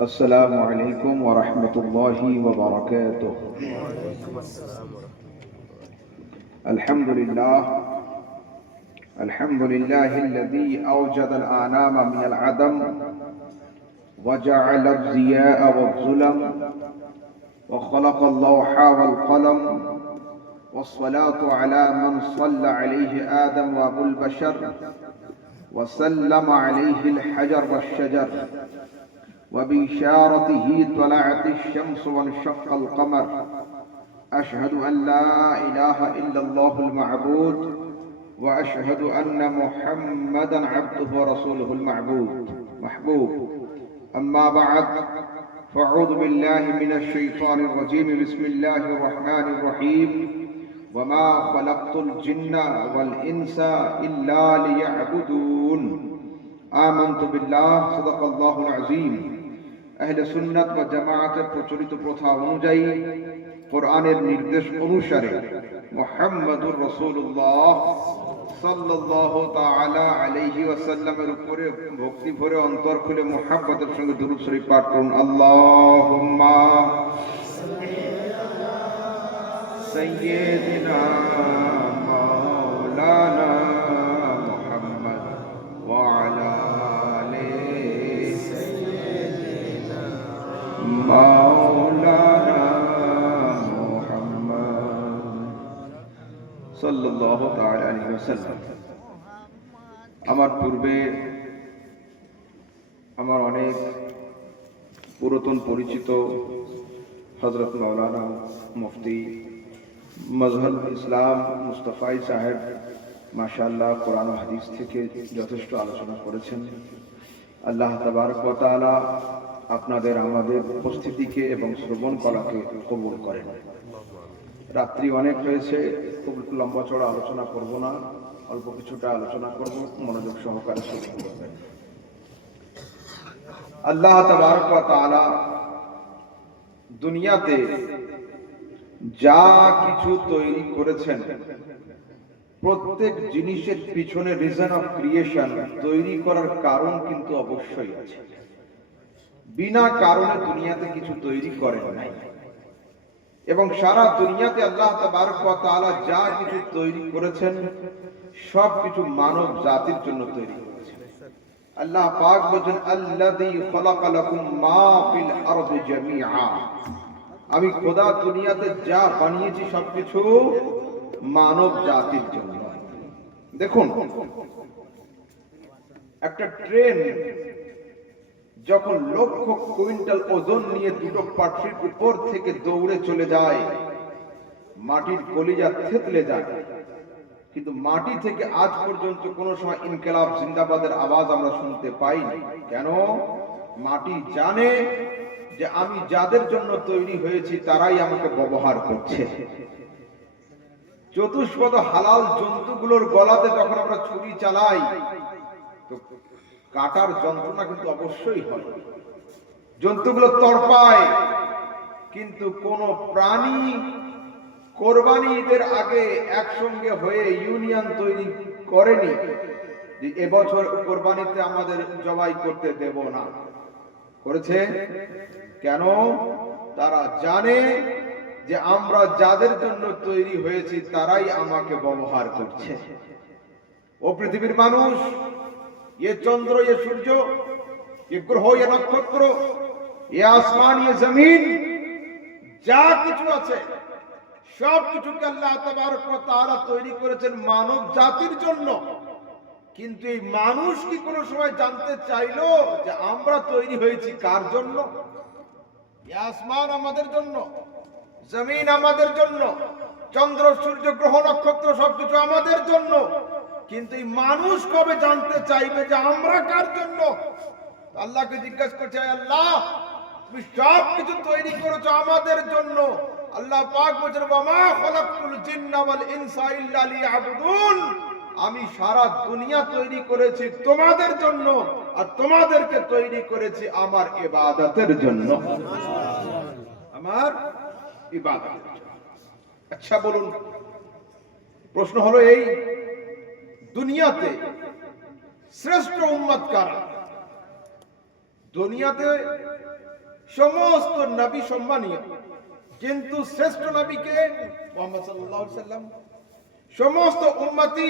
السلام عليكم ورحمة الله وبركاته. الحمد لله الذي أوجد الأنام من العدم وجعل الضياء والظلم وخلق اللوح والقلم والصلاة على من صلى عليه آدم وأبو البشر وسلم عليه الحجر والشجر وبإشارته طلعت الشمس وانشق القمر. أشهد أن لا إله إلا الله المعبود وأشهد أن محمدا عبده ورسوله محبوب. أما بعد فأعوذ بالله من الشيطان الرجيم. بسم الله الرحمن الرحيم. وما خلقت الجن والإنس إلا ليعبدون. آمنت بالله صدق الله العظيم. আহলে সুন্নাত ওয়া জামাআতের প্রচলিত প্রথা অনুযায়ী কোরআনের নির্দেশ অনুসারে মুহাম্মদুর রাসূলুল্লাহ সাল্লাল্লাহু তাআলা আলাইহি ওয়াসাল্লামের উপরে ভক্তি ভরে অন্তর খুলে মুহাব্বতের সঙ্গে দুরূদ শরীফ পাঠ করুন। আল্লাহুম্মা সাইয়্যিদিনা মাওলানা মুহাম্মদ ওয়া আলা মাওলানা মুহাম্মদ সাল্লাল্লাহু তাআলা আলাইহি ওয়াসাল্লাম। আমার পূর্বে আমার অনেক পুরাতন পরিচিত হযরত মাওলানা মুফতি মাজহারুল ইসলাম মুস্তাফাই সাহেব মাশাআল্লাহ কোরআন ও হাদিস থেকে যথেষ্ট আলোচনা করেছেন। আল্লাহ তাবারক ওয়া তাআলা আপনাদের আমাদের উপস্থিতিকে এবং শ্রবণ করাকে কবুল করেন। রাত্রি অনেক হয়েছে, খুব লম্বা চড়া আলোচনা করব না, অল্প কিছুটা আলোচনা করব, মনোযোগ সহকারে শ্রবণ করবেন। আল্লাহ তাবারক ওয়া তাআলা দুনিয়াতে যা কিছু তৈরি করেছেন প্রত্যেক জিনিসের পিছনে রিজন অফ ক্রিয়েশন, তৈরি করার কারণ কিন্তু অবশ্যই আছে। বিনা কারণে দুনিয়াতে কিছু তৈরি করেন নাই, এবং সারা দুনিয়াতে আল্লাহ তাবারক ওয়া তাআলা যা কিছু তৈরি করেছেন সব কিছু মানব জাতির জন্য তৈরি করেছেন। আল্লাহ পাক বলেন, আল্লাযী খালাকা লাকুম মা ফিল আরদি জামিআ। আমি খোদা দুনিয়াতে যা বানিয়েছি সবকিছু মানব জাতির জন্য। দেখুন, একটা ট্রেন যখন লক্ষ কুইন্টাল ওজন নিয়ে দুটো পাটরির উপর থেকে দৌড়ে চলে যায়, মাটির কলিজা থেতলে যায়, কিন্তু মাটি থেকে আজ পর্যন্ত কোনো সময় ইনকিলাব জিন্দাবাদের আওয়াজ আমরা শুনতে পাইনি। কেন? মাটি জানে যে আমি যাদের জন্য তৈরি হয়েছি তারাই আমাকে ব্যবহার করছে। চতুষ্পদ হালাল জন্তুগুলোর গলাতে যখন আমরা ছুরি চালাই তো কাটার যন্ত্রণা কিন্তু অবশ্যই হয়, জন্তুগুলো তড়পায়, কিন্তু কোন প্রাণী কোরবানি ঈদের আগে একসঙ্গে হয়ে ইউনিয়ন তৈরি করেনি যে এবছর কোরবানিতে আমাদের জবাই করতে দেব না। করেছে কেন? তারা জানে যে আমরা যাদের জন্য তৈরি হয়েছি তারাই আমাকে ব্যবহার করছে। ও পৃথিবীর মানুষ, ये चंद्र, ये सूर्य, ये ग्रह, ये नक्षत्र, ये आसमान, ये जमीन, যা কিছু আছে সব কিছুকে আল্লাহ তাবারক ওয়া তাআলা তৈরি করেছেন মানব জাতির জন্য। কিন্তু এই মানুষ কি কোনো সময় জানতে চাইলো যে আমরা তৈরি হয়েছি কার জন্য? এই আসমান আমাদের জন্য, জমিন আমাদের জন্য, চন্দ্র সূর্য গ্রহ নক্ষত্র সবকিছু আমাদের জন্য। কিন্তু এই মানুষ কবে জানতে চাইবে যে আমরা কার জন্য? আল্লাহকে জিজ্ঞাসা করছে, আল্লাহ তুমি সব কিছু তৈরি করেছো আমাদের জন্য। আল্লাহ পাক বলেন, ওয়ামা খালাকতুল জিন্না ওয়াল ইনসা ইল্লা লিয়াবুদুন। আমি সারা দুনিয়া তৈরি করেছি তোমাদের জন্য, আর তোমাদেরকে তৈরি করেছি আমার ইবাদতের জন্য, আমার ইবাদতের জন্য। আচ্ছা বলুন, প্রশ্ন হলো এই, দুনিয়াতে শ্রেষ্ঠ উম্মত কারা? দুনিয়াতে সমস্ত নবী সম্মানীয়, কিন্তু শ্রেষ্ঠ নবীকে মুহাম্মদ সাল্লাল্লাহু আলাইহি সাল্লাম। সমস্ত উম্মতি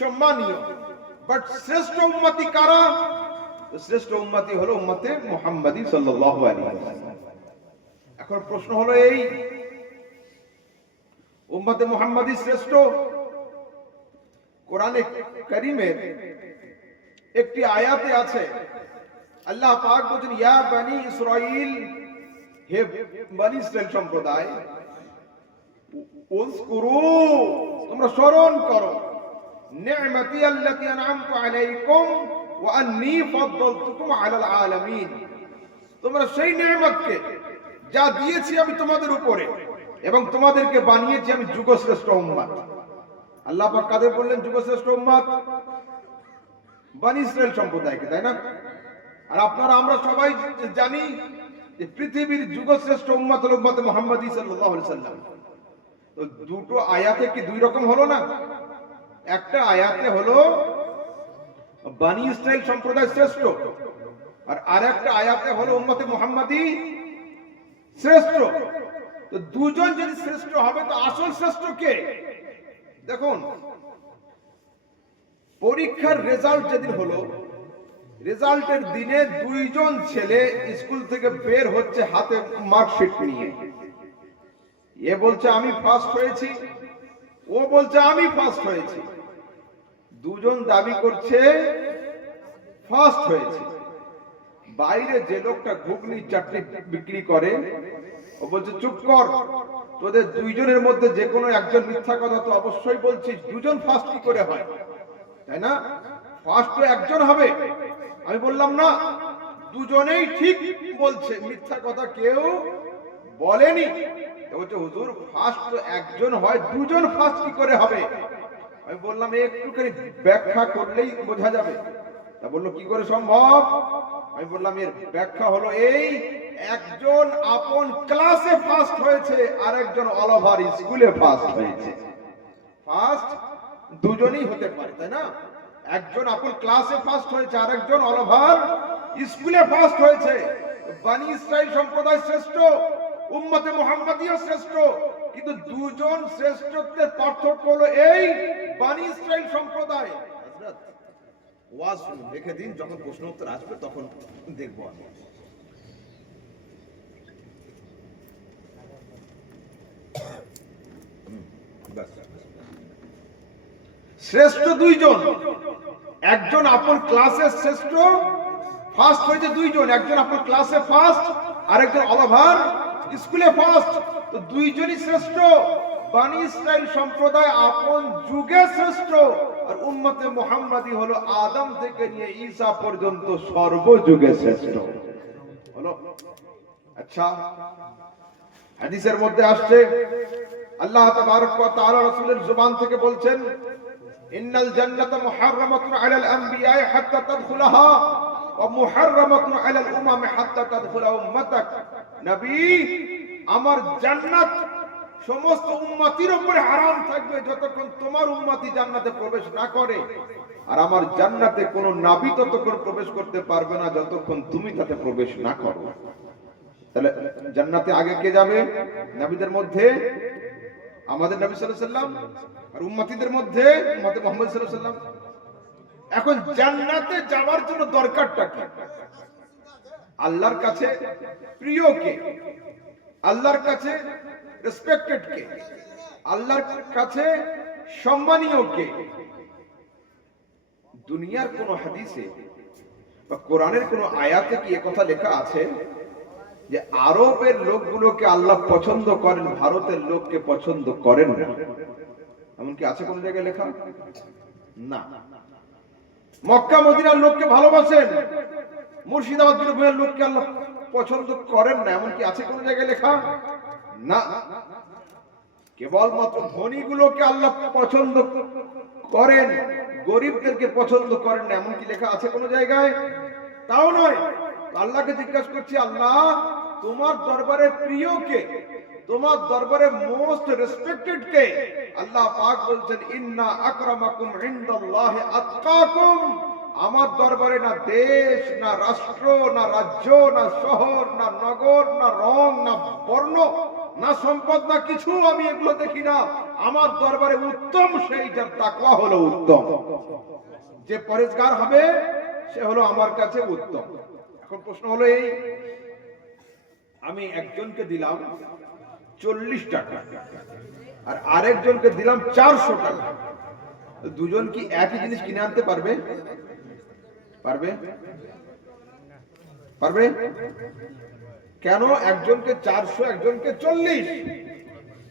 সম্মানীয়, বাট শ্রেষ্ঠ উম্মতি কারা? শ্রেষ্ঠ উম্মতি হলো উম্মতে মুহাম্মাদি সাল্লাল্লাহু আলাইহি ওয়াসাল্লাম। এখন প্রশ্ন হলো এই, উম্মতে মুহাম্মাদি শ্রেষ্ঠ? কোরআনে কারীমের একটি আয়াতে আছে, আল্লাহ পাক বলেন, ইয়া বনি ইসরাইল, হে বনি ইসরাইল সম্প্রদায়, উযকুরু, তোমরা স্মরণ করো, নি'মাতি আল্লাতী আন'আমতু আলাইকুম ওয়া আন্নী ফাদ্দালতুকুম আলাল আলামিন, তোমরা সেই নিয়ামতকে যা দিয়েছি আমি তোমাদের উপরে, এবং তোমাদেরকে বানিয়েছি আমি যুগশ্রেষ্ঠ উম্মত। আল্লাহ পাক কাদের বললেন যুগশ্রেষ্ঠ উম্মত? বনি ইসরাইল সম্প্রদায়কে, তাই না? আর আপনারা আমরা সবাই জানি যে পৃথিবীর যুগশ্রেষ্ঠ উম্মত হলো উম্মতে মুহাম্মাদি সাল্লাল্লাহু আলাইহি সাল্লাম। তো দুটো আয়াতে কি দুই রকম হলো না? একটা আয়াতে হলো বনি ইসরাইল সম্প্রদায় শ্রেষ্ঠ, আর আরেকটা আয়াতে হলো উম্মতে মুহাম্মাদি শ্রেষ্ঠ। তো দুজন যদি শ্রেষ্ঠ হবে তো আসল শ্রেষ্ঠ কে? দেখুন, পরীক্ষার রেজাল্ট যেদিন হলো, রেজাল্টের দিনে দুইজন ছেলে স্কুল থেকে বের হচ্ছে হাতে মার্কশিট নিয়ে। এ বলছে আমি ফার্স্ট হয়েছি, ও বলছে আমি ফার্স্ট হয়েছি। দুজন দাবি করছে ফার্স্ট হয়েছে। বাইরে যে লোকটা ঘুগনি চাটনি বিক্রি করে, ও বলছে চুপ কর, তোদের দুইজনের মধ্যে যে কোনো একজন মিথ্যা কথা তো অবশ্যই বলছিস, দুজন ফার্স্ট কি করে হয়, তাই না? ফার্স্ট তো একজন হবে। আমি বললাম না, দুজনেই ঠিক বলছে, মিথ্যা কথা কেউ বলেনি। বলছে হুজুর ফার্স্ট তো একজন হয়, দুজন ফার্স্ট কি করে হবে? আমি বললাম একটুখানি ব্যাখ্যা করলেই বোঝা যাবে। তা বললো কি করে সম্ভব? আমি বললাম এর ব্যাখ্যা হলো এই, একজন আপন ক্লাসে ফার্স্ট হয়েছে, আর একজন অল ওভার স্কুলে ফার্স্ট হয়েছে। ফার্স্ট দুজনেই হতে পারে, তাই না? একজন আপন ক্লাসে ফার্স্ট হয়েছে, আর একজন অল ওভার স্কুলে ফার্স্ট হয়েছে। বনি ইসরাইল সম্প্রদায় শ্রেষ্ঠ, উম্মতে মুহাম্মাদিও শ্রেষ্ঠ, কিন্তু দুজন শ্রেষ্ঠত্বের পার্থক্য হলো এই, বনি ইসরাইল সম্প্রদায়। হযরত ওয়াজ রেখে দিন, যখন প্রশ্ন উত্তর আসবে তখন দেখব আমি। শ্রেষ্ঠ দুইজন, একজন আপন ক্লাসে শ্রেষ্ঠ ফার্স্ট হয়েছে দুইজন, একজন আপন ক্লাসে ফার্স্ট, আরেকজন অল ওভার স্কুলে ফার্স্ট। তো দুইজনই শ্রেষ্ঠ। বনি ইসরাইল সম্প্রদায় আপন যুগে শ্রেষ্ঠ, আর উম্মতে মুহাম্মাদি হলো আদম থেকে নিয়ে ঈসা পর্যন্ত সর্বযুগে শ্রেষ্ঠ হলো। আচ্ছা, হাদিসের মধ্যে আসছে আল্লাহ তাবারক ওয়া তাআলা রাসূলের জবান থেকে বলছেন, ইন্নাল জান্নাতা মুহাররামাতুন আলাল আনবিয়া হাত্তা তাদখুলাহা ওয়া মুহাররামাতুন আলাল উমাম হাত্তা তাদখুলা উম্মাতাক। নবী, আমার জান্নাত সমস্ত উম্মতির উপরে হারাম থাকবে যতক্ষণ তোমার উম্মতি জান্নাতে প্রবেশ না করে, আর আমার জান্নাতে কোন নবী ততক্ষণ প্রবেশ করতে পারবে না যতক্ষণ তুমি তাতে প্রবেশ না করো। তাহলে জান্নাতে আগে কে যাবে? নবীদের মধ্যে আমাদের নবী সাল্লাল্লাহু আলাইহি ওয়াসাল্লাম, আর উম্মতিদের মধ্যে উম্মতে মুহাম্মদ সাল্লাল্লাহু আলাইহি ওয়াসাল্লাম। এখন জান্নাতে যাওয়ার জন্য দরকারটা কি? আল্লাহর কাছে প্রিয় কে? আল্লাহর কাছে রেসপেক্টেড কে? আল্লাহর কাছে সম্মানীয় কে? দুনিয়ার কোন হাদিসে বা কোরআনের কোন আয়াতে কি একথা লেখা আছে যে আরবের লোকগুলোকে আল্লাহ পছন্দ করেন, ভারতের লোককে পছন্দ করেন না? এমনকি আছে কোন জায়গায় লেখা? না। মক্কা মদিনার লোককে ভালোবাসেন, মুর্শিদাবাদ বীরভূমের লোককে আল্লাহ পছন্দ করেন না, এমনকি আছে কোন জায়গায় লেখা? না। কেবলমাত্র ধনীগুলোকে আল্লাহ পছন্দ করেন, গরিবদেরকে পছন্দ করেন না, এমনকি লেখা আছে কোন জায়গায়? তাও নয়। আল্লাহকে জিজ্ঞাসা করছি, আল্লাহ তোমার দরবারে প্রিয় কে? তোমার দরবারে মোস্ট রেসপেক্টেড কে? আল্লাহ পাক বলছেন, ইন্না আকরামাকুম ইনদাল্লাহি আতকাকুম। আমার দরবারে না দেশ, না রাষ্ট্র, না রাজ্য, না শহর, না নগর, না রং, না বর্ণ, না সম্পদ, না কিছু আমি এগুলো দেখি না। আমার দরবারে উত্তম সেই যার তাকওয়া হলো উত্তম, যে পরেজগার হবে সে হলো আমার কাছে উত্তম। এখন প্রশ্ন হলো এই, আমি একজনকে দিলাম 40 টাকা আর আরেকজনকে দিলাম 400 টাকা, দুজন কি একই জিনিস কিনে আনতে পারবে? পারবে? পারবে? কেন একজনকে 400 একজনকে 40?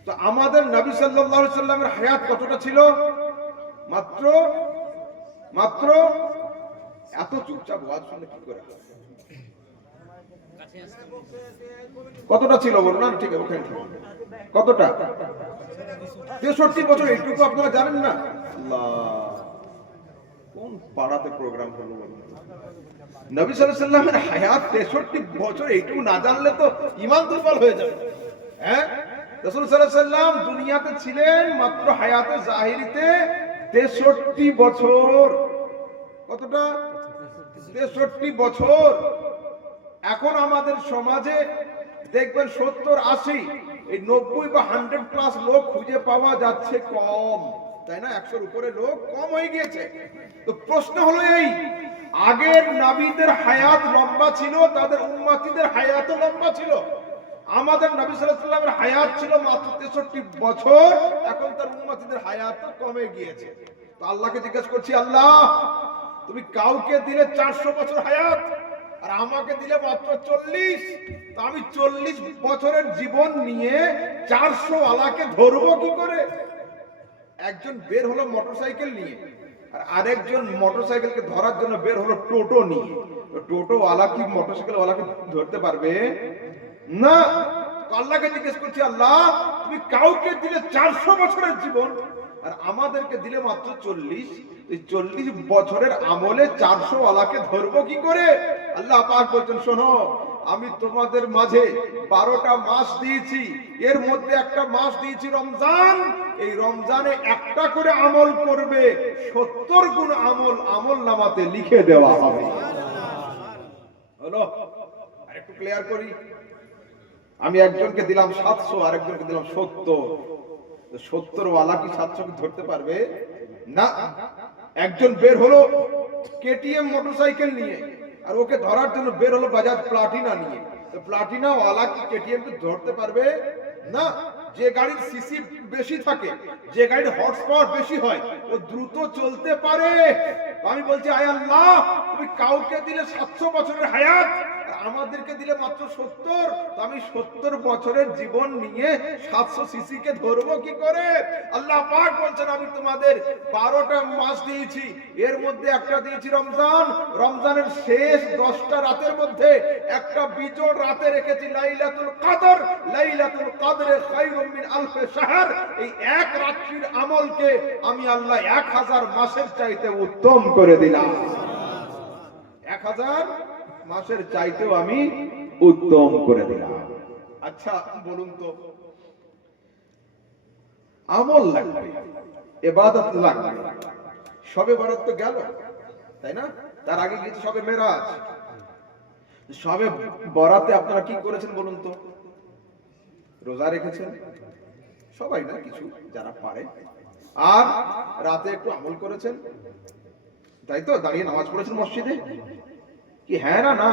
তো আমাদের নবী সাল্লাল্লাহু আলাইহি সাল্লামের হায়াত কতটা ছিল? মাত্র মাত্র এত চুপচাপ ওয়াজ শুনে কি করে? কতটা ছিল বলুন না? ঠিক আছে, ওখানে কতটা? 63 বছর। এইটুকু আপনারা জানেন না? আল্লাহ, কোন পাড়াতে প্রোগ্রাম হলো বলুন? নবী সাল্লাল্লাহু আলাইহি সাল্লামের হায়াত 63 বছর, এইটুকু না জানলে তো ঈমান দুর্বল হয়ে যাবে। হ্যাঁ, রাসূল সাল্লাল্লাহু আলাইহি সাল্লাম দুনিয়াতে ছিলেন মাত্র হায়াতে জাহিরিতে 63 বছর। কতটা? 63 বছর। এখন আমাদের সমাজে দেখবেন 70-80, এই 90 বা 100+ লোক খুঁজে পাওয়া যাচ্ছে কম, তাই না? 100-র উপরে লোক কম হয়ে গিয়েছে। তো প্রশ্ন হলো এই, আগের নবীদের হায়াত লম্বা ছিল, তাদের উম্মতিদের হায়াতও লম্বা ছিল। আমাদের নবী সাল্লাল্লাহু আলাইহি ওয়াসাল্লামের হায়াত ছিল মাত্র 63 বছর, এখন তার উম্মতিদের হায়াত কমে গিয়েছে। তো আল্লাহকে জিজ্ঞেস করছি, আল্লাহ তুমি কাউকে দিলে 400 বছর হায়াত আর আমাকে দিলে মাত্র 40, তো আমি 40 বছরের জীবন নিয়ে 400 ওয়ালাকে ধরবো কি করে? একজন বের হলো মোটরসাইকেল নিয়ে আর আরেকজন মোটরসাইকেলকে ধরার জন্য বের হলো টোটো নিয়ে। টোটো ওয়ালা কি মোটরসাইকেল ওয়ালাকে ধরতে পারবে না? আল্লাহকে জিজ্ঞেস করছি, আল্লাহ তুমি কাউকে দিলে 400 বছরের জীবন আর আমাদেরকে দিলে মাত্র 40, এই 40 বছরের আমলে 400 ওয়ালাকে ধরবো কি করে? আল্লাহ পাক বলছেন, শোনো, আমি তোমাদের মাঝে 12টা মাস দিয়েছি, এর মধ্যে একটা মাস দিয়েছি রমজান। এই রমজানে একটা করে আমল করবে, 70 গুণ আমল আমলনামাতে লিখে দেওয়া হবে। হলো? আরেকটু ক্লিয়ার করি, আমি একজনকে দিলাম 700 আর একজনকে দিলাম 70, 70 ওয়ালা কি 700 কে ধরতে পারবে না? একজন বের হলো কেটিএম মোটরসাইকেল নিয়ে আর ওকে ধরার জন্য বের হলো বাজাজ প্লাটিনা নিয়ে, তো প্লাটিনা ওয়ালা কি কেটিএম কে ধরতে পারবে না? যে গাড়ির সিসি বেশি থাকে, যে গাড়ির হর্স পাওয়ার বেশি হয়, ও দ্রুত চলতে পারে। আমি বলছি, আয় আল্লাহ তুমি কাউকে দিলে 700 বছরের হায়াত আর আমাদেরকে দিলে মাত্র 70, তো আমি 70 বছরের জীবন নিয়ে 700 সিসি কে ধরবো কি করে? আল্লাহ পাক বলছেন, আমি তোমাদের 12টা মাস দিয়েছি, এর মধ্যে একটা দিয়েছি রমজান। রমজানের শেষ 10টা রাতের মধ্যে একটা বিজোড় রাতে রেখেছি লাইলাতুল কদর। লাইলাতুল কদরে খায়রুম মিন আলফি শাহর। এই এক রাত্রির আমলকে আমি আল্লাহ 1000 মাসের চাইতে উত্তম করে দিলাম। 1000 মাসের চাইতেও আমি উত্তম করে দিলাম। আচ্ছা বলুন তো, আমল লাগবে, ইবাদত লাগবে, শবে বরাত তো গেল, তাই না? তার আগে গিয়েছে শবে মেরাজ। শবে বরাতে আপনারা কি করেছেন বলুন তো? রোজা রেখেছেন সবাই না, কিছু যারা পারে, আর রাতে একটু আমল করেছেন, তাই তো? দাঁড়িয়ে নামাজ পড়েছেন মসজিদে কি? হ্যাঁ না? না।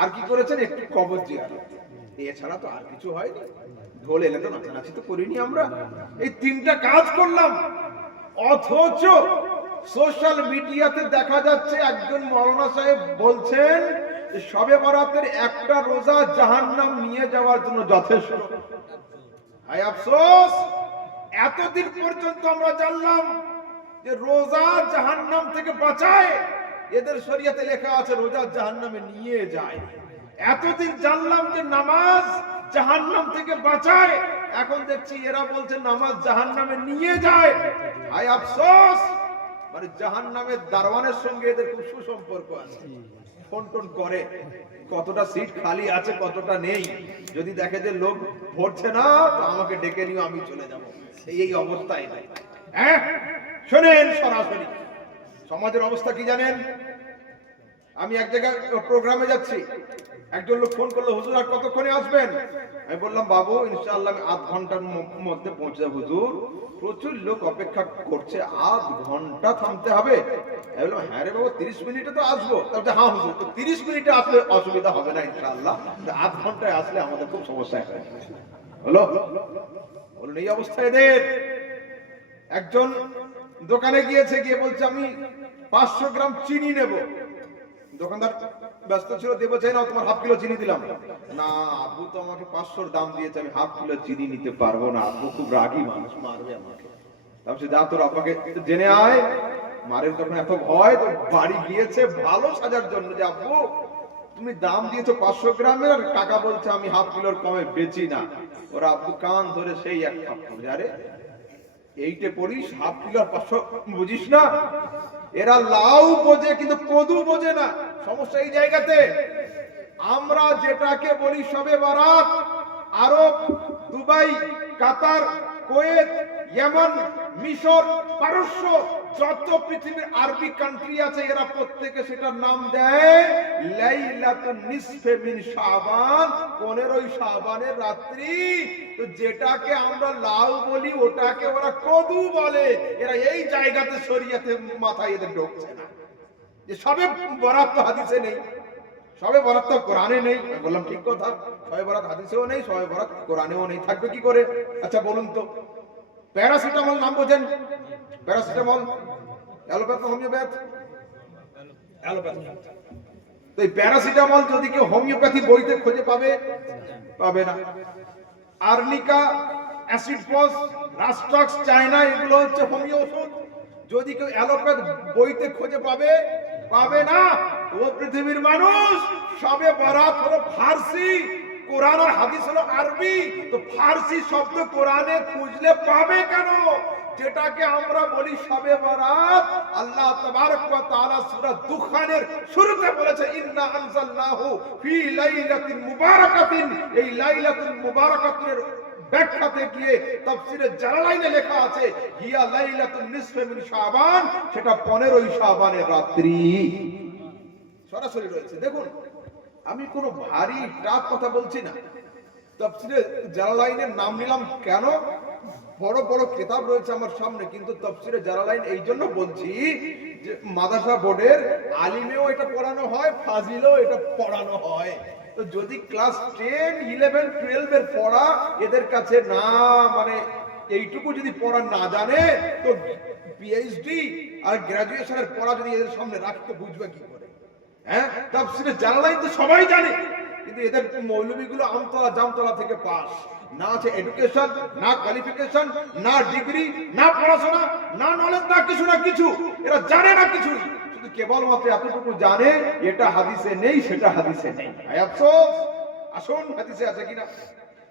আর কি করেছেন? একটু কবর জিয়ারত, এছাড়া তো আর কিছু হয়নি। ঢোল এলে তো নাচানাচি তো করিনি আমরা। এই 3টা কাজ করলাম, অথচ সোশ্যাল মিডিয়াতে দেখা যাচ্ছে একজন মাওলানা সাহেব বলছেন যে শবে বরাতের একটা রোজা জাহান্নাম নিয়ে যাওয়ার জন্য যথেষ্ট। হায় আফসোস, এতদিন পর্যন্ত আমরা জানলাম যে রোজা জাহান্নাম থেকে বাঁচায়, এদের শরীয়তে লেখা আছে রোজা জাহান্নামে নিয়ে যায়। এতদিন জানলাম যে নামাজ জাহান্নাম থেকে বাঁচায়, এখন দেখছি এরা বলছে নামাজ জাহান্নামে নিয়ে যায়। হায় আফসোস, মানে জাহান্নামের দারওয়ানের সঙ্গে এদের খুব সুসম্পর্ক আছে, ফোন টোন করে কতটা সিট খালি আছে কতটা নেই, যদি দেখে যে লোক ভরছে না তো আমাকে ডেকে নিও, আমি চলে যাব। এই অবস্থায় হ্যাঁ শোনেন সরাসরি সমাজের অবস্থা কি জানেন? আমি এক জায়গায় প্রোগ্রামে যাচ্ছি, একজন লোক ফোন করলো, হুজুর আর কতক্ষণে আসবেন? আমি বললাম, বাবু ইনশাআল্লাহ আমি আধ ঘন্টার মধ্যে পৌঁছে যাবো। হুজুর প্রচুর লোক অপেক্ষা করছে, আধ ঘন্টা থামতে হবে? আমি বললাম, হ্যাঁ রে বাবু 30 মিনিটে তো আসবো। তাহলে হ্যাঁ হুজুর, তো 30 মিনিটে আসলে অসুবিধা হবে না ইনশাআল্লাহ, আধ ঘন্টায় আসলে আমাদের খুব সমস্যা হলো। বলুন এই অবস্থা এদের। একজন দোকানে গিয়েছে, গিয়ে বলছে আমি 500 গ্রাম চিনি নেব। দোকানদার ব্যস্ত ছিল, দেবো চাই না, তোমার হাফ কিলো চিনি দিলাম। না আব্বু তো আমাকে 500 দাম দিয়েছে, আমি হাফ কিলো চিনি নিতে পারবো না, আব্বু খুব রাগী মানুষ, মারবে আমাকে। তারপর যা তোর আব্বাকে জেনে আয়। মারের তখন এত ভয়, তো বাড়ি গিয়েছে ভালো সাজার জন্য, যে আব্বু তুমি দাম দিয়েছো 500 গ্রামের, আর কাকা বলছে আমি হাফ কিলোর কমে বেচি না। ওরা আব্বু কান ধরে সেই এক থাপ্পড়, আরে এইটে পড়িস, হাফ কিলো আর 500 বুঝিস না? এরা লাউ বোঝে কিন্তু কদু বোঝে না। সমস্যা এই জায়গাতে। আমরা যেটাকে বলি শবে বারাত, আরব, দুবাই, কাতার, কুয়েত, ইয়েমেন, মিশর, পারস্য, যত পৃথিবীর আরবি কান্ট্রি আছে, এরা প্রত্যেকে সেটার নাম দেয় লাইলাতুন নিসফে মিন শাবান, 15ই শাবানের রাত্রি। তো যেটাকে আমরা লাউ বলি ওটাকে ওরা কদু বলে। এরা এই জায়গাতে শরীয়তে মাথায় এদের ঢুকছে না যে সবে বরাত তো হাদিসে নেই, সবে বরাত তো কোরআনে নেই। বললাম ঠিক কথা, সবে বরাত হাদিসেও নেই, সবে বরাত কোরআনেও নেই, থাকবে কি করে? আচ্ছা বলুন তো, প্যারাসিটামল নাম বোঝেন? প্যারাসিটামল অ্যালোপ্যাথ না হোমিওপ্যাথ? অ্যালোপ্যাথ। তো এই প্যারাসিটামল যদি কেউ হোমিওপ্যাথি বইতে খুঁজে পাবে? পাবে না। আর্নিকা, অ্যাসিড ফস, রাস্টক্স, চায়না, এগুলো হচ্ছে হোমিও ওষুধ। যদি কেউ অ্যালোপ্যাথ বইতে খুঁজে পাবে? পাবে না। ও পৃথিবীর মানুষ, সবে বরাত হলো ফার্সি, কোরআন আর হাদিস হলো আরবি। তো ফার্সি শব্দ কোরআনে খুঁজলে পাবে কেন? যেটাকে আমরা বলি শবে বরাত, আল্লাহ তাবারক ওয়া তাআলা সূরা দুখানের শুরুতে বলেছে ইন্না আনজালনাহু ফি লাইলাতিন মুবারাকাতিন। এই লাইলাতুল মুবারাকাতের ব্যাখ্যাতে গিয়ে তাফসীরে জালালাইনে লেখা আছে হিয়া লাইলাতুন নিসফে মিন শাবান, সেটা 15ই শাবানের রাত্রি। সরাসরি রয়েছে। দেখুন আমি কোনো ভারী টাফ কথা বলছি না। তাফসীরে জালালাইনের নাম নিলাম কেন? বড় বড় কিতাব রয়েছে আমার সামনে, কিন্তু তাফসীরে জালালাইন এই জন্য বলছি যে মাদ্রাসা বোর্ডের আলিমেও এটা পড়ানো হয়, ফাজিলেও এটা পড়ানো হয়। তো যদি ক্লাস 10, 11, 12 এর পড়া এদের কাছে না, মানে এইটুকু যদি পড়া না জানে, তো পিএইচডি আর গ্রাজুয়েশনের পড়া যদি এদের সামনে রাখতে বুঝবে কি করে? হ্যাঁ, তাফসীরে জালালাইন তো সবাই জানে, কিন্তু এদের মৌলবীগুলো আমতলা জামতলা থেকে পাস, না আছে এডুকেশন, না কোয়ালিফিকেশন, না ডিগ্রি, না পড়াশোনা, না নলেজ, না কিছু না কিছু। এরা জানে না কিছু, শুধু কেবলমাত্র এতটুকু জানে এটা হাদিসে নেই, সেটা হাদিসে নেই। আফসোস, আসুন হাদিসে আছে কিনা।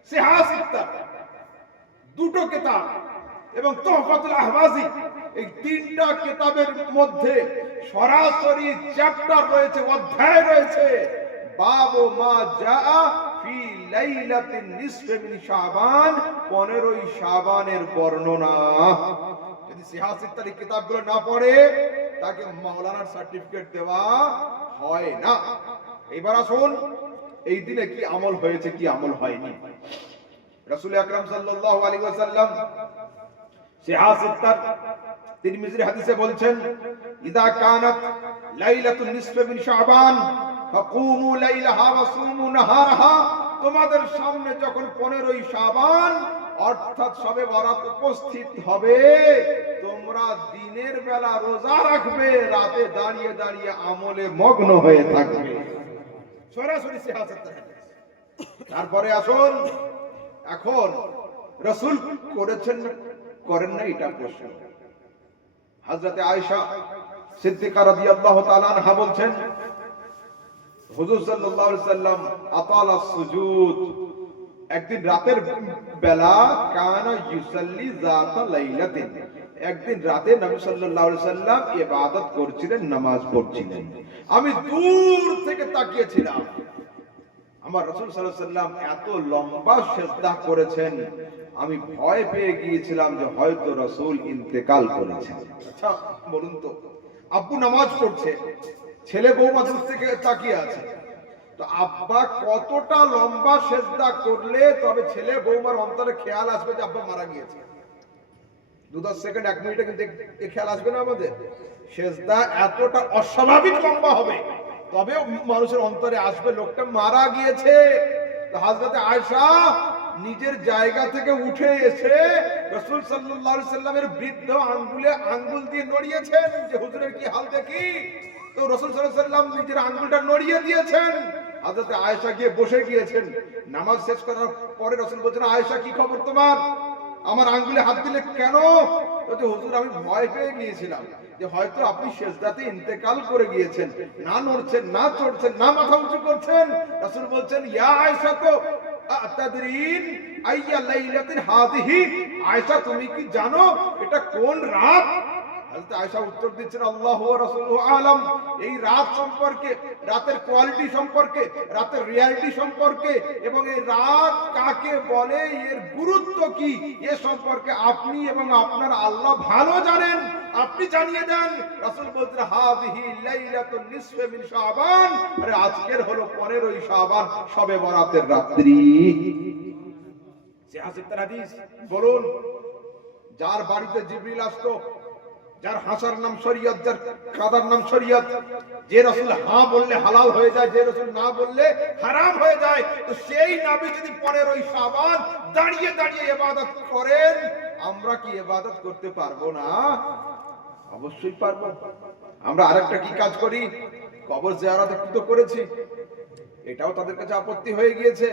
সিহাহ সিত্তা, দুটো কিতাব এবং তুহফাতুল আহওয়াজি, এই তিনটা কিতাবের মধ্যে সরাসরি চ্যাপ্টার রয়েছে, অধ্যায় রয়েছে বাবু মা জাআ ফি লাইলাতিন নিসফে মিন শাবান, 15ই শাবানের বর্ণনা। যদি সিহাহ সিত্তার কিতাবগুলো না পড়ে তাকে মাওলানার সার্টিফিকেট দেওয়া হয় না। এবার আসুন এই দিনে কি আমল হয়েছে, কি আমল হয়নি। রাসূল আকরাম সাল্লাল্লাহু আলাইহি ওয়াসাল্লাম সিহাহ সিত্তার তিরমিজির হাদিসে বলছেন ইদা কানাত লাইলাতুন নিসফে মিন শাবান ফাকুমু লাইলাহা ওয়া সুমু নাহারাহা, তোমাদের সামনে যখন 15ই শাবান অর্থাৎ শবে বরাত উপস্থিত হবে, তোমরা দিনের বেলা রোজা রাখবে, রাতে দাঁড়িয়ে দাঁড়িয়ে আমলে মগ্ন হয়ে থাকবে। সরাসরি সিহাহ সিত্তার হাদিস। তারপরে আসুন, এখন রাসূল করেছেন না করেন না এটা প্রশ্ন। হযরতে আয়েশা সিদ্দিকা রাদিয়াল্লাহু তাআলা আনহা বলছেন হুজুর সাল্লাল্লাহু আলাইহি সাল্লাম আতালা সুজুদ, একদিন রাতের বেলা কানা ইউসাল্লি যাতা লাইলাতিন, একদিন রাতে নবী সাল্লাল্লাহু আলাইহি সাল্লাম ইবাদত করছিলেন, নামাজ পড়ছিলেন। আমি দূর থেকে তাকিয়েছিলাম, আমার রাসূল সাল্লাল্লাহু আলাইহি সাল্লাম এত লম্বা সিজদা করেছেন, আমি ভয় পেয়ে গিয়েছিলাম যে হয়তো রাসূল ইন্তেকাল করেছেন। আচ্ছা বলুন তো, আব্বু নামাজ পড়ছে, ছেলে বৌমা দূর থেকে তাকিয়ে আছে, তো আব্বা কতটা লম্বা সেজদা করলে তবে ছেলে বৌমার অন্তরে খেয়াল আসবে যে আব্বা মারা গিয়েছে? 2-10 সেকেন্ড 1 মিনিটে কিন্তু খেয়াল আসবে না আমাদের? সেজদা এতটা অস্বাভাবিক লম্বা হবে তবে মানুষের অন্তরে আসবে লোকটা মারা গিয়েছে। তো হযরত আয়েশা নিজের জায়গা থেকে উঠে এসে রাসূল সাল্লাল্লাহু আলাইহি সাল্লামের বৃদ্ধ আঙ্গুলে আঙ্গুল দিয়ে নড়িয়েছেন যে হুজুরের কি হাল দেখি। তো রাসূল সাল্লাল্লাহু আলাইহি সাল্লাম নিজের আঙ্গুলটা নড়িয়ে দিয়েছেন, হযরত আয়েশা গিয়ে বসে গিয়েছেন। নামাজ শেষ করার পরে রাসূল বলেছেন, আয়েশা কি খবর তোমার, আমার আঙ্গুলে হাত দিলে কেন? বলতে হুজুর আমি ভয় পেয়ে গিয়েছিলাম যে হয়তো আপনি সেজদাতে ইন্তেকাল করে গিয়েছেন, না নড়ছেন না চড়ছেন না মাথা উঁচু করছেন। রাসূল বলছেন, ইয়া আয়েশা তো আতাদরিন আইয়া লাইলাতিন হাযিহি, আয়েশা তুমি কি জানো এটা কোন রাত? হযরত আয়েশা উত্তর দিচ্ছেন, আল্লাহু ওয়া রাসূলুহু আলাম। এই রাত সম্পর্কে, রাতের কোয়ালিটি সম্পর্কে, রাতের রিয়ালিটি সম্পর্কে এবং এই রাত কাকে বলে, এর গুরুত্ব কি, এ সম্পর্কে আপনি এবং আপনার আল্লাহ ভালো জানেন, আপনি জানিয়ে দেন। রাসূল বলতেন, হাযিহি লাইলাতুন নিসফে মিন শাবান, আরে আজকের হলো 15ই শাবান, শবে বরাতের রাত্রি। হাদিস বলুন, যার বাড়িতে জিবরিল আসতো, যার হাসার নাম শরীয়ত, যার কাদার নাম শরীয়ত, যে রাসূল হ্যাঁ বললে হালাল হয়ে যায়, যে রাসূল না বললে হারাম হয়ে যায়, তো সেই নবী যদি 15ই শাবান দাঁড়িয়ে দাঁড়িয়ে ইবাদত করেন, আমরা কি ইবাদত করতে পারবো না? অবশ্যই পারবো। আমরা আরেকটা কি কাজ করি, কবর জিয়ারত একটু তো করেছি, এটাও তাদের কাছে আপত্তি হয়ে গিয়েছে।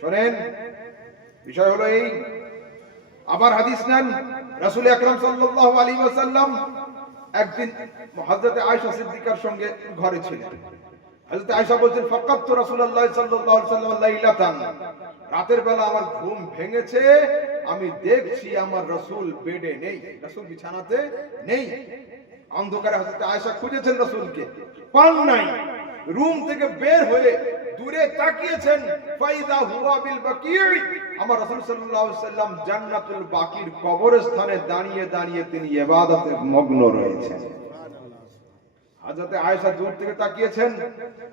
শুনেন, বিষয় হলো এই, আবার হাদিস নেন, রাসূল আকরাম সাল্লাল্লাহু আলাইহি ওয়াসাল্লাম একদিন হযরত আয়েশা সিদ্দিকার সঙ্গে ঘরে ছিলেন। হযরত আয়েশা বলেন, ফাকাতু রাসূলুল্লাহ সাল্লাল্লাহু আলাইহি ওয়াসাল্লাম লাইলাতান, রাতের বেলা আমার ঘুম ভেঙেছে, আমি দেখছি আমার রাসূল বেডে নেই, রাসূল বিছানাতে নেই। অন্ধকারে হযরত আয়েশা খুঁজেছেন রাসূলকে, পান নাই। রুম থেকে বের হয়ে দূরে তাকিয়েছেন, ফাইদা হুয়া বিল বাকি, আমার রাসূল সাল্লাল্লাহু আলাইহি ওয়াসাল্লাম জান্নাতুল বাকির কবরস্থানে দাঁড়িয়ে দাঁড়িয়ে তিনি ইবাদতে মগ্ন রয়েছেন। হযরত আয়েশা দূর থেকে তাকিয়েছেন,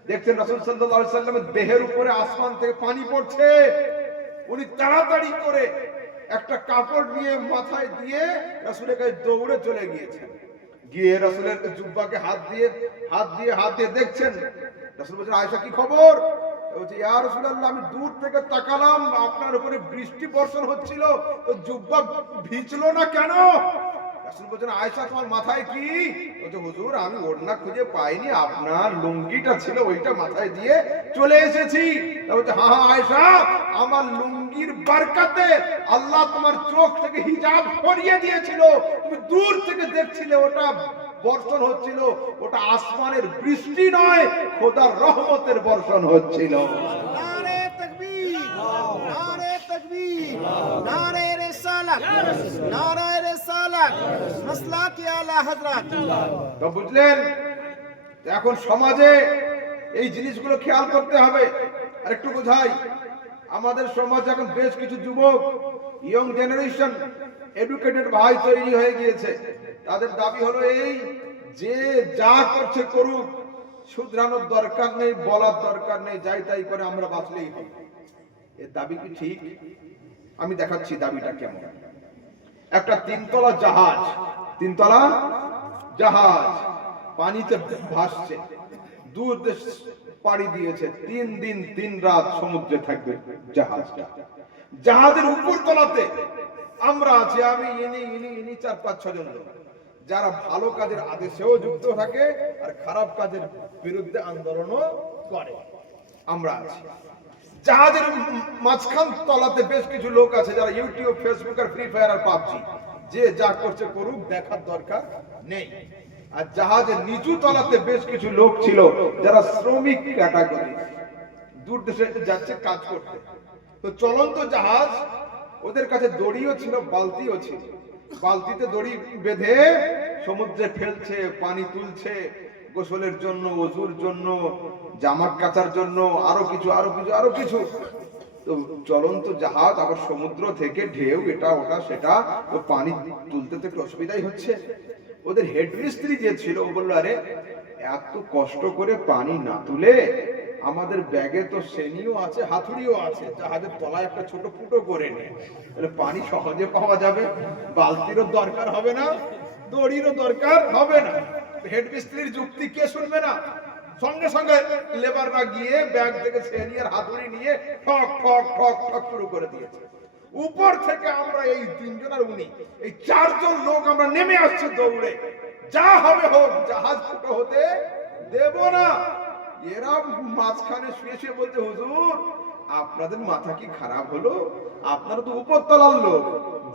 দেখছেন রাসূল সাল্লাল্লাহু আলাইহি ওয়াসাল্লামের দেহের উপরে আসমান থেকে পানি পড়ছে। উনি তাড়াতাড়ি করে একটা কাপড় নিয়ে মাথায় দিয়ে রাসূলের কাছে দৌড়ে চলে গিয়েছেন। গিয়ে রাসূলের জুব্বাকে হাত দিয়ে দেখছেন। রাসূল বলেন, আয়েশা কি খবর? বলছে, ইয়া রাসূলুল্লাহ, আমি দূর থেকে তাকালাম, আপনার উপরে বৃষ্টি বর্ষণ হচ্ছিল, তো জুব্বা ভিজলো না কেন? রাসূল বলেন, আয়েশা তোমার মাথায় কি? বলছে, হুজুর আমি ওড়না খুঁজে পাইনি, আপনার লুঙ্গিটা ছিল ওইটা মাথায় দিয়ে চলে এসেছি। বলছে, হ্যাঁ আয়েশা, আমার লুঙ্গির বরকতে আল্লাহ তোমার চোখ থেকে হিজাব সরিয়ে দিয়েছিল, তুমি দূর থেকে দেখছিলে ওটা বর্ষণ হচ্ছিল, ওটা আসমানের বৃষ্টি নয়, খোদার রহমতের বর্ষণ হচ্ছিল। নারে তাকবীর, নারে তাকবীর, নারে রিসালাত, নারে রিসালাত, মাসলাকি আলা হযরত। তো বুঝলেন, এখন সমাজে এই জিনিসগুলো খেয়াল করতে হবে। আর একটু বোঝাই, আমাদের সমাজে এখন বেশ কিছু যুবক, ইয়ং জেনারেশন, এডুকেটেড ভাই তৈরি হয়ে গিয়েছে। তাদের দাবি হলো এই যে যা করছে করুক, শুধরানোর দরকার নেই, বলার দরকার নেই, যাই তাই করে আমরা বাঁচলেই হবে। এর দাবি কি ঠিক? আমি দেখাচ্ছি দাবিটা কেমন। একটা তিনতলা জাহাজ পানিতে ভাসছে, দূর দেশ পাড়ি দিয়েছে, 3 দিন 3 রাত সমুদ্রে থাকবে জাহাজটা। জাহাজের উপর তলাতে আমরা আছি, আমি ইনি 4-5-6 জন লোক, যারা ভালো কাজের আদেশেও যুক্ত থাকে আর খারাপ কাজের বিরুদ্ধে আন্দোলনও করে। আমরা আছি জাহাজের মাঝখান তলাতে, বেশ কিছু লোক আছে যারা ইউটিউব, ফেসবুক আর ফ্রি ফায়ার আর পাবজি, যে যা করছে করুক, দেখার দরকার নেই। আর জাহাজের নিচু তলাতে বেশ কিছু লোক ছিল যারা শ্রমিক ক্যাটাগরি, দূর দেশে যাচ্ছে কাজ করতে। তো চলন্ত জাহাজ, ওদের কাছে দড়িও ছিল, বালতিও ছিল। বালতিতে দড়ি বেঁধে সমুদ্রে ফেলছে, পানি তুলছে, গোসলের জন্য, ওযুর জন্য, জামা কাচার জন্য, আরো কিছু। তো চলন্ত জাহাজ, আবার সমুদ্র থেকে ঢেউ, এটা ওটা সেটা, তো পানি তুলতে তো একটু অসুবিধাই হচ্ছে। ওদের হেড মিস্ত্রি যে ছিল ও বললো, আরে এত কষ্ট করে পানি না তুলে আমাদের ব্যাগে তো সেনিও আছে, হাতুড়িও আছে, জাহাজের তলায় একটা ছোট ফুটো করে নে, তাহলে পানি সহজে পাওয়া যাবে, বালতিরও দরকার হবে না, দড়িরও দরকার হবে না। হেড মিস্ত্রির যুক্তি কে শুনবে না? সঙ্গে সঙ্গে লেবাররা গিয়ে ব্যাগ থেকে সেনি আর হাতুড়ি নিয়ে ঠক ঠক ঠক ঠক শুরু করে দিয়েছে। উপর থেকে আমরা এই 3 জন আর উনি, এই 4 জন লোক আমরা নেমে আসছি দৌড়ে, যা হবে হোক জাহাজ ফুটো হতে দেব না। এরা মাঝখানে শুয়ে শুয়ে বলতে, হুজুর আপনাদের মাথা কি খারাপ হলো? আপনারা তো উপরতলার লোক,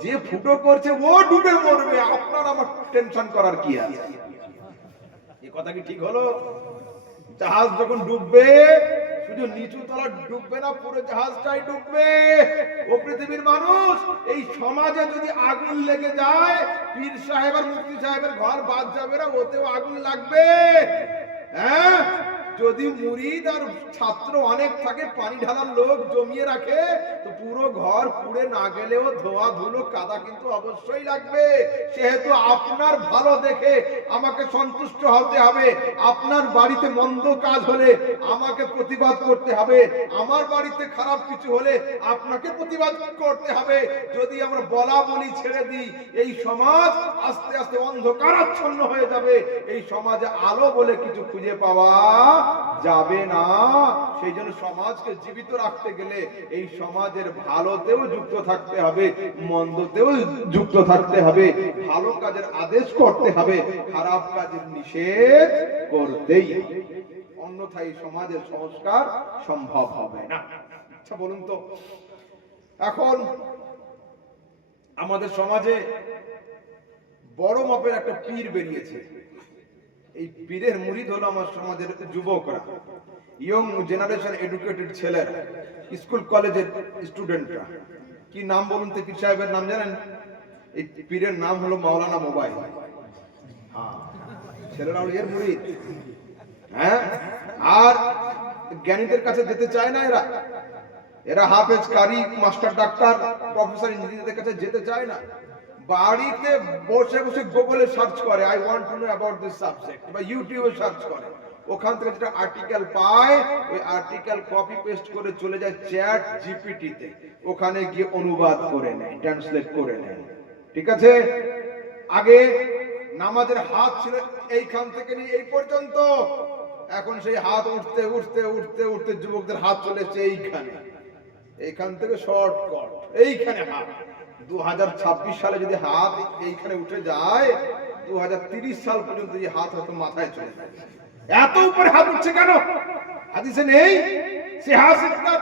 যে ফুটো করছে ও ডুবে মরবে, আপনার আমার টেনশন করার কি আছে? এ কথা কি ঠিক হলো? জাহাজ যখন ডুববে শুধু নিচু তলা ডুববে না, পুরো জাহাজটাই ডুববে। ও পৃথিবীর মানুষ, এই সমাজে যদি আগুন লেগে যায়, পীর সাহেব আর মুফতি সাহেবের ঘর বাদ যাবে না, ওতেও আগুন লাগবে। হ্যাঁ, যদি মুরিদ আর ছাত্র অনেক থাকে, পানি ঢালার লোক জমিয়ে রাখে, তো পুরো ঘর পুড়ে না গেলেও ধোয়া ধুলো কাদা কিন্তু অবশ্যই লাগবে। সেহেতু আপনার ভালো দেখে আমাকে সন্তুষ্ট হতে হবে। আপনার বাড়িতে মন্দ কাজ হলে আমাকে প্রতিবাদ করতে হবে, আমার বাড়িতে খারাপ কিছু হলে আপনাকে প্রতিবাদ করতে হবে। যদি আমরা বলা বলি ছেড়ে দিই, এই সমাজ আস্তে আস্তে অন্ধকারাচ্ছন্ন হয়ে যাবে। এই সমাজে আলো বলে কিছু খুঁজে পাওয়া যাবে না। সেই জন্য সমাজকে জীবিত রাখতে গেলে এই সমাজের ভালোতেও যুক্ত থাকতে হবে, মন্দতেও যুক্ত থাকতে হবে, ভালো কাজের আদেশ করতে হবে, খারাপ কাজের নিষেধ করতেই হবে। অন্যথায় সমাজের সংস্কার সম্ভব হবে না। আচ্ছা বলুন তো, এখন আমাদের সমাজে বড় মাপের একটা পীর বেরিয়েছে। এই পীরের মুরিদ হলো আমার সমাজের যুবকরা, ইয়ং জেনারেশন, এডুকেটেড ছেলেরা, স্কুল কলেজের স্টুডেন্টরা। কি নাম বলুন তো পীর সাহেবের নাম জানেন? এই পীরের নাম হলো মাওলানা মোবাইল। ছেলেরা এর মুরিদ। হ্যাঁ, আর জ্ঞানীদের কাছে যেতে চায় না এরা। এরা হাফেজ, কারি, মাস্টার, ডাক্তার, প্রফেসর, ইঞ্জিনিয়ারদের কাছে যেতে চায় না। বাড়িতে বসে বসে গুগলে সার্চ করে, I want to know about this subject, বা ইউটিউবে সার্চ করে। ওখান থেকে যেটা আর্টিকেল পায়, ওই আর্টিকেল কপি পেস্ট করে চলে যায় চ্যাট জিপিটি তে, ওখানে গিয়ে অনুবাদ করে নেয়, ট্রান্সলেট করে নেয়। ঠিক আছে? আগে নামাজের হাত ছিল এইখান থেকে নিয়ে এই পর্যন্ত, এখন সেই হাত উঠতে উঠতে উঠতে উঠতে যুবকদের হাত চলে এসেছে এইখানে, এইখান থেকে শর্টকাট এইখানে হাত। 2026 সালে যদি হাত এইখানে উঠে যায়, 2030 সাল পর্যন্ত এই হাত হয়তো মাথায় চলে যায়। এত উপরে হাত উঠছে কেন? হাদিসে নেই? সিহাসিদ্দার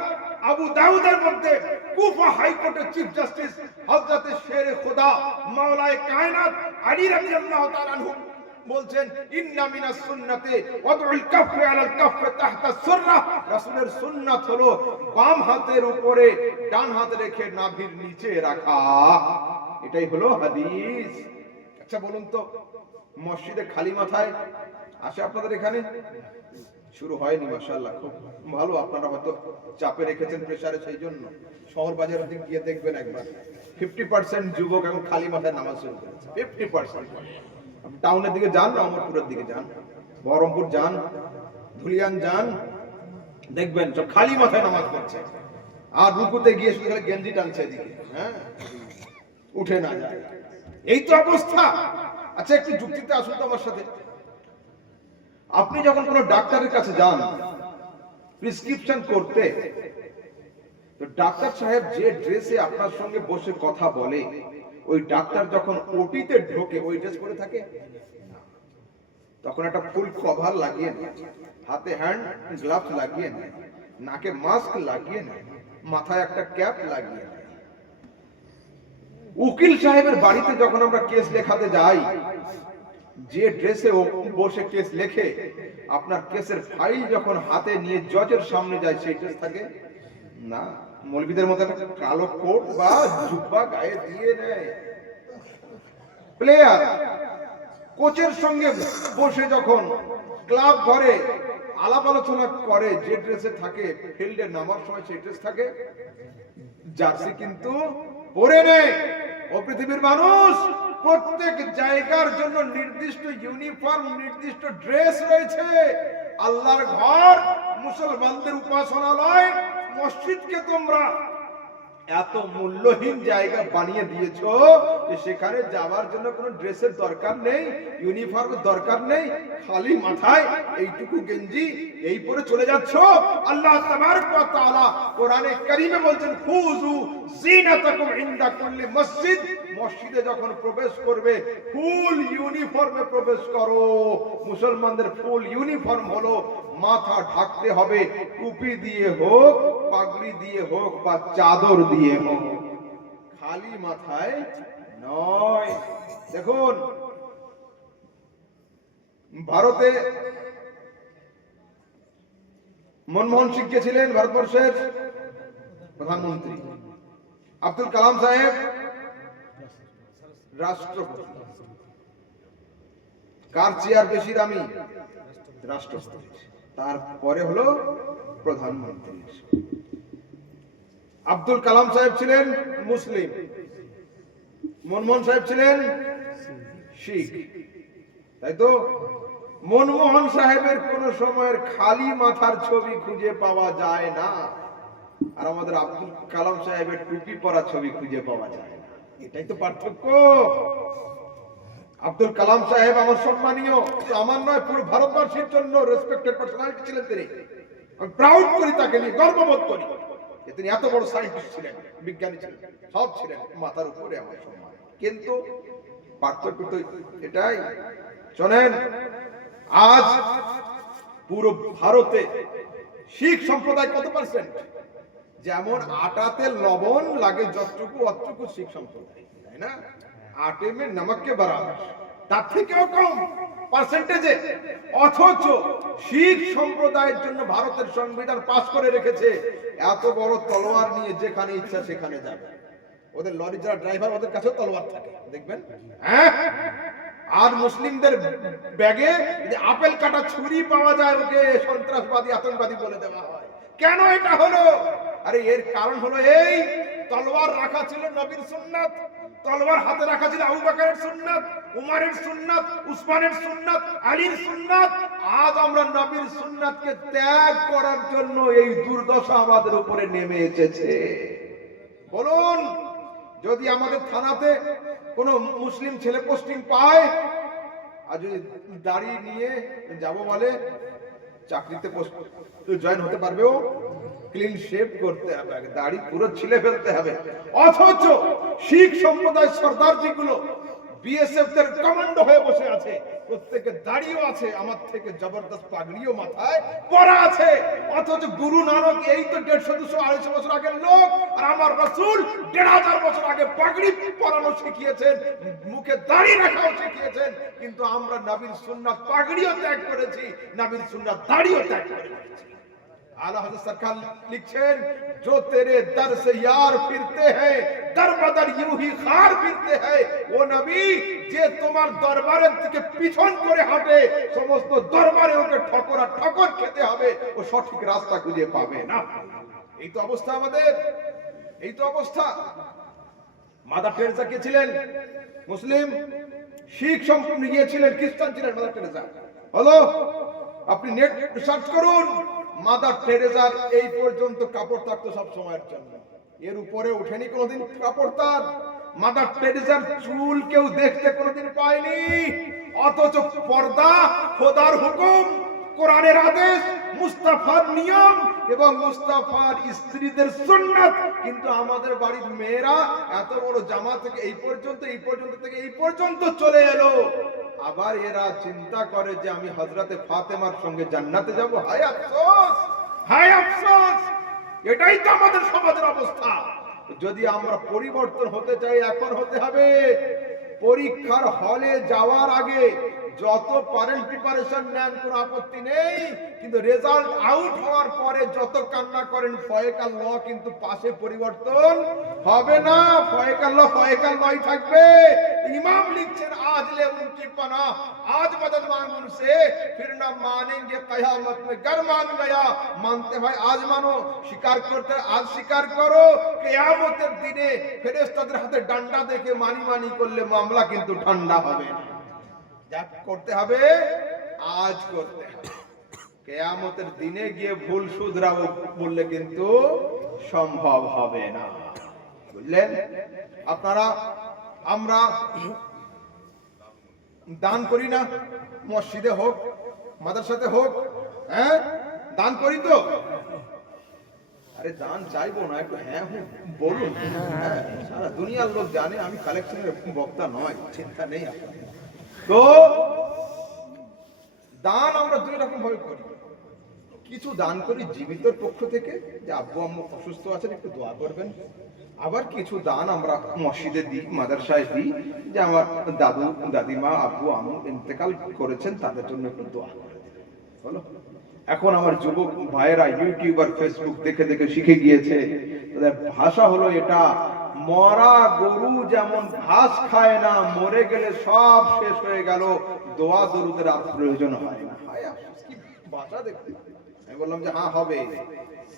আবু দাউদের মধ্যে কুফা হাইকোর্টের চিফ জাস্টিস হযরত শেরে খোদা মাওলায়ে কায়নাত আলী রাদিয়াল্লাহু তাআলা আনহু বলছেন, ইন্না মিনাস সুন্নাতি ওয়াদউল কাফফি আলাল কাফফি তাহতা সুররা। রাসূলের সুন্নাত হলো বাম হাতের উপরে ডান হাত রেখে নাভির নিচে রাখা। এটাই হলো হাদিস। আচ্ছা বলুন তো, মসজিদে খালি মাথায় আসে আপনাদের এখানে? শুরু হয়নি, মাশাআল্লাহ, খুব ভালো। আপনারা হয়তো চাপে রেখেছেন, প্রেসারে, সেই জন্য। শহর বাজারের দিকে গিয়ে দেখবেন একবার, 50% যুবক এখন খালি মাথায় নামাজ শুরু করেছে। 50%। টাউনের দিকে যান, রহমতপুরের দিকে যান, বহরমপুর যান, ধুলিয়ান যান, দেখবেন সব খালি মাথায় নামাজ পড়ছে। আর রুকুতে গিয়ে শুধু খালি গেঞ্জি টানছে এদিকে, হ্যাঁ, উঠে না যায়। এই তো অবস্থা। আচ্ছা একটু যুক্তিতে আসুন তো আমার সাথে। আপনি যখন কোনো ডাক্তারের কাছে যান প্রেসক্রিপশন করতে, তো ডাক্তার সাহেব যে ড্রেসে আপনার সঙ্গে বসে কথা বলে, ওই ডাক্তার যখন ওটিতে ঢোকে ওই ড্রেস পরে থাকে? তখন একটা ফুল কভার লাগিয়ে নেয়, হাতে হ্যান্ড গ্লাভস লাগিয়ে নেয়, নাকে মাস্ক লাগিয়ে নেয়, মাথায় একটা ক্যাপ লাগিয়ে নেয়। উকিল সাহেবের বাড়িতে যখন আমরা কেস লেখাতে যাই, যে ড্রেসে বসে কেস লেখে, আপনার কেসের ফাইল যখন হাতে নিয়ে জজের সামনে যায়, সেই ড্রেস থাকে না। মৌলবীদের মতো একটা কালো কোট বা জুব্বা গায়ে দিয়ে নেয়। প্লেয়ার কোচের সঙ্গে বসে যখন ক্লাব ঘরে আলাপ আলোচনা করে যে ড্রেসে থাকে, ফিল্ডে নামার সময় সেই ড্রেস থাকে, জার্সি কিন্তু পরে নেই। ও পৃথিবীর মানুষ, প্রত্যেক জায়গার জন্য নির্দিষ্ট ইউনিফর্ম, নির্দিষ্ট ড্রেস রয়েছে। আল্লাহর ঘর, মুসলমানদের উপাসনালয়, মসজিদকে তোমরা এত মূল্যহীন জায়গা বানিয়ে দিয়েছো যে সেখানে যাওয়ার জন্য কোনো ড্রেসের দরকার নেই, ইউনিফর্মের দরকার নেই, খালি মাথায় এইটুকু গেঞ্জি এই পরে চলে যাচ্ছ। আল্লাহ তাবারক ওয়া তাআলা কোরআনে কারীমে বলছেন, খুযু যিনাতাকুম ইনদা কুল্লি মসজিদ, মসজিদে যখন প্রবেশ করবে ফুল ইউনিফর্মে প্রবেশ করো। মুসলমানদের ফুল ইউনিফর্ম হলো মাথা ঢাকতে হবে, টুপি দিয়ে হোক, পাগড়ি দিয়ে হোক বা চাদর দিয়ে হোক, খালি মাথায় নয়। দেখুন, ভারতে মনমোহন সিং কে ছিলেন ভারতবর্ষের প্রধানমন্ত্রী, আব্দুল কালাম সাহেব রাষ্ট্রপতি। কার চেয়ার বেশি দামি? রাষ্ট্রপতি, তারপরে হলো প্রধানমন্ত্রী। আব্দুল কালাম সাহেব ছিলেন মুসলিম, মনমোহন সাহেব ছিলেন শিখ, তাই তো? মনমোহন সাহেবের কোন সময়ের খালি মাথার ছবি খুঁজে পাওয়া যায় না, আর আমাদের আব্দুল কালাম সাহেবের টুপি পরা ছবি খুঁজে পাওয়া যায় না। এটাই তো পার্থক্য। আব্দুল কালাম সাহেব আমার সম্মানীয়, আমার নয়, পুরো ভারতবর্ষের জন্য রেসপেক্টেড পার্সোনালিটি ছিলেন তিনি। আমি প্রাউড করি, তাকে নিয়ে গর্ববোধ করি যে তিনি এত বড় সায়েন্টিস্ট ছিলেন, বিজ্ঞানী ছিলেন, সব ছিলেন, মাথার উপরে আমার সম্মান। কিন্তু পার্থক্য তো এটাই। শোনেন, আজ পুরো ভারতে শিখ সম্প্রদায় কত পার্সেন্ট? যেমন আটাতে লবণ লাগে যতটুকু, অতটুকু শিখ সম্প্রদায়, তাই না? আটে মে নমক কে বরাবর, তার থেকেও কম পার্সেন্টেজে। অথচ শিখ সম্প্রদায়ের জন্য ভারতের সংবিধান পাস করে রেখেছে, এত বড় তলোয়ার নিয়ে যেখানে ইচ্ছা সেখানে যাবে। ওদের লরি যারা ড্রাইভার, ওদের কাছেও তলোয়ার থাকে, দেখবেন। হ্যাঁ, আর মুসলিমদের ব্যাগে যদি আপেল কাটা ছুরি পাওয়া যায়, ওকে সন্ত্রাসবাদী, আতঙ্কবাদী বলে দেওয়া হয়। কেন এটা হলো? আরে এর কারণ হলো এই, তলোয়ার রাখা ছিল নবীর সুন্নাত, তলোয়ার হাতে রাখা ছিল আবু বকরের সুন্নাত, উমরের সুন্নাত, উসমানের সুন্নাত, আলীর সুন্নাত। আজ আমরা নবীর সুন্নাতকে ত্যাগ করার জন্য এই দুর্দশা আমাদের উপরে নেমে এসেছে। বলুন, যদি আমাদের থানাতে কোন মুসলিম ছেলে পোস্টিং পায়, আর যদি দাড়ি নিয়ে যাব বলে, চাকরিতে জয়েন হতে পারবে? ও ক্লিন শেভ করতে হবে, দাড়ি পুরো ছিলে ফেলতে হবে। অথচ শিখ সম্প্রদায় সর্দারজি গুলো বিএসএফ এর কমান্ডো হয়ে বসে আছে, প্রত্যেকের দাড়িও আছে, আমার থেকে জবরদস্ত পাগড়িও মাথায় পরা আছে। অথচ গুরু নানক এই তো 150, 200, 250 বছর আগের লোক, আর আমার রাসূল 1500 বছর আগে পাগড়ি পরানো শিখিয়েছেন, মুখে দাড়ি রাখাও শিখিয়েছেন। কিন্তু আমরা নবীর সুন্নাত পাগড়িও ত্যাগ করেছি, নবীর সুন্নাত দাড়িও ত্যাগ করেছি। आला हज़रत सरकार लिखছেন, जो तेरे दर से यार फिरते हैं दर बदर यूं ही खार फिरते हैं। ও নবী, যে তোমার দরবারের দিকে পিছন করে হাঁটে, সমস্ত দরবারে ওকে ঠকর আর ঠকর খেতে হবে, ও সঠিক রাস্তা খুঁজে পাবে না। এই তো অবস্থা আমাদের, এই তো অবস্থা। মাদার টেরেসা কে ছিলেন? মুসলিম। শিখ সম্প্রদায় গিয়েছিলেন, খ্রিস্টান ছিলেন মাদার টেরেসা। হলো, আপনি নেট সার্চ করুন, মাদার টেরেসার এই পর্যন্ত কাপড় থাকতো সব সময়ের জন্য, এর উপরে ওঠেনি কোনোদিন কাপড় তার। মাদার টেরেসার চুল কেউ দেখতে কোনোদিন পায়নি। অথচ পর্দা খোদার হুকুম, কোরআনের আদেশ, মুস্তাফার নিয়ম এবং মুস্তাফার স্ত্রীদের সুন্নাত। কিন্তু আমাদের বাড়ির মেয়েরা এত বড় জামা থেকে এই পর্যন্ত, এই পর্যন্ত থেকে এই পর্যন্ত চলে এলো। আবার এরা চিন্তা করে যে আমি হযরতে ফাতেমার সঙ্গে জান্নাতে যাব। হায় আফসোস, হায় আফসোস, এটাই তো আমাদের সমাজের অবস্থা। যদি আমরা পরিবর্তন হতে চাই, এখন হতে হবে। পরীক্ষার হলে যাওয়ার আগে যত পারেন প্রিপারেশন নেন, কোনো আপত্তি নেই, কিন্তু রেজাল্ট আউট হওয়ার পরে যত কান্না করেন ফয়েকাল ল, কিন্তু পাশে পরিবর্তন হবে না। ফয়েকাল ল ফয়েকাল লই থাকবে। इमाम लिखছেন आज ले उनकी पना आज मदद मांग उनसे फिर ना मानेंगे कयामत में घर मान गया मानते भाई आज मानो স্বীকার করতে আজ স্বীকার করো কিয়ামতের দিনে ফেরেশতাদের হাতে ডান্ডা দেখে মানি মানি করলে মামলা কিন্তু ঠান্ডা হবে না যা করতে হবে আজ করতে হবে কিয়ামতের দিনে গিয়ে ভুল শুধরাবো বললে কিন্তু সম্ভব হবে না বুঝলেন আপনারা আমরা দান করি না মসজিদে হোক মাদ্রাসাতে হোক হ্যাঁ দান করি তো আরে দান চাইবো না একটু হ্যাঁ বলুন সারা দুনিয়ার লোক জানে আমি কালেকশনের বক্তা নয় চিন্তা নেই তো দান আমরা দুই রকম ভাবে করি কিছু দান করি জীবিতর পক্ষ থেকে যে আব্বু আম্মু অসুস্থ আছেন একটু দোয়া করবেন আবার কিছু দান আমরা মসজিদে দিই মাদ্রাসায় দিই যে আমার দাদু দাদিমা আব্বু আম্মু ইন্তেকাল করেছেন তাদের জন্য একটু দোয়া করে দিবেন বলো এখন আমার যুবক ভাইয়েরা ইউটিউব আর ফেসবুক দেখে দেখে শিখে গিয়েছে তাদের ভাষা হলো এটা মরা গরু যেমন ঘাস খায় না মরে গেলে সব শেষ হয়ে গেল দোয়া দরুদের আর প্রয়োজন হয় না হায় আফসোস কি ভাষা দেখতে আমি বললাম যে হ্যাঁ হবে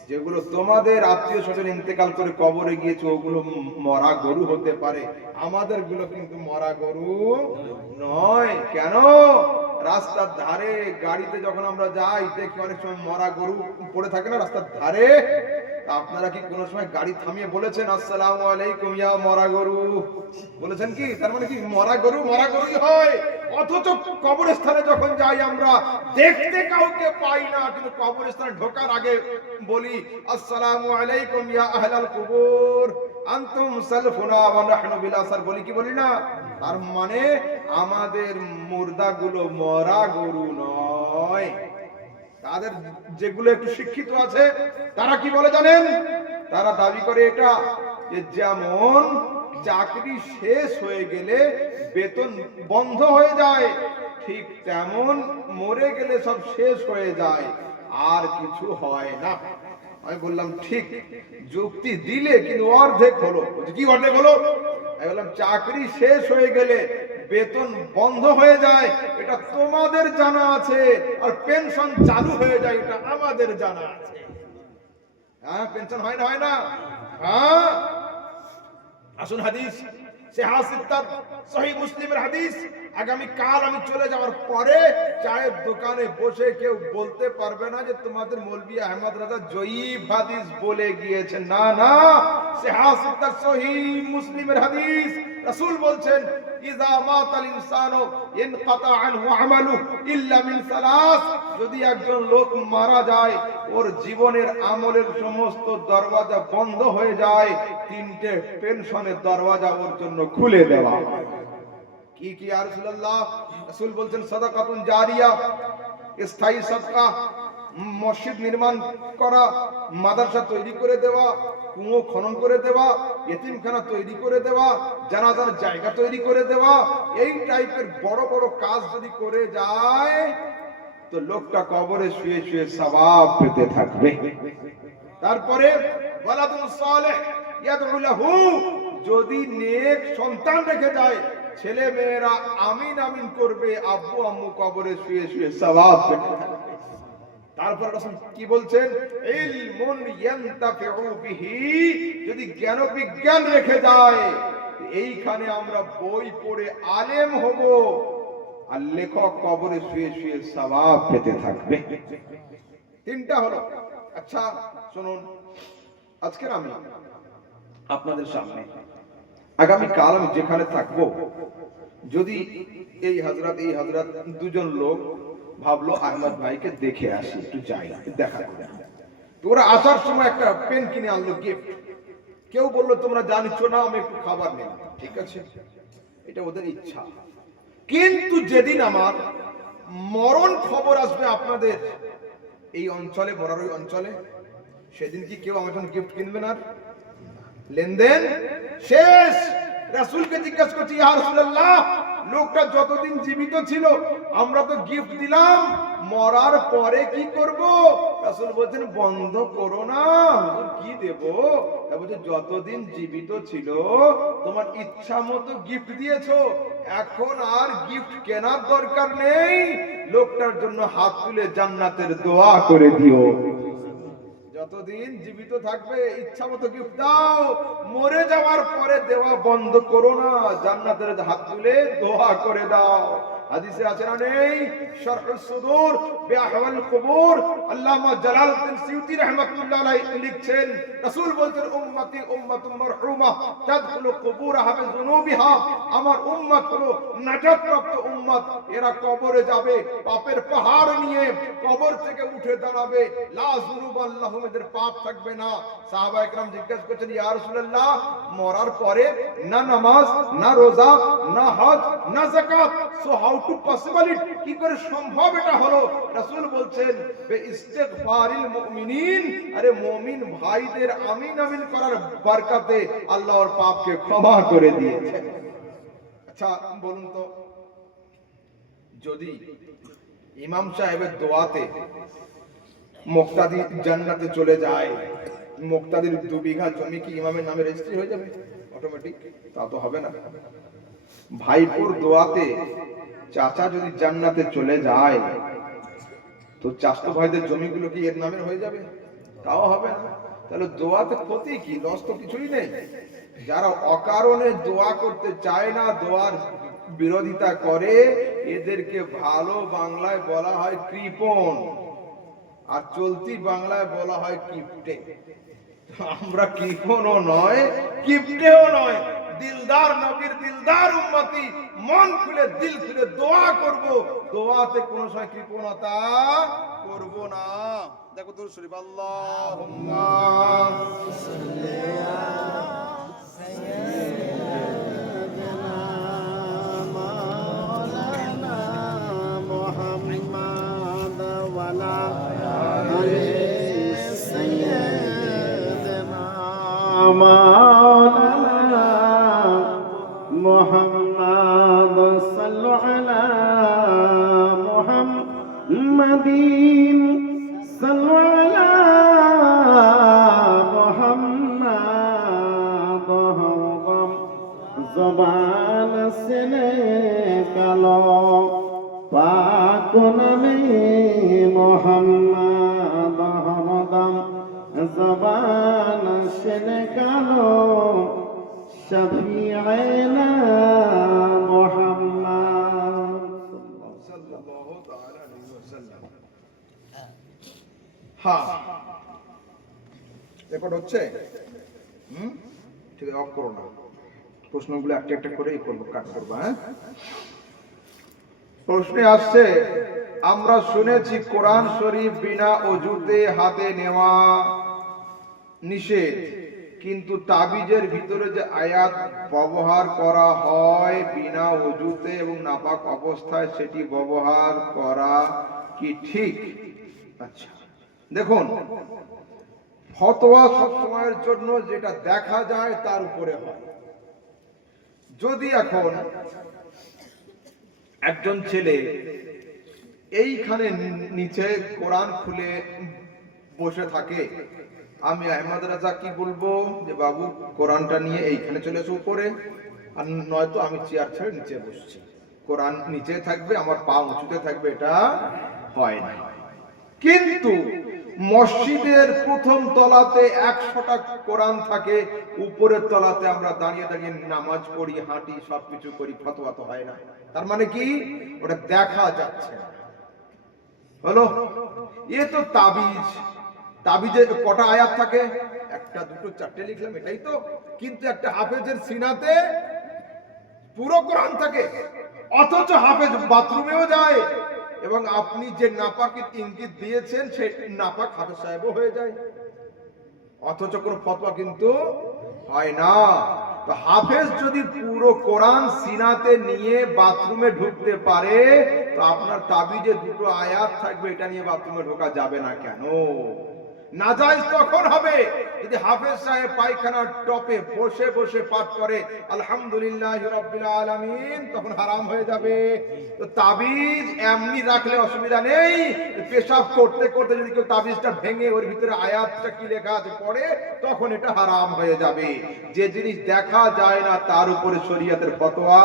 যেগুলো তোমাদের আত্মীয় স্বজন ইন্তেকাল করে কবরে গিয়েছে ওগুলো মরা গরু হতে পারে আমাদের গুলো কিন্তু মরা গরু নয় কেন রাস্তার ধারে গাড়িতে যখন আমরা যাই দেখি অনেক সময় মরা গরু পড়ে থাকে না রাস্তার ধারে আপনারা কি কোনো সময় গাড়ি থামিয়ে বলেছেন আসসালামু আলাইকুম ইয়া মরা গরু বলেছেন কি তার মানে কি মরা গরুই হয় অথচ কবরস্থানে যখন যাই আমরা দেখতে কাউকে পাই না কিন্তু কবরস্থানে ঢোকার আগে বলি আসসালামু আলাইকুম ইয়া আহলাল কুবুর আনতুম সালফুনা ওয়া নাহনু বিল আসার বলি কি বলি না তার মানে আমাদের মুর্দাগুলো মরা গরু নয় তাদের যেগুলো একটু শিক্ষিত আছে তারা কি বলে জানেন তারা দাবি করে এটা যে যেমন চাকরি শেষ হয়ে গেলে বেতন বন্ধ হয়ে যায় ঠিক তেমন মরে গেলে সব শেষ হয়ে যায় আর কিছু হয় না আমি বললাম ঠিক যুক্তি দিলে কিন্তু অর্ধেক হলো কি অর্ধেক হলো আমি বললাম চাকরি শেষ হয়ে গেলে বেতন বন্ধ হয়ে যায় এটা তোমাদের জানা আছে আর পেনশন চালু হয়ে যায় এটা আমাদের জানা আছে হ্যাঁ পেনশন হয় না হ্যাঁ আসুন হাদিস সিহাসিত্তার সহিহ মুসলিমের হাদিস আগামী কাল আমি চলে যাওয়ার পরে চায়ের দোকানে বসে কেউ বলতে পারবে না যে তোমাদের মৌলভী আহমদ রাজা জয়ীব হাদিস বলে গিয়েছেন না না সিহাসিত্তার সহিহ মুসলিমের হাদিস রাসূল বলছেন ইযা মাতাল ইনসানু ইনকাতা আনহু আমালু ইল্লা মিন সালাস যদি একজন লোক মারা যায় ওর জীবনের আমলের সমস্ত দরওয়াজা বন্ধ হয়ে যায় তিনটে পেনশনের দরওয়াজা ওর জন্য খুলে দেওয়া হয় কি কি ইয়া রাসূলুল্লাহ রাসূল বলছেন সাদাকাতুন জারিয়া স্থায়ী সাদকা মসজিদ নির্মাণ করা মাদ্রাসা তৈরি করে দেওয়া কুয়ো খনন করে দেওয়া এতিমখানা তৈরি করে দেওয়া জানাজার জায়গা তৈরি করে দেওয়া এই টাইপের বড় বড় কাজ যদি করে যায় তো লোকটা কবরে শুয়ে শুয়ে সওয়াব পেতে থাকবে তারপরে ওয়ালাদুন সালেহ ইয়াদউ লাহু যদি নেক সন্তান রেখে যায় ছেলে মেয়েরা আমিন আমিন করবে আব্বু আম্মু কবরে শুয়ে শুয়ে সওয়াব পেতে থাকবে তারপর রাসূল কি বলছেন ইলমুন ইয়ানতাফিউ বিহি যদি জ্ঞান বিজ্ঞান রেখে যায় এইখানে আমরা বই পড়ে আলেম হব আর লেখক কবরে শুয়ে শুয়ে সওয়াব পেতে থাকবে তিনটা হলো আচ্ছা শুনুন আজকে আমি আপনাদের সামনে আগামী কাল আমি যেখানে থাকবো যদি এই হযরত দুজন লোক ভাবলো আহমদ ভাইকে দেখে আসি একটু যাই দেখা করে তোরা আসার সময় একটা পেন কিনে আনলো গিফট কেউ বললো তোমরা জানিছো না আমি একটু খাবার নেব ঠিক আছে এটা ওদের ইচ্ছা কিন্তু যেদিন আমার মরণ খবর আসবে আপনাদের এই অঞ্চলে বড়ারই অঞ্চলে সেদিন কি কেউ আমার জন্য গিফট কিনবে না লেনদেন শেষ রাসূলকে জিজ্ঞাসা করছি ইয়া রাসূলুল্লাহ লোকটা যতদিন জীবিত ছিল আমরা তো গিফট দিলাম, মরার পরে কি করব? রাসূল বলছেন বন্ধ করো না। হুজুর কি দেব? তা বলছে যতদিন জীবিত ছিল তোমার ইচ্ছা মতো গিফট দিয়েছো, এখন আর গিফট কেনার দরকার নেই, লোকটার জন্য হাত তুলে জান্নাতের দোয়া করে দিও। যতদিন জীবিত থাকবে ইচ্ছা মতো গিফট দাও, মরে যাওয়ার পরে দেওয়া বন্ধ করো না, জান্নাতের হাত তুলে দোয়া করে দাও। হাদিসে আছে না নেই? শারহুস সুদূর বিআহওয়াল কুবুর আল্লামা জালালউদ্দিন সিয়ুতী রাহমাতুল্লাহ আলাইহি লিখছেন, রাসূল বলতেন উম্মতি উম্মাতুম মারহুমা তাদখুলু কুবুরাহা বিযুনুবিহা, আমার উম্মত হলো নাজাতপ্রাপ্ত উম্মত, এরা কবরে যাবে পাপের পাহাড় নিয়ে, কবর থেকে উঠে দাঁড়াবে, লা যুনুবান লাহুম, এদের পাপ থাকবে না। সাহাবায়ে কেরাম জিজ্ঞাসা করছেন ইয়া রাসূলুল্লাহ, মরার পরে না নামাজ, না রোজা, না হজ, না যাকাত, so how to possible it, কি করে সম্ভব এটা হলো? রাসূল বলছেন বে ইস্তিগফারিল মুমিনিন, আরে মুমিন ভাইদের আমিন আমিন করার বরকতে আল্লাহ ওর পাপকে ক্ষমা করে দিয়েছেন। আচ্ছা বলুন তো, যদি ইমাম সাহেবের দোয়াতে মুক্তাদি জান্নাতে চলে যায়, মুক্তাদির 2 বিঘা জমি কি ইমামের নামে রেজিস্ট্রি হয়ে যাবে অটোমেটিক? তা তো হবে না। ভাইপোর দোয়াতে চাচা যদি জান্নাতে চলে যায়, তো চাচতো ভাইদের জমিগুলো কি এর নামে হয়ে যাবে? তাও হবে না। তাহলে দোয়াতে ক্ষতি কি? লস তো কিছুই নেই। যারা অকারণে দোয়া করতে চায় না, দোয়ার বিরোধিতা করে, এদেরকে ভালো বাংলায় বলা হয় কৃপণ, আর চলতি বাংলায় বলা হয় কিপটে। আমরা কৃপণও নয়, কিপটেও নয়, দিলদার নবীর দিলদার উম্মতি, মন খুলে দিল খুলে দোয়া করব, দোয়াতে কোনো সময় কৃপণতা করব না। দেখো দরুদ শরীফ, আল্লাহুম্মা সাল্লি আলা সাইয়্যিদিনা মাওলানা মুহাম্মাদ ওয়া আলা আলি সাইয়্যিদিনা মাওলানা মুহাম্মাদ সাল্লু আলা মুহাম্মাদিন সাল্লু আলা মুহাম্মাদ হরদম জবান সিনে কালো পাক নামে মুহাম্মাদ হরদম জবান সিনে কালো শফিঈনা মুহাম্মাদ সাল্লাল্লাহু তাআলা আলাইহি ওয়াসাল্লাম। হ্যাঁ, রেকর্ড হচ্ছে? ঠিক আছে, অফ করো না, প্রশ্নগুলো একটা একটা করেই করবো, কাট করবো। হ্যাঁ, প্রশ্নে আসছে, আমরা শুনেছি কোরআন শরীফ বিনা ওযুতে হাতে নেওয়া নিষেধ, কিন্তু তাবিজের ভিতরে যে আয়াত ব্যবহার করা হয় বিনা ওযুতে এবং নাপাক অবস্থায়, সেটি ব্যবহার করা কি ঠিক? আচ্ছা দেখুন, ফতোয়া সব সময়ের জন্য যেটা দেখা যায় তার উপরে হয়। যদি এখন একজন ছেলে এইখানে নিচে কোরআন খুলে বসে থাকে, আমি আহমদ রাজা কি বলবো যে বাবু কোরআনটা নিয়ে এইখানে চলে এসে উপরে, আর নয়তো আমি চেয়ার ছেড়ে নিচে বসছি, কোরআন নিচে থাকবে, আমার পা উঁচুতে থাকবে, এটা হয় না। কিন্তু মসজিদের প্রথম তলাতে 100টা কোরআন থাকে, উপরের তলাতে আমরা দাঁড়িয়ে দাঁড়িয়ে নামাজ পড়ি, হাঁটি, সবকিছু করি, ফতোয়া তো হয় না। তার মানে কি? ওটা দেখা যাচ্ছে না। হলো, এ তো তাবিজ। তাবিজে কটা আয়াত থাকে? 1, 2, 4 লিখলাম, এটাই তো। কিন্তু একটা হাফেজের সিনাতে পুরো কোরআন থাকে, অথচ হাফেজ বাথরুমেও যায়, এবং আপনি যে নাপাকের ইঙ্গিত দিয়েছেন সেই নাপাক হাফেজ সাহেবও হয়ে যায়, অথচ কোনো ফতোয়া কিন্তু হয় না। তো হাফেজ যদি পুরো কোরআন সিনাতে নিয়ে বাথরুমে ঢুকতে পারে, তো আপনার তাবিজে 2টো আয়াত থাকবে, এটা নিয়ে বাথরুমে ঢোকা যাবে না কেন? নাজায়েজ তখন হবে যদি হাফেজ সাহেব পায়খানার টপে বসে বসে পাঠ করে আলহামদুলিল্লাহি রাব্বিল আলামিন, তখন হারাম হয়ে যাবে। তো তাবিজ এমনি রাখলে অসুবিধা নেই, পেশাব করতে করতে যদি কেউ তাবিজটা ভেঙে ওর ভিতরে আয়াতটা কি লেখা আছে পড়ে, তখন এটা হারাম হয়ে যাবে। যে জিনিস দেখা যায় না তার উপরে শরীয়তের ফতোয়া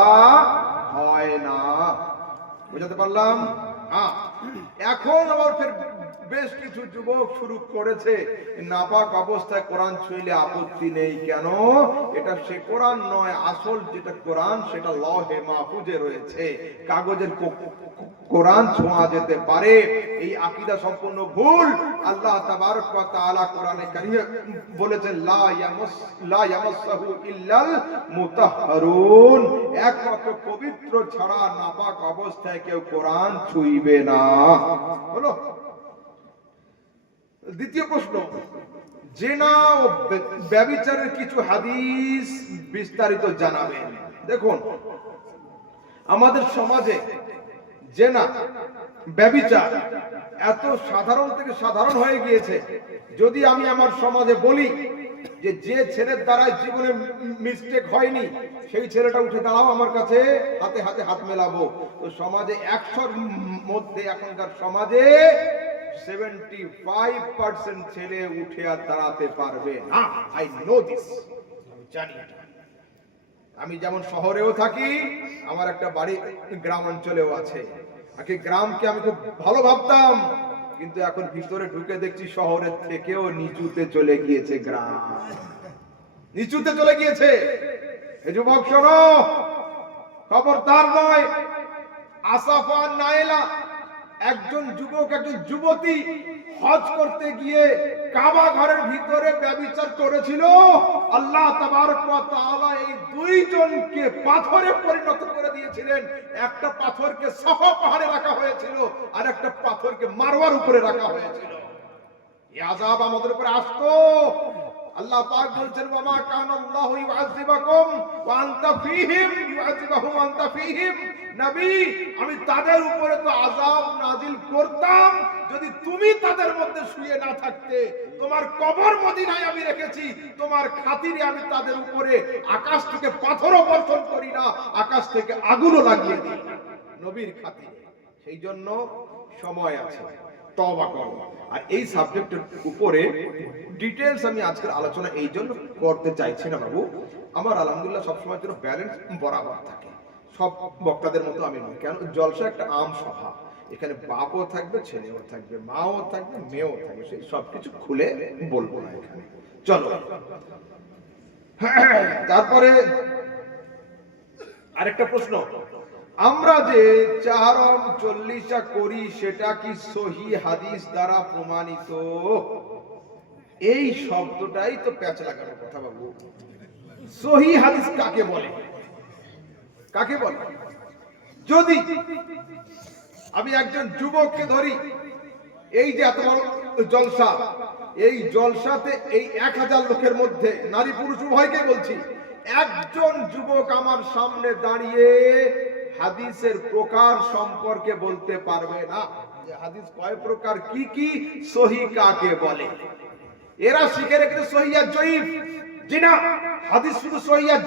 হয় না। বুঝাতে পারলাম? হ্যাঁ। এখন আবার ফের বেশ কিছু যুবক শুরু করেছে নাপাক অবস্থায় কোরআন ছুঁইলে আপত্তি নেই। কেন? এটা সে কোরআন নয়, আসল যেটা কোরআন সেটা লহে মাহফুজে রয়েছে, কাগজের কোরআন ছোঁয়া যেতে পারে। এই আকীদা সম্পূর্ণ ভুল। আল্লাহ তাবারক ওয়া তাআলা কোরআনে কারীমে বলেছেন লা ইয়ামাসসাহু ইল্লাল মুতাহহারুন, একমাত্র পবিত্র ছাড়া নাপাক অবস্থায় কেউ কোরআন ছুঁইবে না। হলো দ্বিতীয় প্রশ্ন, জিনা ও ব্যভিচারের কিছু হাদিস বিস্তারিত জানাবেন। দেখুন, আমাদের সমাজে জিনা ব্যভিচার এত সাধারণ থেকে সাধারণ হয়ে গিয়েছে। যদি আমি আমার সমাজে বলি যে ছেলের দ্বারা জীবনে মিস্টেক হয়নি সেই ছেলেটা উঠে দাঁড়াও আমার কাছে, হাতে হাতে হাত মেলাবো, তো সমাজে 100-র মধ্যে এখনকার সমাজে 75% ছেলে উঠে আর দাঁড়াতে পারবে না। আই নো দিস, জানি এটা। আমি যেমন শহরেও থাকি, আমার একটা বাড়ি গ্রাম অঞ্চলেও আছে। আগে গ্রামকে আমি খুব ভালো ভাবতাম, কিন্তু এখন ভিতরে ঢুকে দেখছি শহরের থেকেও নিচুতে চলে গিয়েছে গ্রাম, নিচুতে চলে গিয়েছে। এই যুবক শোনো, খবরদার নয়। আসাফা নাইলা একজন যুবক একজন যুবতী হজ করতে গিয়ে কাবা ঘরের ভিতরে ব্যভিচার করেছিল। আল্লাহ তাবারক ওয়া তাআলা এই দুইজনকে পাথরে পরিণত করে দিয়েছিলেন। একটা পাথরকে সাফা পাহাড়ে রাখা হয়েছিল আর একটা পাথরকে মারওয়ার উপরে রাখা হয়েছিল। এই আযাব আমাদের উপরে আসতো। আল্লাহ পাক বলছেন ওয়ামা কানাল্লাহু ইউআযিবুকুম ওয়া আনতা ফীহিম ইউআযিবুহুম ওয়া আনতা ফীহিম। নবী, আমি তাদের উপরে তো আযাব নাজিল করতাম যদি তুমি তাদের মধ্যে শুয়ে না থাকতে। তোমার কবর মদিনায় আমি রেখেছি, তোমার খাতিরে আমি তাদের উপরে আকাশ থেকে পাথরও বর্ষণ করি না, আকাশ থেকে আগুনও লাগিয়ে দিই না, নবীর খাতিরে। সেই জন্য সময় আছে, তওবা করো। আর এই সাবজেক্টের উপরে ডিটেইলস আমি আজকের আলোচনা এই জন্য করতে চাইছি না বাবু, আমার আলহামদুলিল্লাহ সবসময় যেন ব্যালেন্স বরাবর থাকে। সব বক্তাদের মতো আমি নই। কেন? জলসা একটা আম সভা, এখানে বাপও থাকবে, ছেলেও থাকবে, মাও থাকবে, মেয়েও থাকবে, সেই সবকিছু খুলে বলবো না এখানে। চলো তারপরে আরেকটা প্রশ্ন, আমরা যে ৪৪ করি সেটা কি সহিহ হাদিস দ্বারা প্রমাণিত? এই শব্দটাই তো প্যাচ লাগানোর কথা বাবু। সহিহ হাদিস কাকে বলে? কাকে বলে? যদি আমি একজন যুবককে ধরি, এই যে এত বড় জলসা, এই জলসাতে এই ১০০০ লোকের মধ্যে নারী পুরুষ উভয়কে বলছি, একজন যুবক আমার সামনে দাঁড়িয়ে হাদিসের প্রকার সম্পর্কে বলতে পারবে না যে হাদিস কয় প্রকার, কি কি, সহিহ কাকে বলে। এরা শিখে রেখেছে সহিহ আর জয়ীফ। জি না, হাদিস শুধু সহিহ আর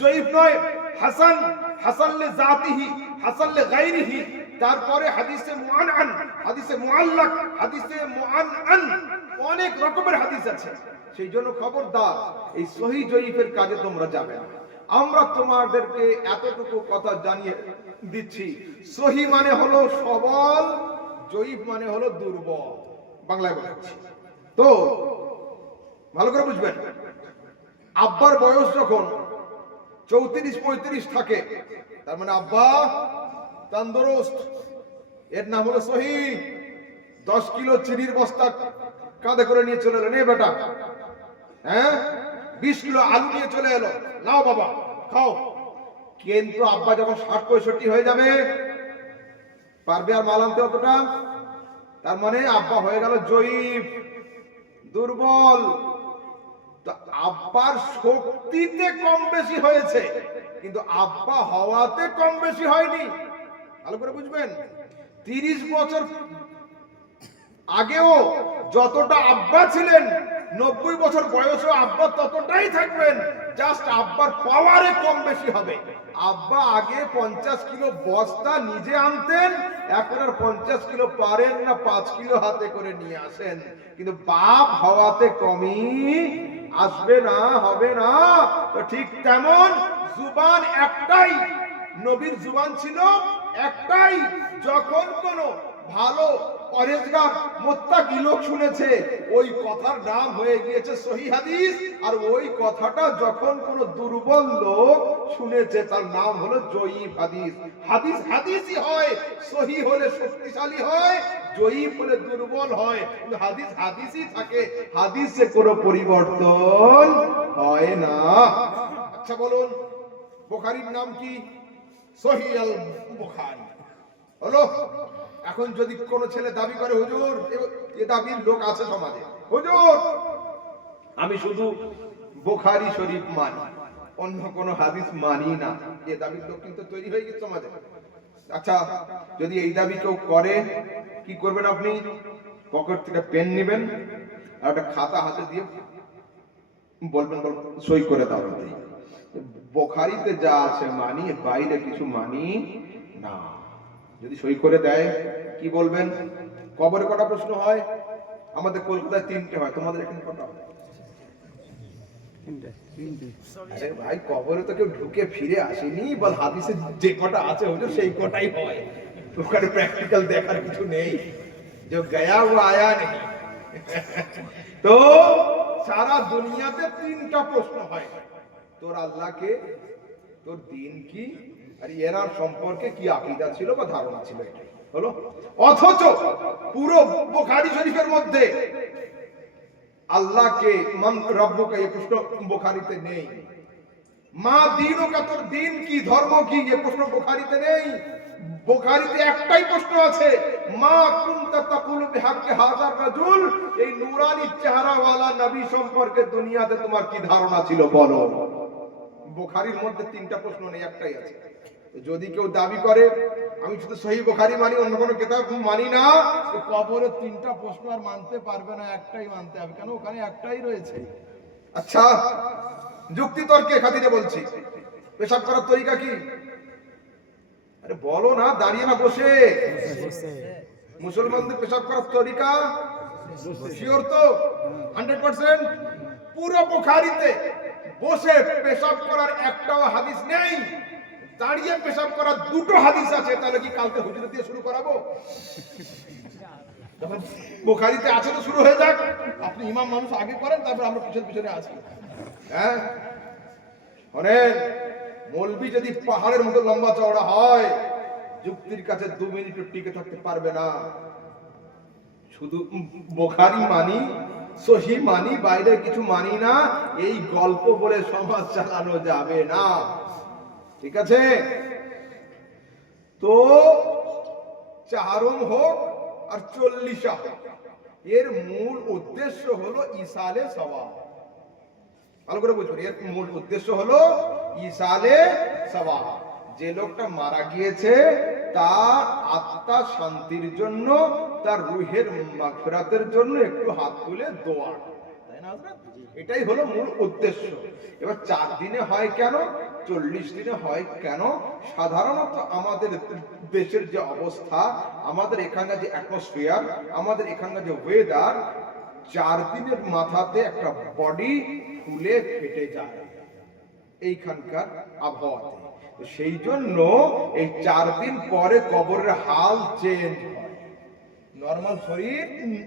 জয়ীফ নয়, হাসান, হাসান লে জাতিহি, হাসান লে গায়রিহি, তারপরে হাদিসে মুআনআন, হাদিসে মুআল্লাক, হাদিসে মুআনআন, অনেক রকমের হাদিস আছে। সেই জন্য খবরদার এই সহিহ জয়ীফের কাজে তোমরা যাবে না। আমরা তোমাদেরকে এতটুকু কথা জানিয়ে দিচ্ছি, সহিহ মানে হলো সবল, জয়ীফ মানে হলো দুর্বল, বাংলায় বলছি তো ভালো করে বুঝবেন। আব্বার বয়স যখন 34-35 থাকে, তার মানে আব্বা তন্দুরুস্ত, এর নাম হলো সহিহ। 10 কিলো চিনির বস্তা কাঁধে করে নিয়ে চলে এলো, নে বেটা, হ্যাঁ 20 কিলো আলু নিয়ে চলে এলো, নাও বাবা খাও। কিন্তু আব্বা যখন 60-65 হয়ে যাবে, পারবে আর মাল আনতে অতটা? তার মানে আব্বা হয়ে গেল জয়ীফ, দুর্বল। তো আব্বার শক্তিতে কম বেশি হয়েছে, কিন্তু আব্বা হওয়াতে কম বেশি হয়নি। ভালো করে বুঝবেন। 30 বছর আগেও যতটা আব্বা ছিলেন 90 বছর বয়সেও আব্বা ততটাই থাকবেন, জাস্ট আব্বার পাওয়ারে কম বেশি হবে। আব্বা আগে 50 কিলো বস্তা নিজে আনতেন, এখন আর 50 কিলো পারেন না, 5 কিলো হাতে করে নিয়ে আসেন। কিন্তু বাপ হওয়াতে কমই আসবে না, হবে না। তো ঠিক তেমন জুবান একটাই, নবীর জুবান ছিল একটাই। যখন কোন ভালো পরেজগার মুত্তাকি লোক শুনেছে, ওই কথার নাম হয়ে গিয়েছে সহিহ হাদিস। আর ওই কথাটা যখন কোন দুর্বল লোক শুনেছে, তার নাম হলো জয়ীফ হাদিস। হাদিস হাদিসই হয়, সহিহ হলে শক্তিশালী হয়, জয়ীফ হলে দুর্বল হয়। কিন্তু হাদিস হাদিসই থাকে, হাদিসে কোনো পরিবর্তন হয় না। আচ্ছা বলুন, বুখারীর নাম কি? সহিহ আল বুখারী হলো। এখন যদি কোন ছেলে দাবি করে, হুজুর, এ দাবির লোক আছে সমাজে, হুজুর আমি শুধু বুখারী শরীফ মানি, অন্য কোন হাদিস মানি না, এ দাবির লোক কিন্তু তৈরি হয়ে গেছে সমাজে। আচ্ছা, যদি এই দাবি কেউ করে, কি করবেন আপনি? পকেট থেকে পেন নেবেন আর একটা খাতা হাতে দিয়ে বলবেন, সই করে দাও, বুখারীতে যা আছে মানি, বাইরে কিছু মানি না। যদি সই করে দেয়, কি বলবেন? কবরে কটা প্রশ্ন হয়? আমাদের কলকাতায় 3টে হয়, তোমাদের এখানে কটা হয়? আরে ভাই, কবরে তো কেউ ঢুকে ফিরে আসেনি, বল হাদিসে যে কটা আছে হুজুর সেই কটাই হয়। ওখানে প্র্যাকটিক্যাল দেখার কিছু নেই, যে গয়া ও আয়া নেই। তো সারা দুনিয়াতে 3টা প্রশ্ন হয়, তোর আল্লাহকে, তোর দিন কি, আর এরার সম্পর্কে কি আকীদা ছিল বা ধারণা ছিল, এটাই হলো। অথচ পুরো বুখারী শরীফের মধ্যে আল্লাহকে, মান রব্বুকা, এই প্রশ্ন বুখারীতে নেই। মা দীনুকা, তোর দিন কি, ধর্ম কি, এই প্রশ্ন বুখারীতে নেই। বুখারীতে একটাই প্রশ্ন আছে, মা কুনতা তাকুলু বিহাক্কি হাযার রাজুল, এই নূরানি চেহারাওয়ালা নবী সম্পর্কে দুনিয়াতে তোমার কি ধারণা ছিল বলো। বুখারীর মধ্যে 3টা প্রশ্ন নেই, একটাই আছে। যদি কেউ দাবি করে আমি শুধু সহিহ বুখারী মানি, অন্য কোনো কিতাব মানি না, তো কবরে 3টা প্রশ্ন আর মানতে পারবে না, একটাই মানতে হবে। কেন? ওখানে একটাই রয়েছে। আচ্ছা, যুক্তি তর্কে খাতিরে বলছি, পেশাব করার তরিকা কি? আরে বলো না, দাঁড়িয়ে না বসে। মুসলমানদের পেশাব করার তরিকা শিওর তো? 100%? পুরো বুখারীতে বসে পেশাব করার একটাও হাদিস নেই, দাঁড়িয়ে পেশাব করার 2টো হাদিস আছে। তাহলে কি কালকে হুজুর দিয়ে শুরু করাবো? যখন বুখারীতে আছে তো শুরু হয়ে যাক। আপনি ইমাম মানুষ আগে করেন, তারপর আমরা পিছনে পিছনে আসি। হ্যাঁ, শোনেন, মৌলবি যদি পাহাড়ের মতো লম্বা চওড়া হয়, যুক্তির কাছে 2 মিনিট টিকে থাকতে পারবে না। শুধু বুখারী মানি, সহিহ মানি, বাইরে কিছু মানি না, এই গল্প বলে সমাজ চালানো যাবে না। ঠিক আছে? তো 4 হোক আর 40 হোক, এর মূল উদ্দেশ্য হলো ইসালে সওয়াব। ভালো করে বুঝুন, এর মূল উদ্দেশ্য হলো ইসালে সওয়াব। যে লোকটা মারা গিয়েছে, তার আত্মা শান্তির জন্য, তার রূহের মাগফিরাতের জন্য একটু হাত তুলে দোয়া, তাই না হযরত? এটাই হলো মূল উদ্দেশ্য। এবার 4 দিনে হয় কেন, 40 দিনে হয় কেন? সাধারণত আমাদের দেশের যে অবস্থা, আমাদের এখানকার যে অ্যাটমসফিয়ার, আমাদের এখানকার যে ওয়েদার, 4 দিনের মাথাতে একটা বডি ফুলে ফেটে যায় এইখানকার আবহাওয়াতে। সেই জন্য এই 4 দিন পরে কবরের হাল চেঞ্জ হয়। নরমাল শরীর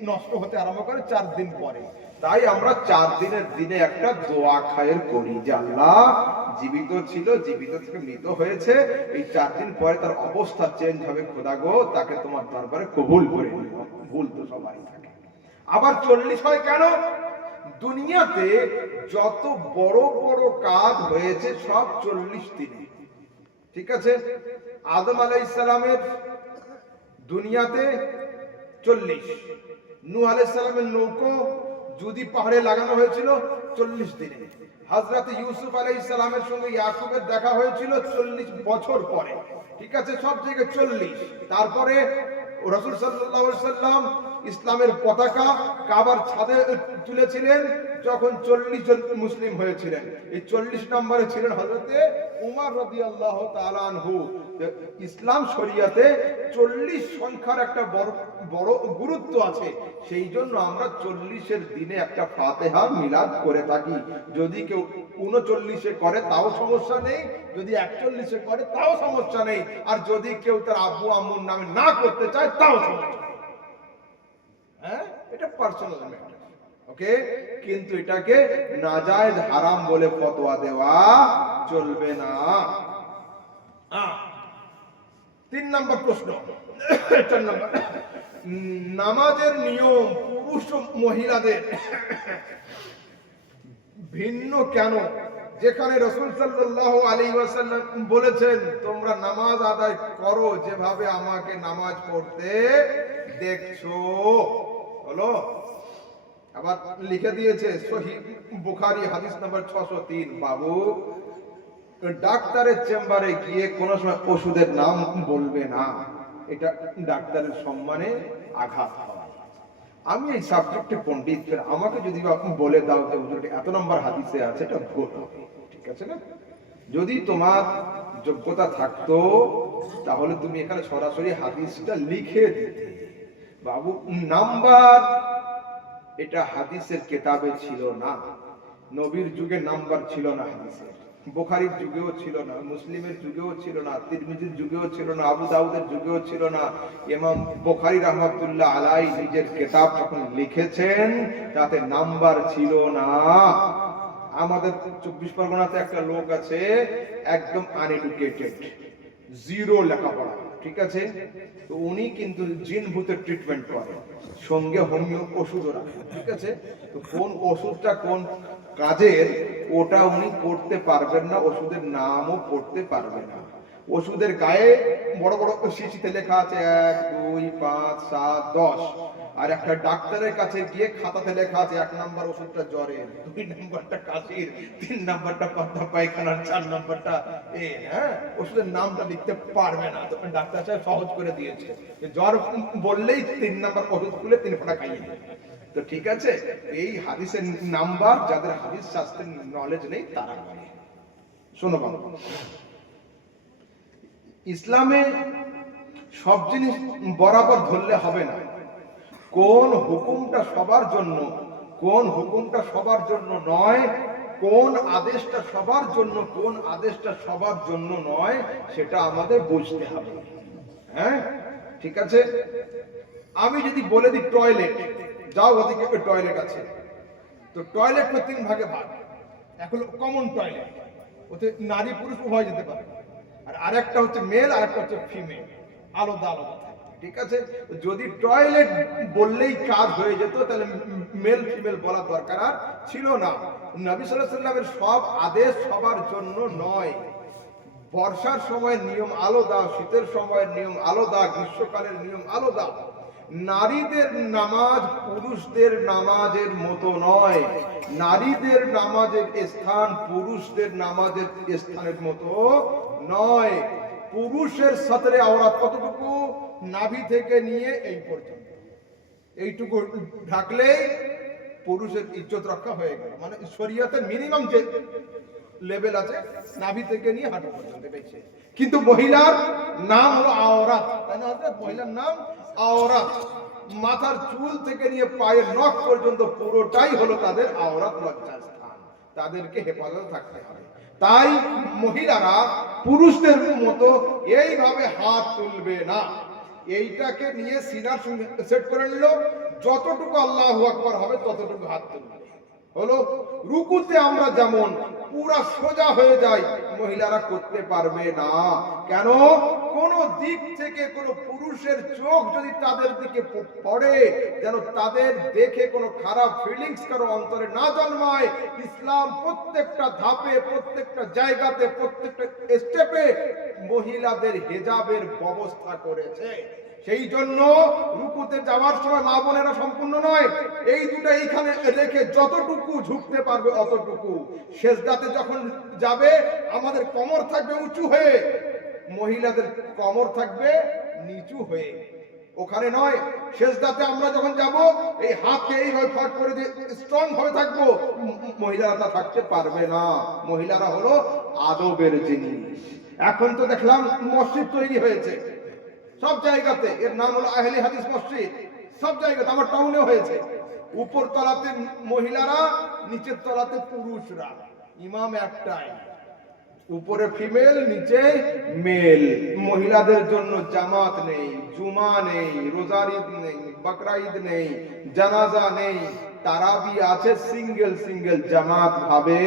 নষ্ট হতে আরম্ভ করে 4 দিন পরে। তাই আমরা 4 দিনের দিনে একটা দোয়া খায়ের করি যে আল্লাহ জীবিত ছিল, জীবিত থেকে মৃত হয়েছে, এই 4 দিন পরে তার অবস্থা চেঞ্জ হবে, খোদা গো তাকে তোমার দরবারে কবুল করে নিও। ভুল তো সবারই থাকে। আবার 40 হয় কেন? দুনিয়াতে যত বড় বড় কাজ হয়েছে সব 40 দিনে। ঠিক আছে? আদম আলাইহিস সালামের দুনিয়াতে 40, নূহ আলাইহিস সালামের নৌকো যদি পাহাড়ে লাগানো হয়েছিল 40 দিনে, হযরত ইউসুফ আলাইহিস সালামের সঙ্গে ইয়াকুবের দেখা হয়েছিল 40 বছর পরে। ঠিক আছে? সব জায়গায় 40। তারপরে রাসূল সাল্লাল্লাহু আলাইহি ওয়াসাল্লাম ইসলামের পতাকা কাবার ছাদে তুলেছিলেন যখন 40 জন মুসলিম হয়েছিলেন। এই 40 নম্বরে ছিলেন হযরতে উমর রাদিয়াল্লাহু তাআলা আনহু। ইসলাম শরিয়াতে 40 সংখ্যার একটা বড় গুরুত্ব আছে। সেই জন্য আমরা 40-এর দিনে একটা ফাতিহা মিলাদ করে থাকি। যদি কেউ 39-এ করে তাও সমস্যা নেই, যদি 41-এ করে তাও সমস্যা নেই, আর যদি কেউ তার আব্বু আম্মুর নামে না করতে চায় তাও সমস্যা নেই। হ্যাঁ, এটা পার্সোনাল ম্যাটার। ওকে, কিন্তু এটাকে নাজায়েজ হারাম বলে ফতোয়া দেওয়া চলবে না। 3 নম্বর প্রশ্ন, 4 নম্বর, নামাজের নিয়ম পুরুষ ও মহিলাদের ভিন্ন কেন? যেখানে রাসূল সাল্লাল্লাহু আলাইহি ওয়াসাল্লাম বলেছেন তোমরা নামাজ আদায় করো যেভাবে আমাকে নামাজ পড়তে দেখছো। হলো, আবার লিখে দিয়েছে সহিহ বুখারী হাদিস নাম্বার 603, বাবু ডাক্তারের চেম্বারে গিয়ে কোনো সময় ওষুধের নাম বলবে না, এটা ডাক্তারের সম্মানে আঘাত হয়। আমি এই সাবজেক্টে পণ্ডিত, আমাকে যদি বলে দাও যে হুজুর এত নম্বর হাদিসে আছে, এটা ভুল হবে, ঠিক আছে না? যদি তোমার যোগ্যতা থাকতো তাহলে তুমি এখানে সরাসরি হাদিসটা লিখে দিতে। বাবু নাম্বার এটা হাদিসের কিতাবে ছিল না, নবীর যুগে নাম্বার ছিল না হাদিসের, বুখারীর যুগেও ছিল না, মুসলিমের যুগেও ছিল না, তিরমিজির যুগেও ছিল না, আবু দাউদের যুগেও ছিল না। ইমাম বুখারী রাহমাতুল্লাহ আলাইহি নিজের কিতাব যখন লিখেছেন তাতে নাম্বার ছিল না। আমাদের 24 পরগনাতে একটা লোক আছে একদম আনএডুকেটেড, জিরো লেখাপড়া, ঠিক আছে, তো উনি কিন্তু জিন ভূতের ট্রিটমেন্ট করে, সঙ্গে হোমিও ওষুধও রাখে, ঠিক আছে। তো কোন ওষুধটা কোন কাজের ওটা উনি পড়তে পারবেন না, ওষুধের নামও পড়তে পারবে না। ওষুধের গায়ে বড় বড় শিশিতে লেখা আছে 1, 2, 5, 7, 10, আর একটা ডাক্তারের কাছে গিয়ে খাতাতে লেখা আছে 1 নাম্বার ওষুধটা জ্বরের, 2 নাম্বারটা কাশির, 3 নাম্বারটা পাতলা পায়খানার, 4 নাম্বারটা হ্যাঁ, ওষুধের নামটা লিখতে পারবে না। তো ডাক্তার সাহেব সহজ করে দিয়েছে, জ্বর বললেই 3 নাম্বার ওষুধ খুলে 3 ফোঁটা খাইয়ে দেবে। তো ঠিক আছে, এই হাদিসের নাম্বার যাদের হাদিস শাস্ত্রের নলেজ নেই তারা করে। শোনো বাবা, ইসলামে সব জিনিস বরাবর ধরলে হবে না। কোন হুকুমটা সবার জন্য, কোন হুকুমটা সবার জন্য নয়, কোন আদেশটা সবার জন্য, কোন আদেশটা সবার জন্য নয়, সেটা আমাদের বুঝতে হবে। হ্যাঁ, ঠিক আছে। আমি যদি বলে দিই টয়লেট, যাও ওদিকে টয়লেট আছে, তো টয়লেট 3 ভাগে ভাগ। এক হলো কমন টয়লেট, ওতে নারী পুরুষ উভয় যেতে পারে, আর আরেকটা হচ্ছে মেল, আরেকটা হচ্ছে ফিমেল, আলাদা আলাদা থাকে, ঠিক আছে। যদি টয়লেট বললেই কাজ হয়ে যেত তাহলে মেল ফিমেল বলার দরকার আর ছিল না। নবী সাল্লাল্লাহু আলাইহি ওয়াসাল্লামের সব আদেশ সবার জন্য নয়। বর্ষার সময় নিয়ম আলাদা, শীতের সময়ের নিয়ম আলাদা, গ্রীষ্মকালের নিয়ম আলাদা। নারীদের নামাজ পুরুষদের নামাজের মতো নয়, নারীদের নামাজের স্থান পুরুষদের নামাজের স্থানের মতো নয়। পুরুষের সাতরে আওরাত কতটুকু? নাভি থেকে নিয়ে এই পর্যন্ত, এইটুকু ঢাকলেই পুরুষের ইজ্জত রক্ষা হয়ে গেল। মানে শরীয়তের মিনিমাম যে লেভেল আছে নাভি থেকে নিয়ে হাঁটু পর্যন্ত, কিন্তু মহিলার নাম হলো আওরাত, তাই না? মহিলার নাম আওরাত। মাথার চুল থেকে নিয়ে পায়ের নখ পর্যন্ত পুরোটাই হলো তাদের আওরাত, লজ্জার স্থান, তাদেরকে হেফাজত থাকতে হবে। তাই মহিলারা পুরুষদের মতো এইভাবে হাত তুলবে না, এইটাকে নিয়ে সিনার সঙ্গে সেট করে নিল, যতটুকু আল্লাহু আকবার হবে ততটুকু হাত তুলবে। হলো রুকুতে আমরা যেমন পুরা সোজা হয়ে যাই, মহিলারা করতে পারবে না। কেন? কোন দিক থেকে কোন পুরুষের চোখ যদি তাদের দিকে পড়ে, যেন তাদের দেখে কোনো খারাপ ফিলিংস কারো অন্তরে না জন্মায়। ইসলাম প্রত্যেকটা ধাপে, প্রত্যেকটা জায়গাতে, প্রত্যেকটা স্টেপে মহিলাদের হিজাবের ব্যবস্থা করেছে। সেই জন্য রুকুতে যাওয়ার সময় মা বোনেরা সম্পূর্ণ নয়, এই দুটো এইখানে রেখে যতটুকু ঝুঁকতে পারবে অতটুকু। সেজদাতে যখন যাবে আমাদের কোমর থাকবে উঁচু হয়ে, মহিলাদের কোমর থাকবে নিচু হয়ে। ওখানে নয়, সেজদাতে আমরা যখন যাব এই হাতকে এইভাবে ফাট করে দিয়ে স্ট্রং ভাবে থাকবো, মহিলারা তা থাকতে পারবে না। মহিলারা হলো আদবের জিনিস। এখন তো দেখলাম মসজিদ তৈরি হয়েছে সব জায়গাতে, এর নাম হলো আহলে হাদিস মসজিদ। সব জায়গাতে, আমার টাউনেও হয়েছে। উপর তলাতে মহিলারা, নিচের তলাতে পুরুষরা, ইমাম একটাই, উপরে ফিমেল, নিচে মেল। মহিলাদের জন্য জামাত নেই, জুমা নেই, রোজার ঈদ নেই, বকরা ঈদ নেই, জানাজা নেই, তারাবি আছে সিঙ্গেল সিঙ্গেল, জামাত ভাবে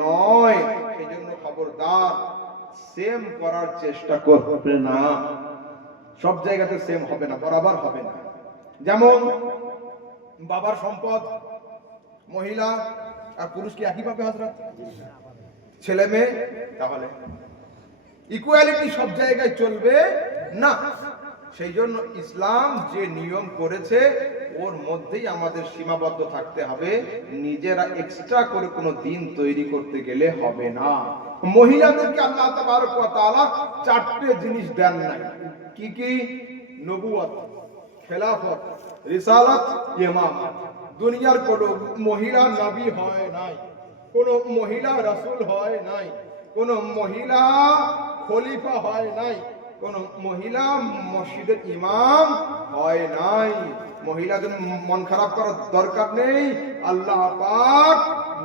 নয়। সেই জন্য খবরদার সেম করার চেষ্টা করবে না। সব জায়গাতে সেম হবে না, বরাবর হবে না। যেমন বাবার সম্পদ মহিলা আর পুরুষ কি একই পাবে হযরত? ছেলে মেয়ে, তাহলে ইকুয়ালিটি সব জায়গায় চলবে না। সেই জন্য ইসলাম যে নিয়ম করেছে ওর মধ্যেই আমাদের সীমাবদ্ধ থাকতে হবে। নিজেরা এক্সট্রা করে কোনো দিন তৈরি করতে গেলে হবে না। মহিলাদেরকে আল্লাহ তাবারক ওয়া তাআলা চারটে জিনিস দেন নাই। কি কি? নবুয়ত, খেলাফত, রিসালাত, ইমামত। দুনিয়ার কোনো মহিলা নবী হয় নাই, কোন মহিলা রাসূল হয় নাই, কোন মহিলা খলিফা হয় নাই, কোন মহিলা মসজিদের ইমাম হয় নাই। মহিলাদের মন খারাপ করার দরকার নেই। আল্লাহ পাক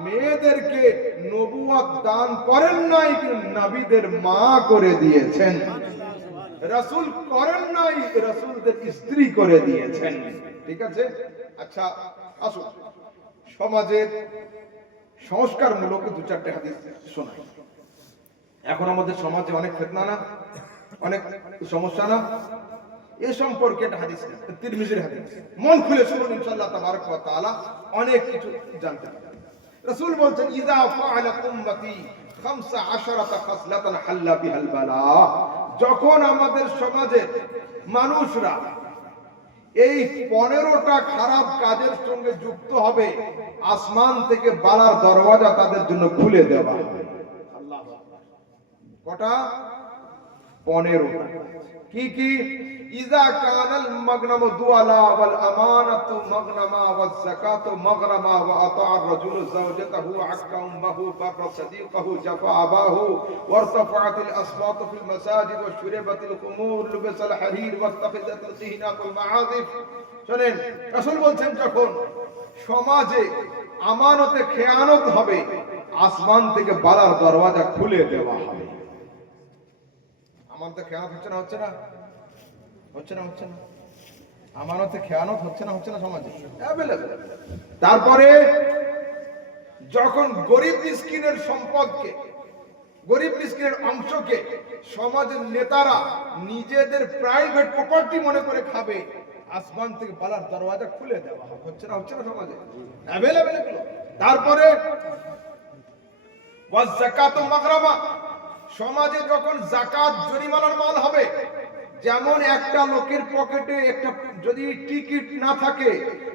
মেয়েদেরকে নবুয়ত দান করেন নাই, কিন্তু নবীদের মা করে দিয়েছেন। রাসূল করেন নাই, রাসূলদের স্ত্রী করে দিয়েছেন। ঠিক আছে? আচ্ছা আসুন সমাজের সংস্কারমূলক দু চারটে হাদিস শোনাই। এখন আমাদের সমাজে অনেক ফিতনা না, অনেক সমস্যা না, এ সম্পর্কে একটা হাদিস, তিরমিজির হাদিস। মন খুলে শুনুন, ইনশাআল্লাহ তাবারক ওয়া তাআলা অনেক কিছু জানতে পারবেন। রাসূল বলছেন, ইযা ফাআলা উম্মতি 15 খাসলাতান হাল্লা বিহাল বালা। যখন আমাদের সমাজের মানুষরা এই 15টা খারাপ কাজের সঙ্গে যুক্ত হবে, আসমান থেকে বালার দরওয়াজা তাদের জন্য খুলে দেওয়া হবে। আল্লাহু আকবার। কটা? 15টা। কি কি? ইযা কানাল মাগনামু দুআলা ওয়াল আমানাতু মাগনামা ওয়াজ যাকাতু মাগরামা ওয়া আতাআ আর-রাজুলু যাওজাতাহু আক্কা উম্মাহু বাররা সাদিকাহু জাফা আবাহু ওয়ারতাফাআতিল আসওয়াতু ফিল মাসাজিদ ওয়া শুরিবাতিল খুমুর লুবিসাল হারির ওয়াত্তাখিযাতিল কিহনাতুল মাআযিফ। শুনেন, রাসূল বলছেন যখন সমাজে আমানতে খেয়ানত হবে, আসমান থেকে বালার দরওয়াজা খুলে দেওয়া হবে। আমানতে খেয়ানত হচ্ছে না? হচ্ছে না? হচ্ছে না? হচ্ছে না? আমানতে খেয়ানত হচ্ছে না? হচ্ছে না? সমাজে অ্যাভেলেবল। তারপরে যখন গরিব মিসকিনের সম্পদকে, গরিব মিসকিনের অংশকে সমাজের নেতারা নিজেদের প্রাইভেট প্রপার্টি মনে করে খাবে, আসমান থেকে বালার দরওয়াজা খুলে দেওয়া হবে। হচ্ছে না? হচ্ছে না? সমাজে অ্যাভেলেবল এগুলো। তারপরে ওয়াজ যাকাতু মাগরামা, সমাজে যখন যাকাত জরিমানার মাল হবে, যেমন একটা লোকের পকেটে একটা যদি টিকিট না থাকে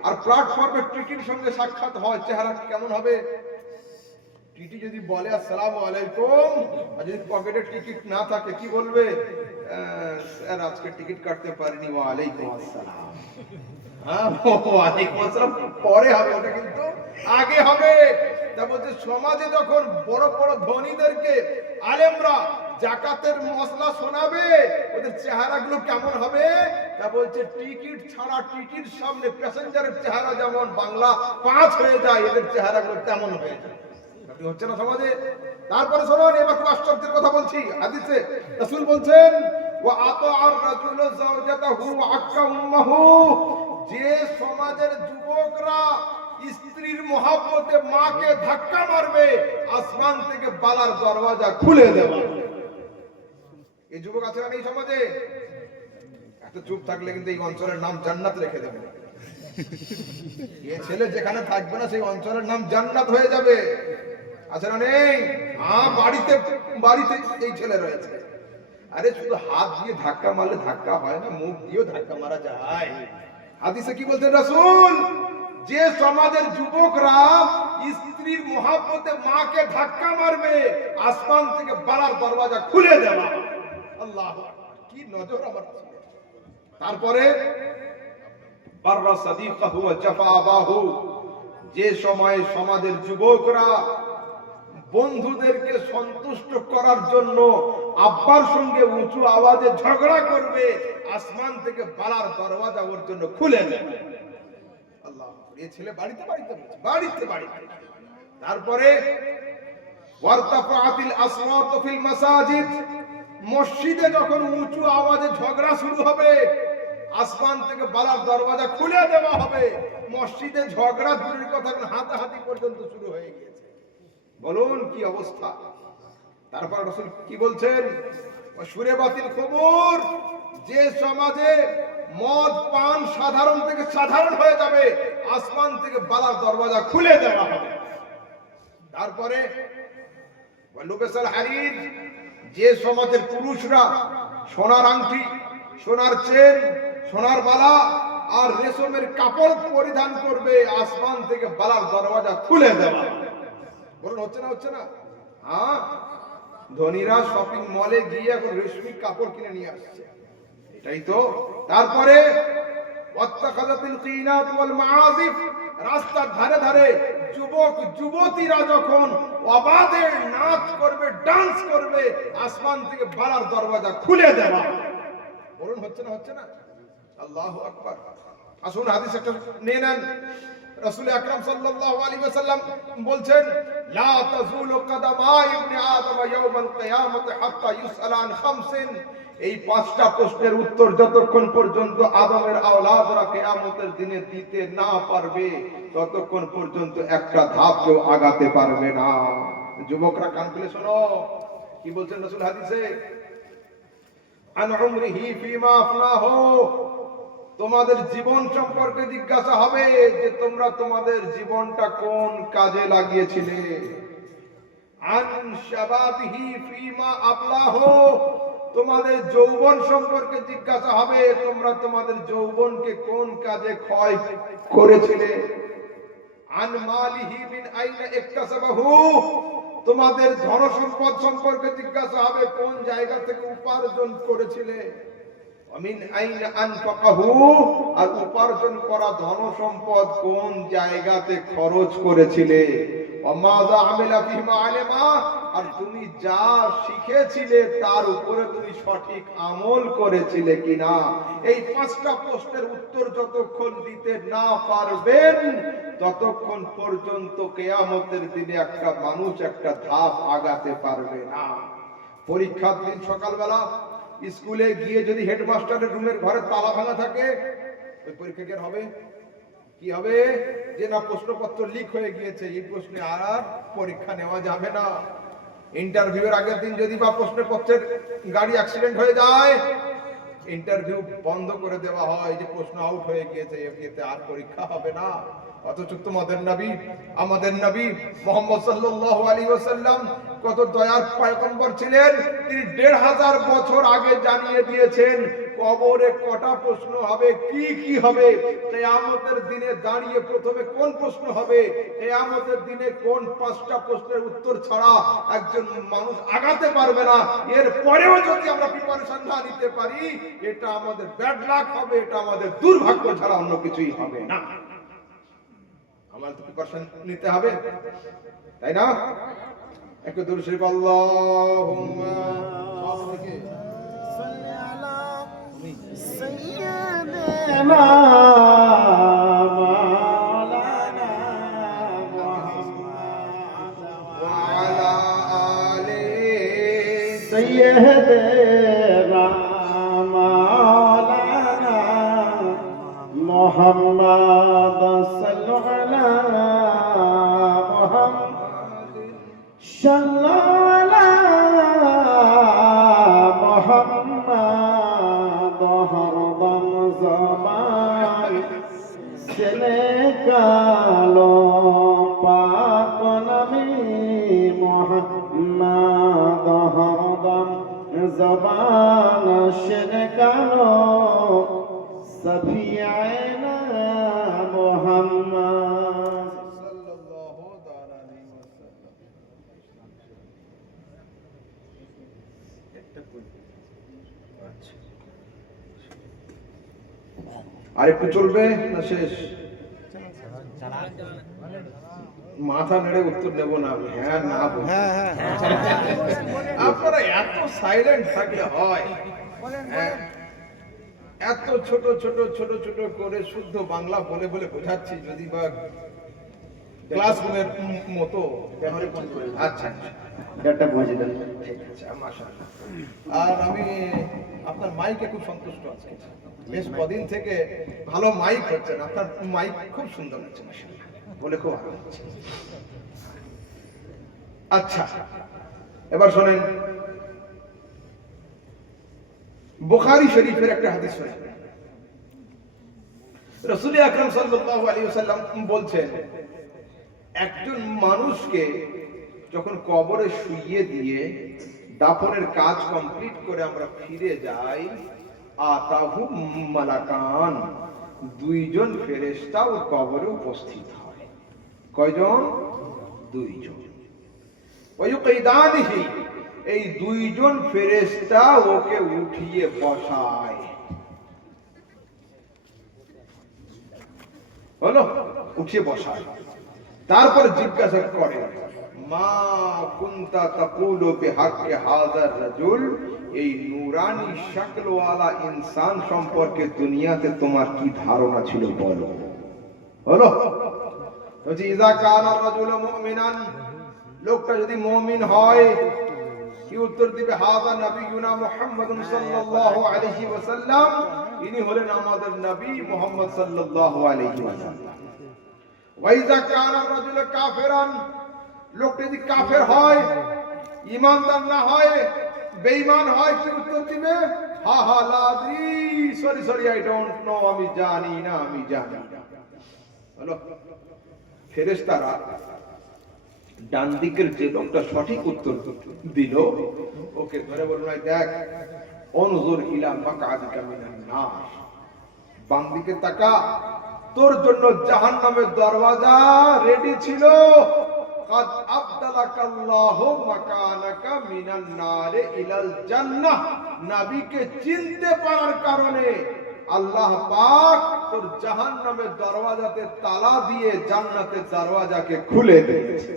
আর প্ল্যাটফর্মে টিকিট সঙ্গে সাক্ষাৎ হয়, চেহারা কেমন হবে? টিটি যদি বলে আসসালামু আলাইকুম, আর যদি পকেটে টিকিট না থাকে কি বলবে? স্যার আজকে টিকিট কাটতে পারিনি। ওয়া আলাইকুম আসসালাম। হ্যাঁ, ওয়া আলাইকুম আসসালাম পরে হবে, ওটা কিন্তু আগে হবে। তা বলতে সমাজে যখন বড় বড় ধনীদেরকে আলেমরা যাকাতের মসলা শোনাবে, ওদের চেহারাগুলো কেমন হবে? তা বলছে টিকিট ছাড়া, টিটির সামনে প্যাসেঞ্জারের চেহারা যেমন বাংলা 5 হয়ে যায়, এদের চেহারাগুলো তেমন হয়ে যায়। হচ্ছে না সমাজে? তারপরে শুনুন, এবার খুব আশ্চর্যের কথা বলছি। হাদিসে রাসূল বলছেন, ওয়া আতাআর রাজুলু যাওজাতাহু ওয়া আক্কা উম্মাহু, যে সমাজের যুবকরা স্ত্রীর মহব্বতে মাকে ধাক্কা মারবে, আসমান থেকে বালার দরওয়াজা খুলে দেওয়া। এই যুবক আছে না এই সমাজে? এত চুপ থাকলে কিন্তু এই অঞ্চলের নাম জান্নাত রেখে দেবে। এই ছেলে যেখানে থাকবে না সেই অঞ্চলের নাম জান্নাত হয়ে যাবে। আছে না? নেই? বাড়িতে বাড়িতে এই ছেলে রয়েছে। আরে শুধু হাত দিয়ে ধাক্কা মারলে ধাক্কা হয় না, মুখ দিয়েও ধাক্কা মারা যায়। হাদিসে কি বলছেন রাসূল? যে সমাজের যুবকরা স্ত্রীর মহব্বতে মাকে ধাক্কা মারবে, আসমান থেকে বালার দরওয়াজা খুলে দেওয়া। আল্লাহু আকবার, কি নজর আমার! তারপরে বাররা সাদিকাহু ওয়া জাফা আবাহু, যে সময়ে সমাজের যুবকরা বন্ধুদেরকে সন্তুষ্ট করার জন্য আব্বার সঙ্গে উঁচু আওয়াজে ঝগড়া করবে, আসমান থেকে বালার দরওয়াজা ওর জন্য খুলে দেবে। আল্লাহ, এই ছেলে বাড়িতে বাড়িতে বাড়িতে বাড়িতে। তারপরে ওয়ারতাফাতিল আসওয়াতু ফিল মাসাজিদ, মসজিদে যখন উঁচু আওয়াজে ঝগড়া শুরু হবে, আসমান থেকে বালার দরওয়াজা খুলে দেওয়া হবে। মসজিদে ঝগড়া দূরের কথা, হাতাহাতি পর্যন্ত শুরু হয়ে গিয়েছে। বলুন কি অবস্থা। তারপর রাসূল কি বলছেন? সুরে বাতিল খবর, যে সমাজে মদ পান সাধারণ থেকে সাধারণ হয়ে যাবে, আসমান থেকে বালার দরওয়াজা খুলে দেওয়া হবে। তারপরে ওয়ালুবাসাল হারির, যে সমাজের পুরুষরা সোনার আংটি, সোনার চেন, সোনার বালা আর রেশমের কাপড় পরিধান করবে, আসমান থেকে বালার দরওয়াজা খুলে দেওয়া। বলুন হচ্ছে না হচ্ছে না? হ্যাঁ, ধনীরা শপিং মলে গিয়ে এখন রেশমি কাপড় কিনে নিয়ে আসছে, এটাই তো। তারপরে ওয়াত্তাখাযাতিল কিনাত ওয়াল মাআজিফ, রাস্তার ধারে ধারে যুবক যুবতীরা যখন অবাধে নাচ করবে, ডান্স করবে, আসমান থেকে বালার দরওয়াজা খুলে দেওয়া। বলুন হচ্ছে না হচ্ছে না? আল্লাহু আকবার। আসুন হাদিস একটা নিয়ে নেন। রাসূল আকরাম সাল্লাল্লাহু আলাইহি ওয়াসাল্লাম বলছেন, লা তাযুলু কাদামা ইবনে আদম ইয়াউমাল কিয়ামাতি হাত্তা ইউসআলা আন খামসিন, এই পাঁচটা প্রশ্নের উত্তর যতক্ষণ পর্যন্ত আদমের আওলাদরা কিয়ামতের দিনে দিতে না পারবে, ততক্ষণ পর্যন্ত একটা ধাপ কেউ আগাতে পারবে না। যুবকরা কান খুলে শোনো, কি বলছেন রাসূল হাদিসে? আন উমরিহি ফিমা আফনাহু, তোমাদের জীবন সম্পর্কে জিজ্ঞাসা হবে যে তোমরা তোমাদের জীবনটা কোন কাজে লাগিয়েছিলে। আন শাবাবিহি ফিমা আবলাহু, তোমাদের যৌবন সম্পর্কে জিজ্ঞাসা হবে, তোমরা তোমাদের যৌবনকে কোন কাজে ক্ষয় করেছিলে। আন মালিহি মিন আইনা ইকতাসাবাহু, তোমাদের ধন সম্পদ সম্পর্কে জিজ্ঞাসা হবে, কোন জায়গা থেকে উপার্জন করেছিলে। আমিন আইনা আনফাকাহু, আর উপার্জন করা ধন সম্পদ কোন জায়গাতে খরচ করেছিলে। ওয়ামাযা আমিলা ফিমা আলিমা, আর তুমি যা শিখেছিলে তার উপরে তুমি সঠিক আমল করেছিলে কিনা। এই পাঁচটা প্রশ্নের উত্তর যতক্ষণ দিতে না পারবেন, ততক্ষণ পর্যন্ত কিয়ামতের দিনে একটা মানুষ একটা ধাপ আগাতে পারবে না। পরীক্ষার দিন সকালবেলা স্কুলে গিয়ে যদি হেডমাস্টারের রুমের ঘরে তালা ভাঙা থাকে, ওই পরীক্ষা কি হবে? কি হবে? যে না প্রশ্নপত্র লিক হয়ে গিয়েছে, এই প্রশ্নে আর পরীক্ষা নেওয়া যাবে না। ইন্টারভিউয়ের আগের দিন যদি বা প্রশ্নপত্রের গাড়ি অ্যাক্সিডেন্ট হয়ে যায়, ইন্টারভিউ বন্ধ করে দেওয়া হয়, যে প্রশ্ন আউট হয়ে গিয়েছে, এতে আর পরীক্ষা হবে না। অথচ তোমাদের নবী, আমাদের নবী মুহাম্মদ সাল্লাল্লাহু আলাইহি ওয়াসাল্লাম কত দয়ার পয়গম্বর ছিলেন, তিনি ১৫০০ বছর আগে জানিয়ে দিয়েছেন কবরে কটা প্রশ্ন হবে, কি কি হবে, কিয়ামতের দিনে দাঁড়িয়ে প্রথমে কোন প্রশ্ন হবে, কিয়ামতের দিনে কোন পাঁচটা প্রশ্নের উত্তর ছাড়া একজন মানুষ আগাতে পারবে না। এর পরেও যদি আমরা প্রিপারেশন না নিতে পারি, এটা আমাদের ব্যাড লাক হবে, এটা আমাদের দুর্ভাগ্য ছাড়া অন্য কিছুই হবে না। আমাদের প্রিপারেশন নিতে হবে, তাই না? একটু দূর শরীফ আল্লাহুম্মা সাল্লি আলা সাইয়্যিদিনা মাওলানা মুহাম্মদ ওয়া আলা আলি সাইয়্যিদিনা মাওলানা মুহাম্মদ সাল্লাল্লাহু আলা মুহাম্মদ মোহাম্মদ হরদম জবান ছেলে কালো পাক নবী মোহাম্মদ হরদম জবান ছেলে কালো সফিয়ানা মোহাম্মদ সাল্লাল্লাহু তাআলা আলাইহি ওয়াসাল্লাম। একটা কই, আচ্ছা আর একটু চলবে না শেষ? মাথা নেড়ে উত্তর দেব না আমি, হ্যাঁ না বলবো। আপনারা এত সাইলেন্ট থাকলে হয়? হ্যাঁ, এত ছোট ছোট ছোট ছোট করে শুদ্ধ বাংলা বলে বলে বোঝাচ্ছি, যদি বা ক্লাসরুমের মতো। আচ্ছা, একটা বুঝে দেন। ঠিক আছে, মাশাআল্লাহ। আর আমি আপনার মাইকে খুব সন্তুষ্ট আজকে, বেশ কদিন থেকে ভালো মাইক হচ্ছে না, আপনার মাইক খুব সুন্দর হচ্ছে, মাশাআল্লাহ, বলে খুব ভালো হচ্ছে। আচ্ছা, এবার শোনেন, বুখারী শরীফের একটা হাদিস শোনেন। রাসূল আকরাম সাল্লাল্লাহু আলাইহি ওয়াসাল্লাম বলছেন, একজন মানুষকে যখন কবরে শুইয়ে দিয়ে দাফনের কাজ কমপ্লিট করে আমরা ফিরে যাই, আতাহু মালাকান, দুইজন ফেরেশতা ওর কবরে উপস্থিত হয়। কয়জন? দুইজন। ওয়ায়ুকিদানিহি, এই দুইজন ফেরেশতা ওকে উঠিয়ে বসায়। হলো, উঠিয়ে বসায়। তারপরে জিজ্ঞাসা করে, মা কুনতা তাকুলু বিহাক্কি হাযার রাজুল, এই নূরানি শাকলওয়ালা ইনসান সম্পর্কে দুনিয়াতে তোমার কি ধারণা ছিল বলো। হলো, তো ইযা কানা রাজুল মুমিনান, লোকটা যদি মুমিন হয়, কি উত্তর দিবে? হাযা নবিয়ুনা মুহাম্মাদুন সাল্লাল্লাহু আলাইহি ওয়াসাল্লাম, ইনি হলেন আমাদের নবী মুহাম্মদ সাল্লাল্লাহু আলাইহি ওয়াসাল্লাম। ওয়াইজা কানা রাজুল কাফিরান, লোকটা যদি কাফের হয়, ঈমানদার না হয়, বেঈমান হয়, কি উত্তর দিবে? হা হা লা Adori, sorry I don't know, আমি জানি না, আমি জানি না। হলো, ফেরেশতারা ডান দিকের যে লোকটা সঠিক উত্তর দিল, ওকে ধরে বলল, দেখ, অনজুর ইলা মাকআদিকা মিনান নার, বাম দিকে তাকা, তোর জন্য জাহান্নামের দরওয়াজা রেডি ছিল। কাদ আবদালাকাল্লাহু মাকানাকা মিনান নারে ইলাল জান্নাহ, নবীকে চিনতে পারার কারণে আল্লাহ পাক তোর জাহান্নামের দরওয়াজাতে তালা দিয়ে জান্নাতের দরওয়াজাকে খুলে দিয়েছে।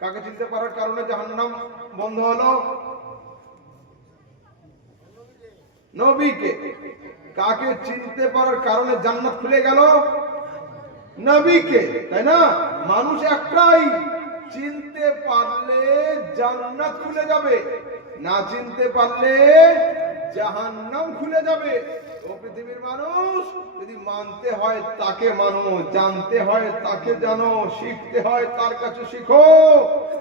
কাকে চিনতে পারার কারণে জাহান্নাম বন্ধ হলো? নবীকে। কাকে চিনতে পারার কারণে জান্নাত খুলে গেল? নবীকে, তাই না? মানুষ একটাই, চিনতে পারলে জান্নাত খুলে যাবে, না চিনতে পারলে জাহান্নাম খুলে যাবে। ও পৃথিবীর মানুষ, যদি মানতে হয় তাকে মানো, জানতে হয় তাকে জানো, শিখতে হয় তার কাছে শিখো।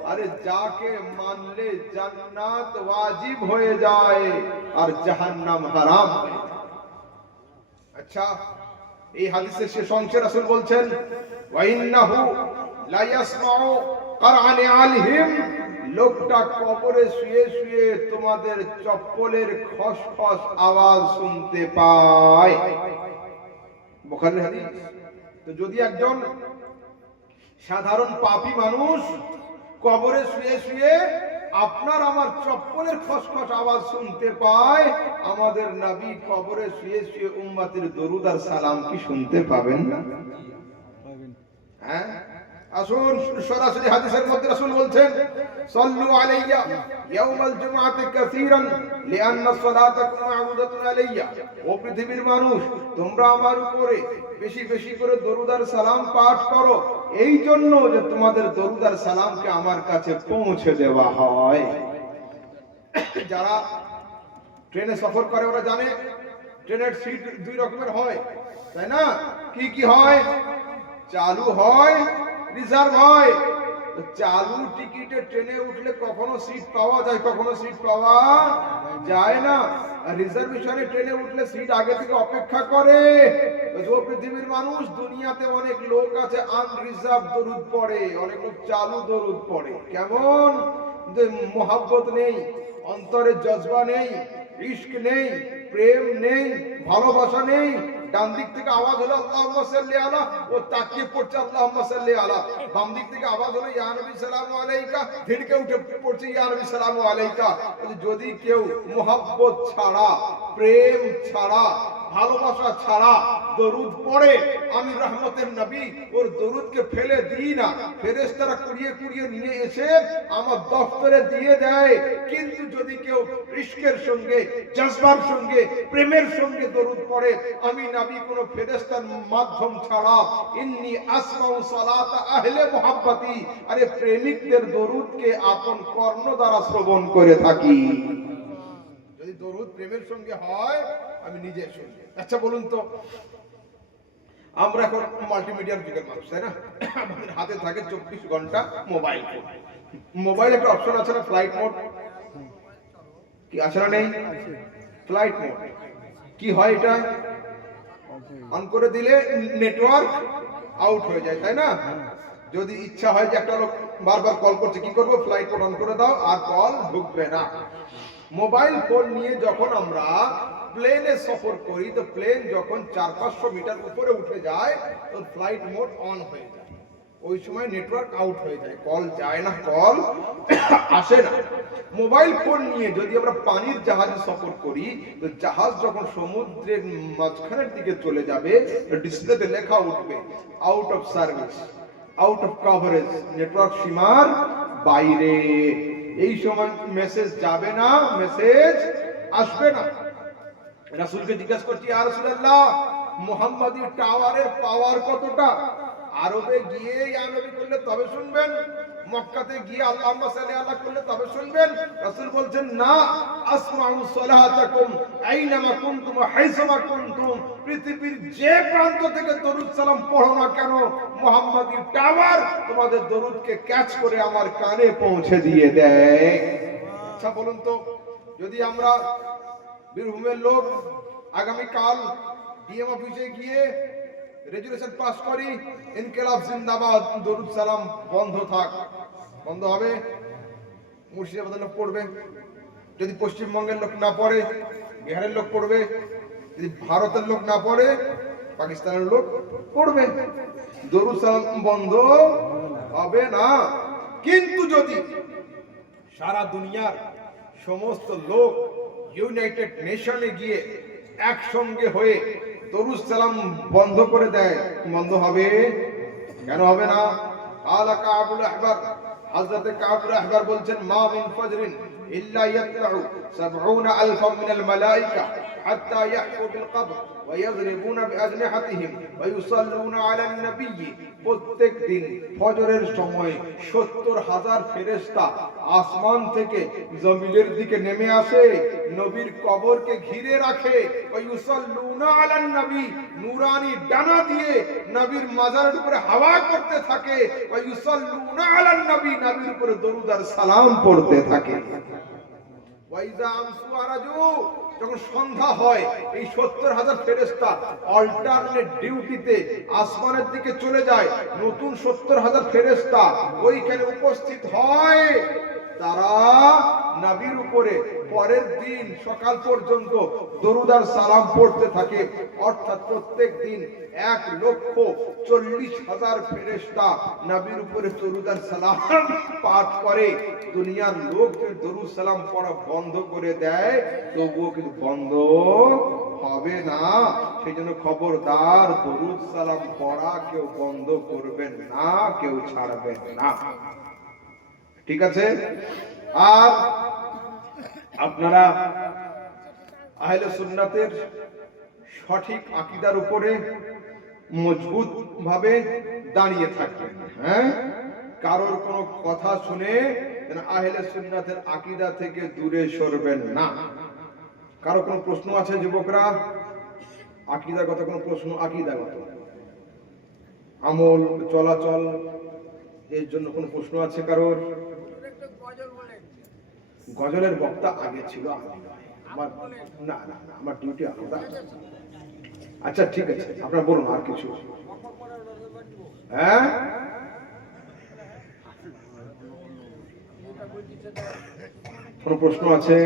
আরে যাকে মানলে জান্নাত ওয়াজিব হয়ে যায় আর জাহান্নাম হারাম হয়ে যায়। আচ্ছা, এই হাদিসের শেষ অংশে রাসূল বলছেন, ওয়া ইন্নাহু লা ইয়াসমাউ কারআনি আলিহিম, লোকটা কবরে শুয়ে শুয়ে তোমাদের চপ্পলের খসখস আওয়াজ শুনতে পায়। বুখারীর হাদিস। তো যদি একজন সাধারণ পাপী মানুষ কবরে শুয়ে শুয়ে আপনার আমার চপ্পলের খসখস আওয়াজ শুনতে পায়, আমাদের নবী কবরে শুয়ে শুয়ে উম্মতের দরুদ আর সালাম কি শুনতে পাবেন না? হ্যাঁ, আসুন সরাসরি হাদিসের মধ্যে রাসূল বলছেন, সাল্লু আলাইয়া ইয়াউমাল জুমআতি কাসীরান লিআন্না সালাতাকুম মা'বুদাতুন আলাইয়া। ও পৃথিবীর মানুষ, তোমরা আমার উপরে বেশি বেশি করে দরুদ আর সালাম পাঠ করো, এই জন্য যে তোমাদের দরুদ আর সালামকে আমার কাছে পৌঁছে দেওয়া হয়। যারা ট্রেনে সফর করে ওরা জানে ট্রেনের সিট দুই রকমের হয়, তাই না? কি কি হয়? চালু হয়, রিজার্ভ হয়। চালু টিকিটে ট্রেনে উঠলে কখনো সিট পাওয়া যায়, কখনো সিট পাওয়া যায় না। রিজার্ভেশনে ট্রেনে উঠলে সিট আগে থেকে অপেক্ষা করে। তো পৃথিবীর মানুষ, দুনিয়াতে অনেক লোক আছে আনরিজার্ভ দরুদ পড়ে, অনেক লোক চালু দরুদ পড়ে। কেমন? যে মোহাব্বত নেই, অন্তরে জজবা নেই, ইশক নেই, প্রেম নেই, ভালোবাসা নেই। ডান দিক থেকে আওয়াজ হলো আল্লাহুম্মা সাল্লি আলা, ও তাকিয়ে পড়ছে আল্লাহুম্মা সাল্লি আলা। বাম দিক থেকে আওয়াজ হলো ইয়া নবী সালামু আলাইকা, ধিড়কে উঠে পড়ছে ইয়া নবী সালামু আলাইকা। যদি কেউ মোহাব্বত ছাড়া, প্রেম ছাড়া, ভালোবাসা ছাড়া দরুদ পড়ে, আমি রহমতের নবী ওর দরুদকে ফেলে দিই না। ফেরেশতারা কুড়িয়ে কুড়িয়ে নিয়ে এসে আমার দফতরে দিয়ে দেয়। কিন্তু যদি কেউ ইশকের সঙ্গে, জজবার সঙ্গে, প্রেমের সঙ্গে দরুদ পড়ে, আমি নবী কোনো ফেরেশতার মাধ্যম ছাড়া ইন্নী আসমাউ সালাতা আহলে মুহাব্বতি, আরে প্রেমিকদের দরুদকে আপন কর্ণ দ্বারা শ্রবণ করে থাকি। যদি দরুদ প্রেমের সঙ্গে হয়, আমি নিজে শুনি। আচ্ছা বলুন তো, আমরা এখন মাল্টিমিডিয়ার যুগের মানুষ, তাই না? আমাদের হাতে থাকে 24 ঘন্টা মোবাইল ফোন। মোবাইল একটা অপশন আছে না, ফ্লাইট মোড, কি আছে না? নেই ফ্লাইট মোড। কি হয় এটা? অন করে দিলে নেটওয়ার্ক আউট হয়ে যায়, তাই না? যদি ইচ্ছা হয় যে একটা লোক বারবার কল করছে, কি করবো? ফ্লাইট মোড অন করে দাও, আর কল ঢুকবে না। মোবাইল ফোন নিয়ে যখন আমরা প্লেনে সফর করি, তো প্লেন যখন 400-500 মিটার উপরে উঠে যায়, তো ফ্লাইট মোড অন হয়ে যায়। ওই সময় নেটওয়ার্ক আউট হয়ে যায়, কল যায় না, কল আসে না। মোবাইল ফোন নিয়ে যদি আমরা পানির জাহাজে সফর করি, তো জাহাজ যখন সমুদ্রের মাঝখানের দিকে চলে যাবে, ডিসপ্লেতে লেখা উঠবে out of service, out of coverage, network সীমার বাইরে। এই সময় মেসেজ যাবে না, মেসেজ আসবে না। রাসূলকে জিজ্ঞাসা করছি, ইয়া রাসূলুল্লাহ, মুহাম্মাদি টাওয়ারের পাওয়ার কতটা? আরবে গিয়ে ইয়া নবী করলে তবে শুনবেন, মক্কাতে গিয়ে আল্লাহুম্মা সাল্লি আলা করলে তবে শুনবেন। রাসূল বলছেন, না, আসমাউ সালাতাকুম আইনামা কুনতুম হাইসামা কুনতুম, পৃথিবীর যে প্রান্ত থেকে দরুদ সালাম পড়ো না কেন, মুহাম্মাদি টাওয়ার তোমাদের দরুদকে ক্যাচ করে আমার কানে পৌঁছে দিয়ে দেয়। আচ্ছা বলুন তো, যদি আমরা বীরভূমের লোক আগামী কাল ডিএম অফিসে গিয়ে রেজুলেশন পাস করি, ইনকিলাব জিন্দাবাদ, দরুদ সালাম বন্ধ থাক, বন্ধ হবে? মুর্শিদাবাদের লোক পড়বে, যদি পশ্চিমবঙ্গের লোক না পড়ে, বিহারের লোক পড়বে, যদি ভারতের লোক না পড়ে, পাকিস্তানের লোক পড়বে। দরুদ সালাম বন্ধ হবে না। কিন্তু যদি সারা দুনিয়ার সমস্ত লোক ইউনাইটেড নেশনে গিয়ে একসঙ্গে হয়ে দরুদ সালাম বন্ধ করে দেয়, বন্ধ হবে? কেন হবে না? আলা কাবুল আহবার, হযরত কাবুল আহবার বলছেন, মা মিন ফজরিন ইল্লা ইয়াতলু 70000 মিনাল মালায়েকা হাত্তা ইয়াহফু বিল কবর ওয়া ইয়াযরিবুনা বিআজনিহাতিহিম ওয়া ইউসাল্লুনা আলান নবী। প্রত্যেক দিন ফজরের সময় 70,000 ফেরেশতা আসমান থেকে জমিনের দিকে নেমে আসে, নবীর কবরকে ঘিরে রাখে। ওয়া ইউসাল্লুনা আলান নবী, নূরানি ডানা দিয়ে নবীর মাজারের উপরে হাওয়া করতে থাকে। ওয়া ইউসাল্লুনা আলান নবী, নবীর উপরে দরুদ আর সালাম পড়তে থাকে। ওয়াইজা আমসু আরাজু, যখন সন্ধ্যা হয়, এই 70,000 ফেরেশতা অল্টারনেট ডিউটিতে আসমানের দিকে চলে যায়। নতুন 70,000 ফেরেশতা ওইখানে উপস্থিত হয়। তারা নবীর উপরে পরের দিন সকাল পর্যন্ত দরুদ আর সালাম পড়তে থাকে। অর্থাৎ প্রত্যেক দিন 1,40,000 ফেরেশতা নবীর উপরে দরুদ আর সালাম পাঠ করে। দুনিয়ার লোক যদি দরুদ সালাম পড়া বন্ধ করে দেয়, তবুও কিন্তু বন্ধ হবে না। সেই জন্য খবরদার, দরুদ সালাম পড়া কেউ বন্ধ করবেন না, কেউ ছাড়বেন না, ঠিক আছে? আর আপনারা আহলে সুন্নাতের সঠিক আকীদার উপরে মজবুত ভাবে দাঁড়িয়ে থাকবেন। হ্যাঁ, কারোর কোনো কথা শুনে আহলে সুন্নাতের আকীদা থেকে দূরে সরবেন না। কারো কোনো প্রশ্ন আছে যুবকরা? আকীদাগত কোনো প্রশ্ন? আকীদাগত আমল চলাচল এর জন্য কোনো প্রশ্ন আছে কারোর? গজলের বক্তা আগে ছিল, আমার না না না, আমার ডিউটি আলাদা। আচ্ছা ঠিক আছে, আপনারা বলুন আর কিছু। হ্যাঁ, কোনো প্রশ্ন আছে?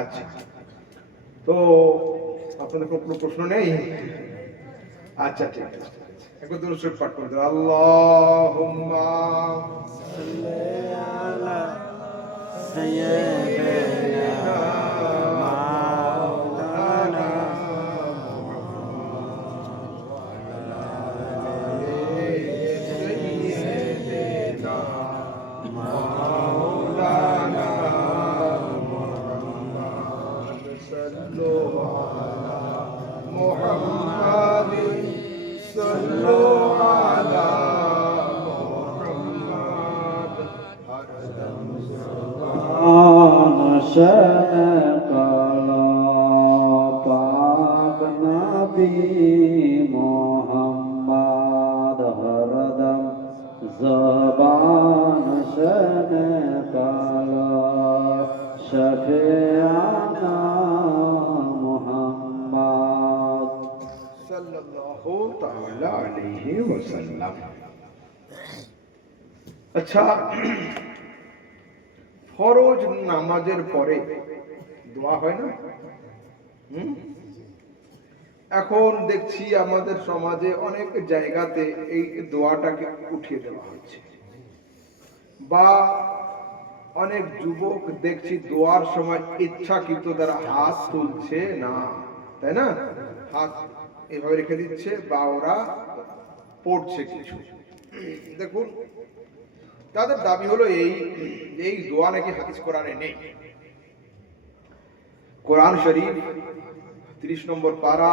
আচ্ছা, তো আপনাদের কোনো প্রশ্ন নেই? আচ্ছা ঠিক আছে, একবার দরুদ শরীফ পাঠ করতে। আল্লাহুম্মা সাল্লি আলা সাইয়্যিদিনা مولانا سيدنا مولانا محمد صلوا على محمد صلوا على محمد هر دم شان کالا پاک نبی محمد ہردم زبان شان کالا شفیعنا محمد সাল্লাল্লাহু তাআলা আলাইহি ওয়াসাল্লাম। আচ্ছা, ফরজ নামাজের পরে দোয়া হয় না? এখন দেখছি আমাদের সমাজে অনেক জায়গাতে এই দোয়াটাকে উঠিয়ে দেওয়া হচ্ছে, বা অনেক যুবক দেখছি দোয়ার সময় ইচ্ছাকৃত তারা হাত তুলছে না, তাই না? হাত এভাবে রেখে দিচ্ছে বা ওরা পড়ছে কিছু। দেখুন, তাদের দাবি হলো এই দোয়া নাকি হাদিস কোরআনে নেই। কোরআন শরীফ 30 নম্বর পারা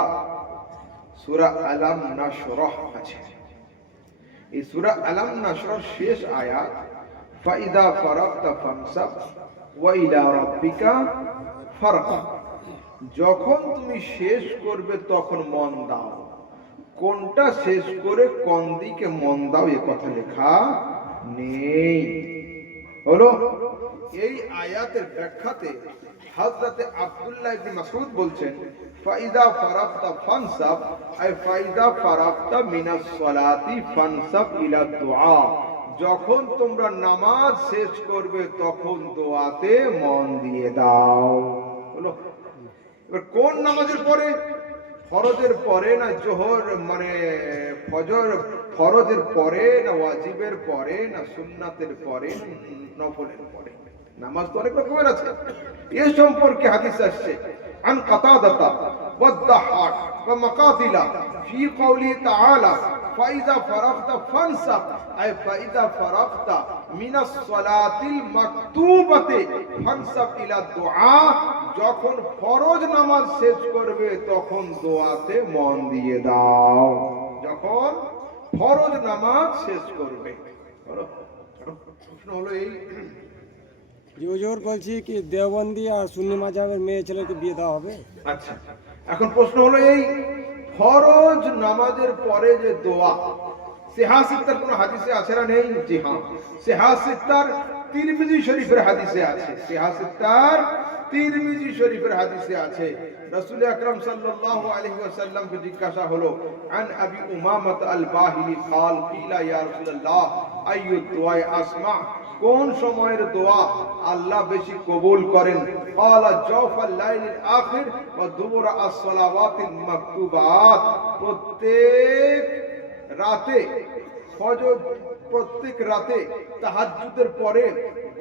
সূরা আলাম নাশরাহ আছে। এই সূরা আলাম নাশরার শেষ আয়াত ফাইদা ফারাগতা ফানসাব ওয়া ইলা রাব্বিকা ফারগাব, যখন তুমি শেষ করবে তখন মন দাও। কোনটা শেষ করে কোন দিকে মন দাও এ কথা লেখা নেই। হলো এই আয়াতের ব্যাখ্যাতে হযরতে আব্দুল্লাহ ইবনে মাসউদ বলছেন ফাইদা ফারাগতা ফানসাব আই ফাইদা ফারাগতা মিনাস সালাতি ফানসাব ইলা দুআ, যখন তোমরা নামাজ শেষ করবে তখন দোয়াতে মন দিয়ে দাও। হলো, এবার কোন নামাজের পরে? ফরজের পরে না জোহর মানে ফজর, ফরজের পরে না ওয়াজিবের পরে না সুন্নাতের পরে নফলের পরে? নামাজ তো অনেক রকমের আছে, এ সম্পর্কে হাদিস আসছে আন কাতাদাতা ওয়াদ-দাহাক ওয়া মাকাতিলা ফি কওলি তাআলা ফাইদা ফারাগতা ফানসাব আই ফাইদা ফারাগতা মিনাস সালাতিল মাকতুবাতি ফানসাব ইলা দুআ, যখন ফরজ নামাজ শেষ করবে তখন দোয়াতে মন দিয়ে দাও। যখন ফরজ নামাজ শেষ করবে। প্রশ্ন হলো এই, জোর বলছি কি দেওবন্দি আর সুন্নি মাযহাবের মেয়ে ছেলেকে বিয়ে দেওয়া হবে? আচ্ছা, এখন প্রশ্ন হলো এই ফরজ নামাজের পরে যে দোয়া, সিহাসিত্তার কোন হাদিসে আছে না নেই? জি হ্যাঁ, সিহাসিত্তার তিরমিজি শরীফের হাদিসে আছে। সিহাসিত্তার তিরমিজি শরীফের হাদিসে আছে, রাসূল আকরাম সাল্লাল্লাহু আলাইহি ওয়াসাল্লাম কে জিজ্ঞাসা হলো আন আবি উমামা আল বাহিলি قال কিলা ইয়া রাসূলুল্লাহ আইয়ু দুআ আসমা, কোন সময়ের দোয়া আল্লাহ বেশি কবুল করেন? قال جوف الليل الاخر ودبر الصلوات المكتوبات, প্রত্যেক রাতে ফজর, প্রত্যেক রাতে তাহাজ্জুদের পরে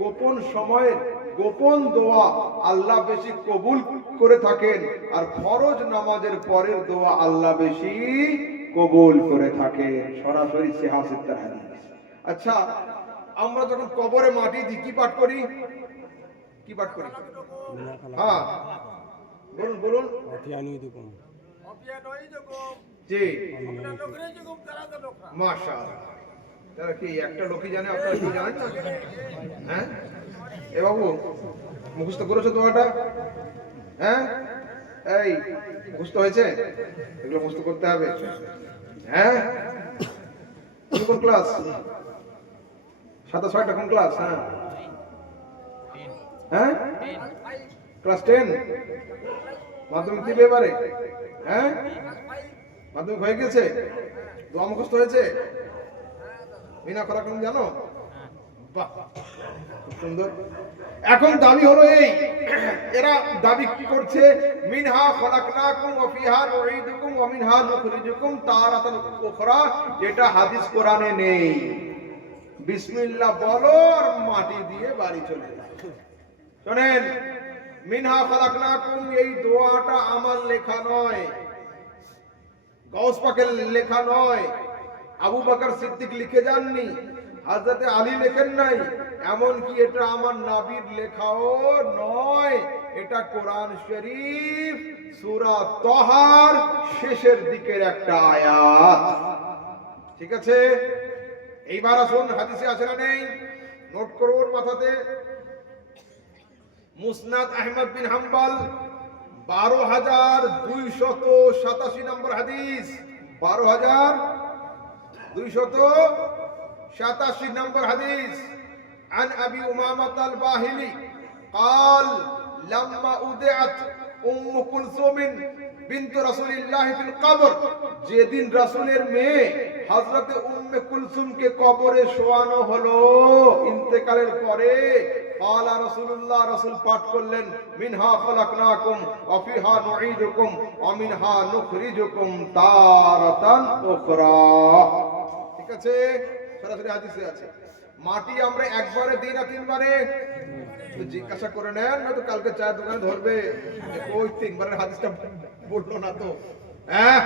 গোপন সময়ের গোপন দোয়া আল্লাহ বেশি কবুল করে থাকেন, আর ফরজ নামাজের পরের দোয়া আল্লাহ বেশি কবুল করে থাকেন। সরাসরি সিহাসিত্তার হাদিস। আচ্ছা, আমরা যখন কবরে মাটি দিই কি পাঠ করি? কি পাঠ করি? হ্যাঁ বলুন বলুন। জি মাশাআল্লাহ, তারা কি একটা লোকই জানে, আপনারা কি জানেন না? হ্যাঁ এ বাবু, মুখস্থ করেছো দোয়াটা? হ্যাঁ, এই মুখস্থ হয়েছে? এগুলো মুখস্থ করতে হবে। হ্যাঁ, কোন ক্লাস? 7-6টা কোন ক্লাস? হ্যাঁ হ্যাঁ, ক্লাস 10 মাধ্যমিক দিবে এবারে? হ্যাঁ, মাধ্যমিক হয়ে গেছে, দোয়া মুখস্থ হয়েছে? মিনা করা কোন জানো? বাহ, খুব সুন্দর। এখন দাবি হলো এই, এরা দাবি করছে মিনহা খলাকনাকুম ওয়া ফিহা নুঈদুকুম ওয়া মিনহা নুখরিজুকুম তারাতান উখরা, এটা হাদিস কোরআনে নেই। বিসমিল্লাহ বলো আর মাটি দিয়ে বাড়ি চলে যাও। শুনেন, মিনহা খালাকনাকুম, এই দোয়াটা আমার লেখা নয়, গাউস পাকের লেখা নয়, আবু বকর সিদ্দিক লিখে যাননি, হযরত আলী লেখেন নাই, এমন কি এটা আমার নবীর লেখাও নয়, এটা কোরআন শরীফ সূরা তাহার শেষের দিকের একটা আয়াত। ঠিক আছে, এইবার আসুন হাদিসে আছে না নেই, নোট করুন মাথাতে। মুসনাদ আহমদ বিন হাম্বল ১২,২৮৭ নম্বর হাদিস, ১২,২৮৭ নম্বর হাদিস। عن أبي أمامة الباهلي قال لما أودعت أم كلثوم بنت رسول الله في القبر, যেদিন রাসূলের মেয়ে হযরতে উম্মে কুলসুমকে কবরে শোয়ানো হলো ইন্তেকালের পরে, قال رسول الله, রাসূল পাঠ করলেন, মিনহা খালাকনাকুম ওয়া ফিহা নুঈদুকুম ওয়া মিনহা নুখরিজুকুম তারাতান উখরা। ঠিক আছে, সরাসরি হাদিসে আছে। মাটি আমরা একবারে দিই না তিনবারে? জিজ্ঞাসা করে নেন, নয়তো কালকে চায়ের দোকানে ধরবে যে ওই তিনবারের হাদিসটা বললো না তো। হ্যাঁ,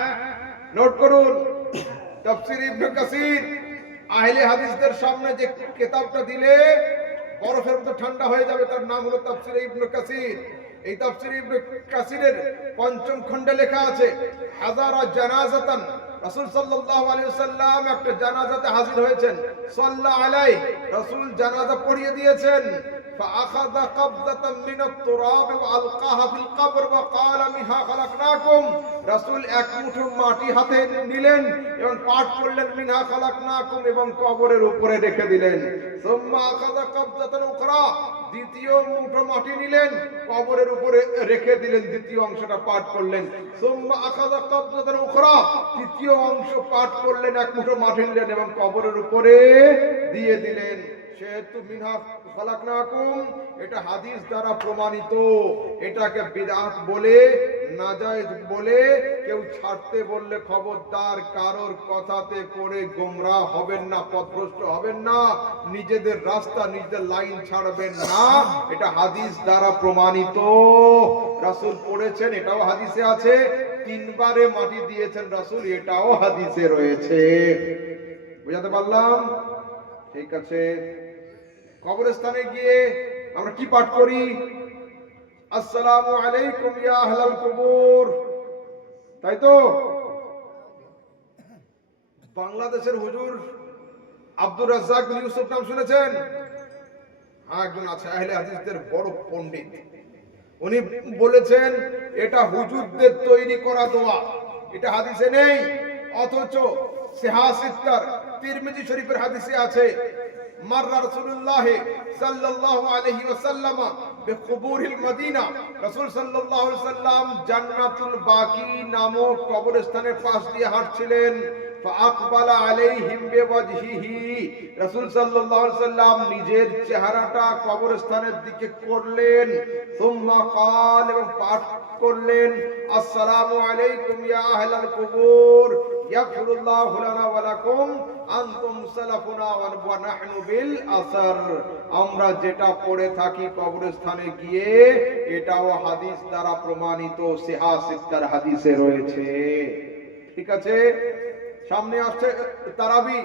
নোট করুন। তাফসীর ইবনে কাসির আহলে হাদিসদের সামনে যে কিতাবটা দিলে বরফের মতো ঠান্ডা হয়ে যাবে, তার নাম হলো তাফসীর ইবনে কাসির। এই তাফসীর ইবনে কাসিরের পঞ্চম খণ্ডে লেখা আছে, হাজারা জানাজাতান, রাসূল সাল্লাল্লাহু আলাইহি ওয়াসাল্লাম একটা জানাজাতে হাজির হয়েছেন, সাল্লাল্লাহু আলাইহি, রাসূল জানাজা পড়িয়ে দিয়েছেন, فأخذ قبضة من التراب وألقاها في القبر وقال منها خلقناكم, রাসূল এক মুঠো মাটি হাতে নিলেন এবং পাঠ করলেন মিনহা খালাকনাকুম এবং কবরের উপরে রেখে দিলেন। সুম্মা আখাযা কাবযাতান উখরা, দ্বিতীয় মুঠো মাটি নিলেন, কবরের উপরে রেখে দিলেন, দ্বিতীয় অংশটা পাঠ করলেন। সুম্মা আখাযা কাবযাতান উখরা, তৃতীয় অংশ পাঠ করলেন, এক মুঠো মাটি নিলেন এবং কবরের উপরে দিয়ে দিলেন। সেহেতু মিনহা খালাকনাকুম এটা হাদিস দ্বারা প্রমাণিত, এটাকে বিদআত বলে, নাজায়েজ বলে কেউ ছাড়তে বললে খবরদার কারোর কথাতে পড়ে গোমরাহ হবেন না, পথভ্রষ্ট হবেন না, নিজেদের রাস্তা নিজেদের লাইন ছাড়বেন না, এটা হাদিস দ্বারা প্রমাণিত। রাসূল পড়েছেন, এটাও হাদিসে আছে, তিনবারে মাটি দিয়েছেন রাসূল, এটাও হাদিসে রয়েছে। বুঝাতে পারলাম? ঠিক আছে। কবরস্থানে গিয়ে আমরা কি পাঠ করি? আসসালামু আলাইকুম ইয়া আহলাল কুবুর, তাই তো? বাংলাদেশের হুজুর আব্দুর রাজ্জাক বিন ইউসুফ নাম শুনেছেন? একজন আছে আহলে হাদিসদের বড় পণ্ডিত, উনি বলেছেন এটা হুজুরদের তৈরি করা দোয়া, এটা হাদিসে নেই, অথচ সিহাহ সিত্তার তিরমিজি শরীফের হাদিসে আছে, মাররা রাসূলুল্লাহ সাল্লাল্লাহু আলাইহি ওয়াসাল্লাম বিকুবুরিল মদিনা, রাসূল সাল্লাল্লাহু আলাইহি ওয়াসাল্লাম জান্নাতুল বাকি নামক কবরস্থানের পাশ দিয়ে হাঁটছিলেন। ফাআকবালা আলাইহিম বিওয়াজহিহি, রাসূল সাল্লাল্লাহু আলাইহি ওয়াসাল্লাম নিজের চেহারাটা কবরস্থানের দিকে করলেন, সুম্মা ক্বাল, এবং পাঠ করলেন, আসসালামু আলাইকুম ইয়া আহলাল কুবুর ইয়াগফিরুল্লাহু লানা ওয়া লাকুম আনতুম সালাফুনা ওয়া নাহনু বিল আসার। আমরা যেটা পড়ে থাকি কবরস্থানে গিয়ে, এটাও হাদিস দ্বারা প্রমাণিত, সিহাহ সিত্তার হাদিসে রয়েছে। ঠিক আছে, সামনে আসছে তারাবি,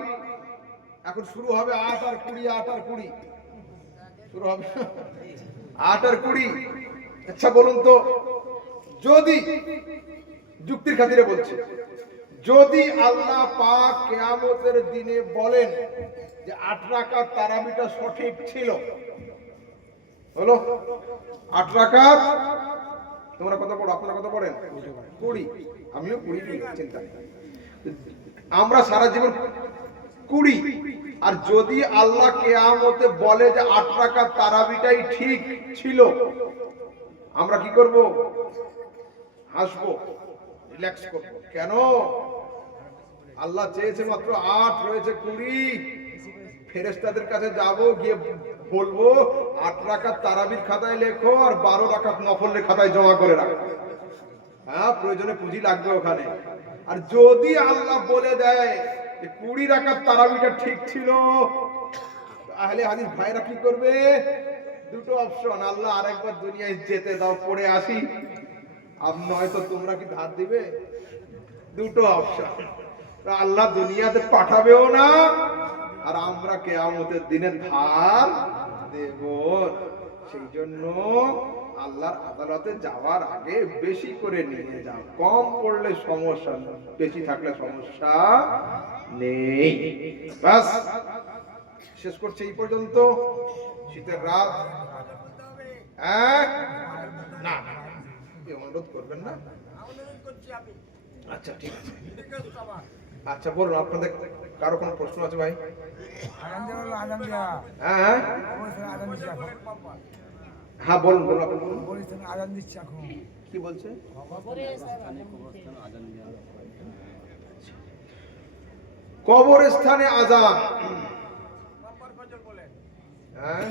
এখন শুরু হবে ৮ আর ২০, ৮ আর ২০ শুরু হবে, ৮ আর ২০। আচ্ছা বলুন তো, যদি যুক্তির খাতিরে বলছি, যদি আল্লাহ পাক কিয়ামতের দিনে বলেন যে ৮ রাকাত তারাবিটা সঠিক ছিল, হলো ৮ রাকাত, তোমরা কত পড়ো? আপনারা কত পড়েন? ২০, আমিও ২০ পড়ি, চিন্তা নেই, আমরা সারা জীবন ২০। আর যদি আল্লাহ কিয়ামতে বলে যে ৮ রাকাত তারাবিটাই ঠিক ছিল, আমরা কি করব? হাসবো, রিল্যাক্স করব। কেন? আল্লাহ চেয়েছে মাত্র ৮, রয়েছে ২০। ফেরেশতাদের কাছে যাব, গিয়ে বলবো ৮ রাকাত তারাবির খাতায় লেখো আর ১২ রাকাত নফলের খাতায় জমা করে রাখো। হ্যাঁ, প্রয়োজনে পুঁজি লাগবে ওখানে। আর যদি আল্লাহ বলে দেয় যে ২০ রাকাত তারাবিটা ঠিক ছিল, আহলে হাদিস ভাইরা কি করবে? দুটো অপশন, আল্লাহ আরেকবার দুনিয়ায় যেতে দাও, পড়ে আসি, আর নয়তো তোমরা কি ধার দিবে। দুটো অপশন, আল্লাহ দুনিয়াতে পাঠাবেও না, আর আমরা কিয়ামতের দিনে ধার দেব। সেই জন্য আল্লাহর আদালতে যাওয়ার আগে বেশি করে নিয়ে যাও, কম পড়লে সমস্যা, বেশি থাকলে সমস্যা নেই। বাস শেষ করছে এই পর্যন্ত। শীতের রাত, না অনুরোধ করবেন না? আচ্ছা ঠিক আছে, আচ্ছা বলুন, আপনাদের কারো কোনো প্রশ্ন আছে ভাই? হ্যাঁ হ্যাঁ বলুন বলুন, আপনি বলুন। কি বলছে? কবরস্থানে আযান, হ্যাঁ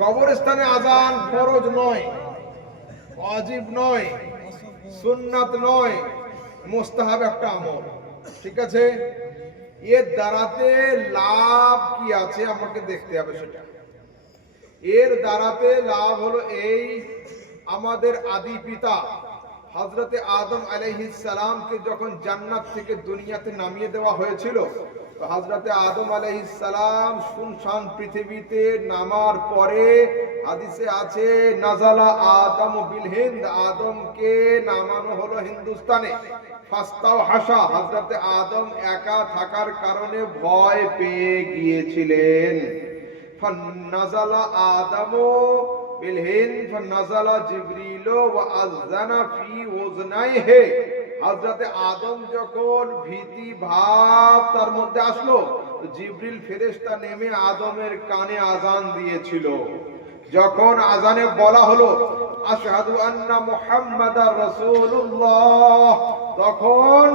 কবরস্থানে আযান ফরজ নয়, ওয়াজিব নয়, সুন্নাত নয়, মুস্তাহাব একটা আমল। ঠিক আছে, এর দ্বারাতে লাভ কি আছে আমাকে দেখতে হবে সেটা। এর দ্বারাতে লাভ হলো এই, আমাদের আদি পিতা হযরতে আদম আলাইহিস সালামকে যখন জান্নাত থেকে দুনিয়াতে নামিয়ে দেওয়া হয়েছিল, তো হযরতে আদম আলাইহিস সালাম শুনশান পৃথিবীতে নামার পরে হাদিসে আছে নাজালা আদম বিল হিন্দ, আদমকে নামানো হলো হিন্দুস্তানে। ফাস্তাও হাসা, হযরতে আদম একা থাকার কারণে ভয় পেয়ে গিয়েছিলেন। ফান্নাজালা আদমু বিল হিন্দ ফান্নাজালা জিবরিল ওয়া আযানা ফি উযনাইহি, হযরতে আদম যখন ভীতি ভাব তার মধ্যে আসলো, জিবরিল ফেরেশতা নেমে আদমের কানে আযান দিয়েছিল। যখন আযানে বলা হলো আশহাদু আন্না মুহাম্মাদার রাসূলুল্লাহ, তখন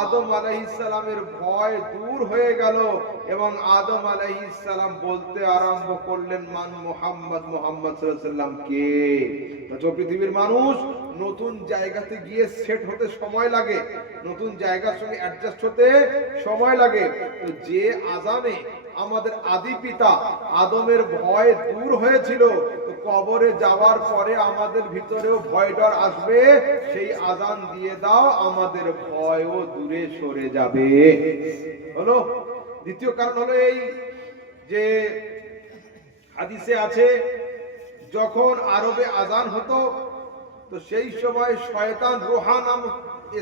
আদম আলাইহিস সালামের ভয় দূর হয়ে গেল এবং আদম আলাইহিস সালাম বলতে আরম্ভ করলেন মান মুহাম্মদ, মুহাম্মদ সাল্লাল্লাহু আলাইহি সাল্লাম কে। তো পৃথিবীর মানুষ নতুন জায়গাতে গিয়ে সেট হতে সময় লাগে, নতুন জায়গার সঙ্গে অ্যাডজাস্ট হতে সময় লাগে। তো যে আযানে আমাদের আদি পিতা আদমের ভয় দূর হয়েছিল, তো কবরে যাওয়ার পরে আমাদের ভিতরেও ভয় ডর আসবে, সেই আযান দিয়ে দাও, আমাদের ভয়ও দূরে সরে যাবে। হলো দ্বিতীয় কারণ হলো এই যে হাদিসে আছে যখন আরবে আযান হতো, তো সেই সময় শয়তান রোহা নাম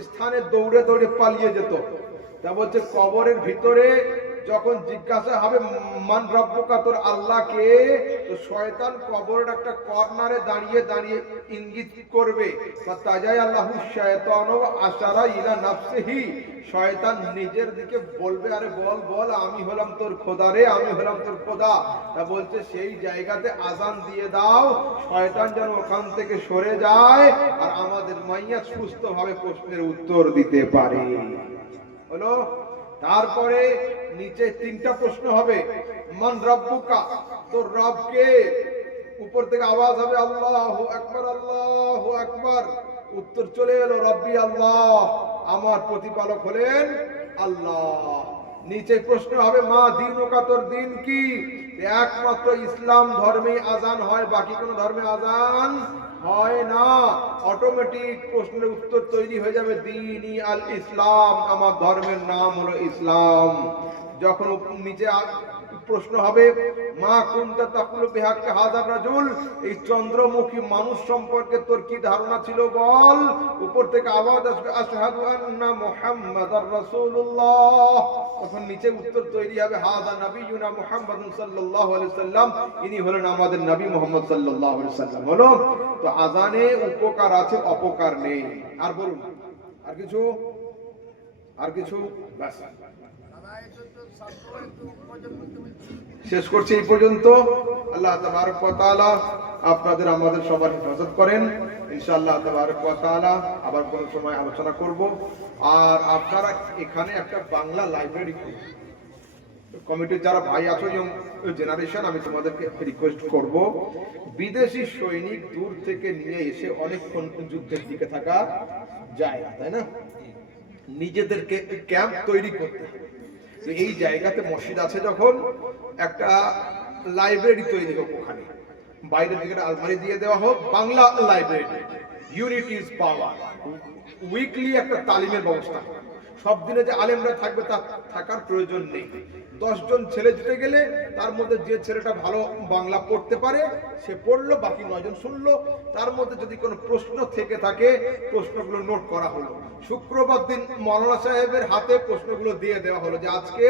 স্থানে দৌড়ে দৌড়ে পালিয়ে যেত। তা বলছে কবরের ভিতরে যখন জিজ্ঞাসা হবে মান রব্বুকা, তোর আল্লাহ কে, তো শয়তান কবরের একটা কর্নারে দাঁড়িয়ে দাঁড়িয়ে ইঙ্গিত করবে, তাজাই আল্লাহু শায়তানু আশারা ইলা নাফসিহি, শয়তান নিজের দিকে বলবে আরে বল বল, আমি হলাম তোর খোদা রে, আমি হলাম তোর খোদা। তা বলছে সেই জায়গাতে আযান দিয়ে দাও, শয়তান যেন ওখান থেকে সরে যায় আর আমাদের মাইয়া সুস্থভাবে প্রশ্নের উত্তর দিতে পারে। হলো তারপরে নিচে তিনটা প্রশ্ন হবে, মান রব্বুকা, তোর রব কে, উপর থেকে আওয়াজ হবে আল্লাহু আকবার, আল্লাহু আকবার, উত্তর চলে এলো রব্বি আল্লাহ, আমার প্রতিপালক হলেন আল্লাহ। নিচে প্রশ্ন হবে মা দীনুকা, তোর দিন কি, একমাত্র ইসলাম ধর্মে আযান হয়, বাকি কোন ধর্মে আযান হয় না। অটোমেটিক প্রশ্নের উত্তর তৈরি হয়ে যাবে দীনি আল ইসলাম, আমার ধর্মের নাম হলো ইসলাম। যখন নিচে প্রশ্ন হবে মা কুনতা তাকুলু বিহাক্কি হাযার রাজুল, এই চন্দ্রমুখী মানুষ সম্পর্কে তোর কি ধারণা ছিল বল, উপর থেকে আওয়াজ আসবে আশহাদু আন্না মুহাম্মাদার রাসূলুল্লাহ, তখন নিচে উত্তর তৈরি হবে হাযা নবিয়ুনা মুহাম্মাদুন সাল্লাল্লাহু আলাইহি সাল্লাম, ইনি হলেন আমাদের নবী মুহাম্মদ সাল্লাল্লাহু আলাইহি সাল্লাম। হলো তো আযানে উপকার আছে, অপকার নেই। আর বলুন আর কিছু, আর কিছু, বাস শেষ করছি এই পর্যন্ত। আল্লাহ তাবারক ওয়া তাআলা আপনাদের আমাদের সবার হেফাজত করেন। ইনশাআল্লাহ তাবারক ওয়া তাআলা আবার কোন সময় আলোচনা করব। আর আপনারা এখানে একটা বাংলা লাইব্রেরি করুন, কমিটির যারা ভাই আছো ইয়ং জেনারেশন, আমি তোমাদেরকে রিকোয়েস্ট করব, বিদেশি সৈনিক দূর থেকে নিয়ে এসে অনেকক্ষণ যুদ্ধের দিকে থাকা যায় না, তাই না? নিজেদেরকে ক্যাম্প তৈরি করতে, এই জায়গাতে মসজিদ আছে, যখন একটা লাইব্রেরি তৈরি হোক, ওখানে বাইরের দিকে আলমারি দিয়ে দেওয়া হোক, Bangla library, unity is power, weekly একটা তালিমের ব্যবস্থা। সব দিনে যে আলেমরা থাকবে তা থাকার প্রয়োজন নেই। 10 জন ছেলে জুটে গেলে তার মধ্যে যে ছেলেটা ভালো বাংলা পড়তে পারে সে পড়লো, বাকি 9 জন শুনলো। তার মধ্যে যদি কোনো প্রশ্ন থেকে থাকে প্রশ্নগুলো নোট করা হলো, শুক্রবার দিন মৌলানা সাহেবের হাতে প্রশ্নগুলো দিয়ে দেওয়া হলো যে আজকে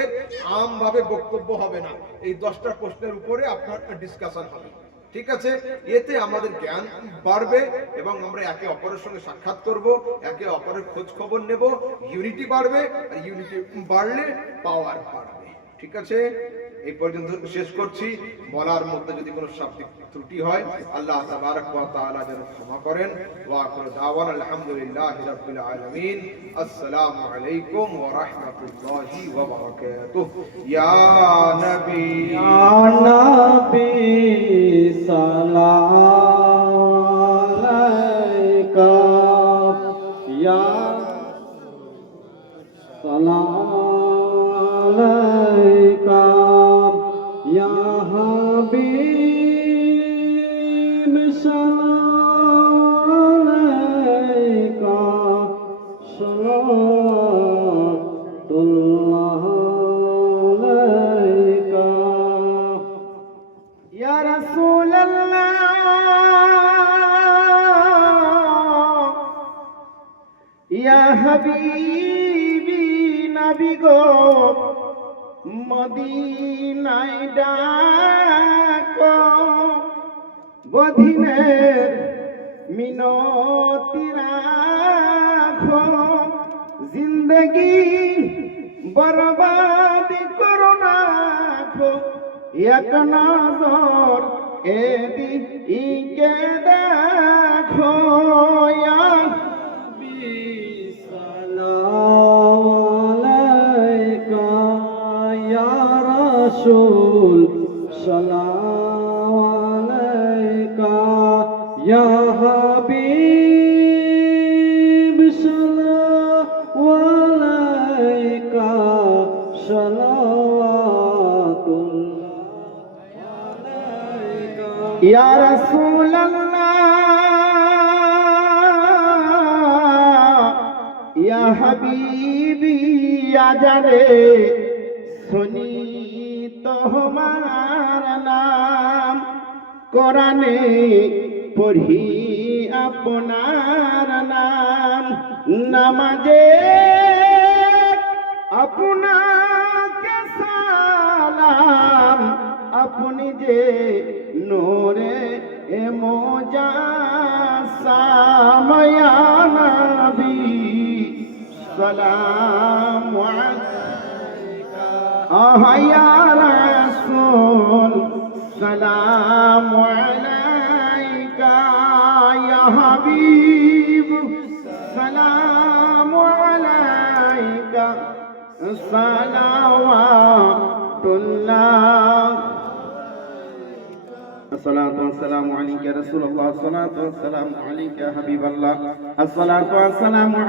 আমভাবে বক্তব্য হবে না, এই 10টা প্রশ্নের উপরে আপনার ডিসকাশন হবে। ঠিক আছে, এতে আমাদের জ্ঞান বাড়বে এবং আমরা একে অপরের সঙ্গে সাক্ষাৎ করব, একে অপরের খোঁজ খবর নেব, ইউনিটি বাড়বে, আর ইউনিটি বাড়লে পাওয়ার বাড়বে। ঠিক আছে, এই পর্যন্ত শেষ করছি। বলার মধ্যে যদি কোনো শাব্দিক ত্রুটি হয় আল্লাহ তাবারক ওয়া তাআলা যেন ক্ষমা করেন। ওয়া আখিরু দাওয়ানা আলহামদুলিল্লাহি রাব্বিল আলামিন। আসসালামু আলাইকুম ওয়া রাহমাতুল্লাহি ওয়া বারাকাতুহু। ইয়া নবী নবী সালাম আলাইকা ইয়া সালাম আলাইকা ইয়া হাবিব সালাম আলাইকা সালাতুল্লাহ আলাইকা ইয়া রাসূলুল্লাহ ইয়া হাবিবি নবী গো মদিনায় ডাকো বধিনের মিনতি রাখো জিন্দগি বরবাদ করো না খো এক নজর এদিকে দেখো ইয়া সালাম আলাইকা ইয়া রাসূল সালাম আলাইকা ইয়া হাবিব সালাম আলাইকা সালাওয়াতুল্লাহ আলাইকা ইয়া রাসূলুল্লাহ ইয়া হাবিবি আজারে শুনি তোমার নাম কোরআনে পড়ি আপনার নাম নামাজে আপনাকে সালাম আপনি যে নূরে এ মুজাসসাম ইয়া নবী সালাম আলাইকা ইয়া রাসূল সালাম আলাইকা ইয়া হাবিব সালাম আলাইকা সালাওয়াতুল্লাহ الصلاة والسلام عليك يا رسول الله الصلاة والسلام عليك يا حبيب الله الصلاة والسلام عليك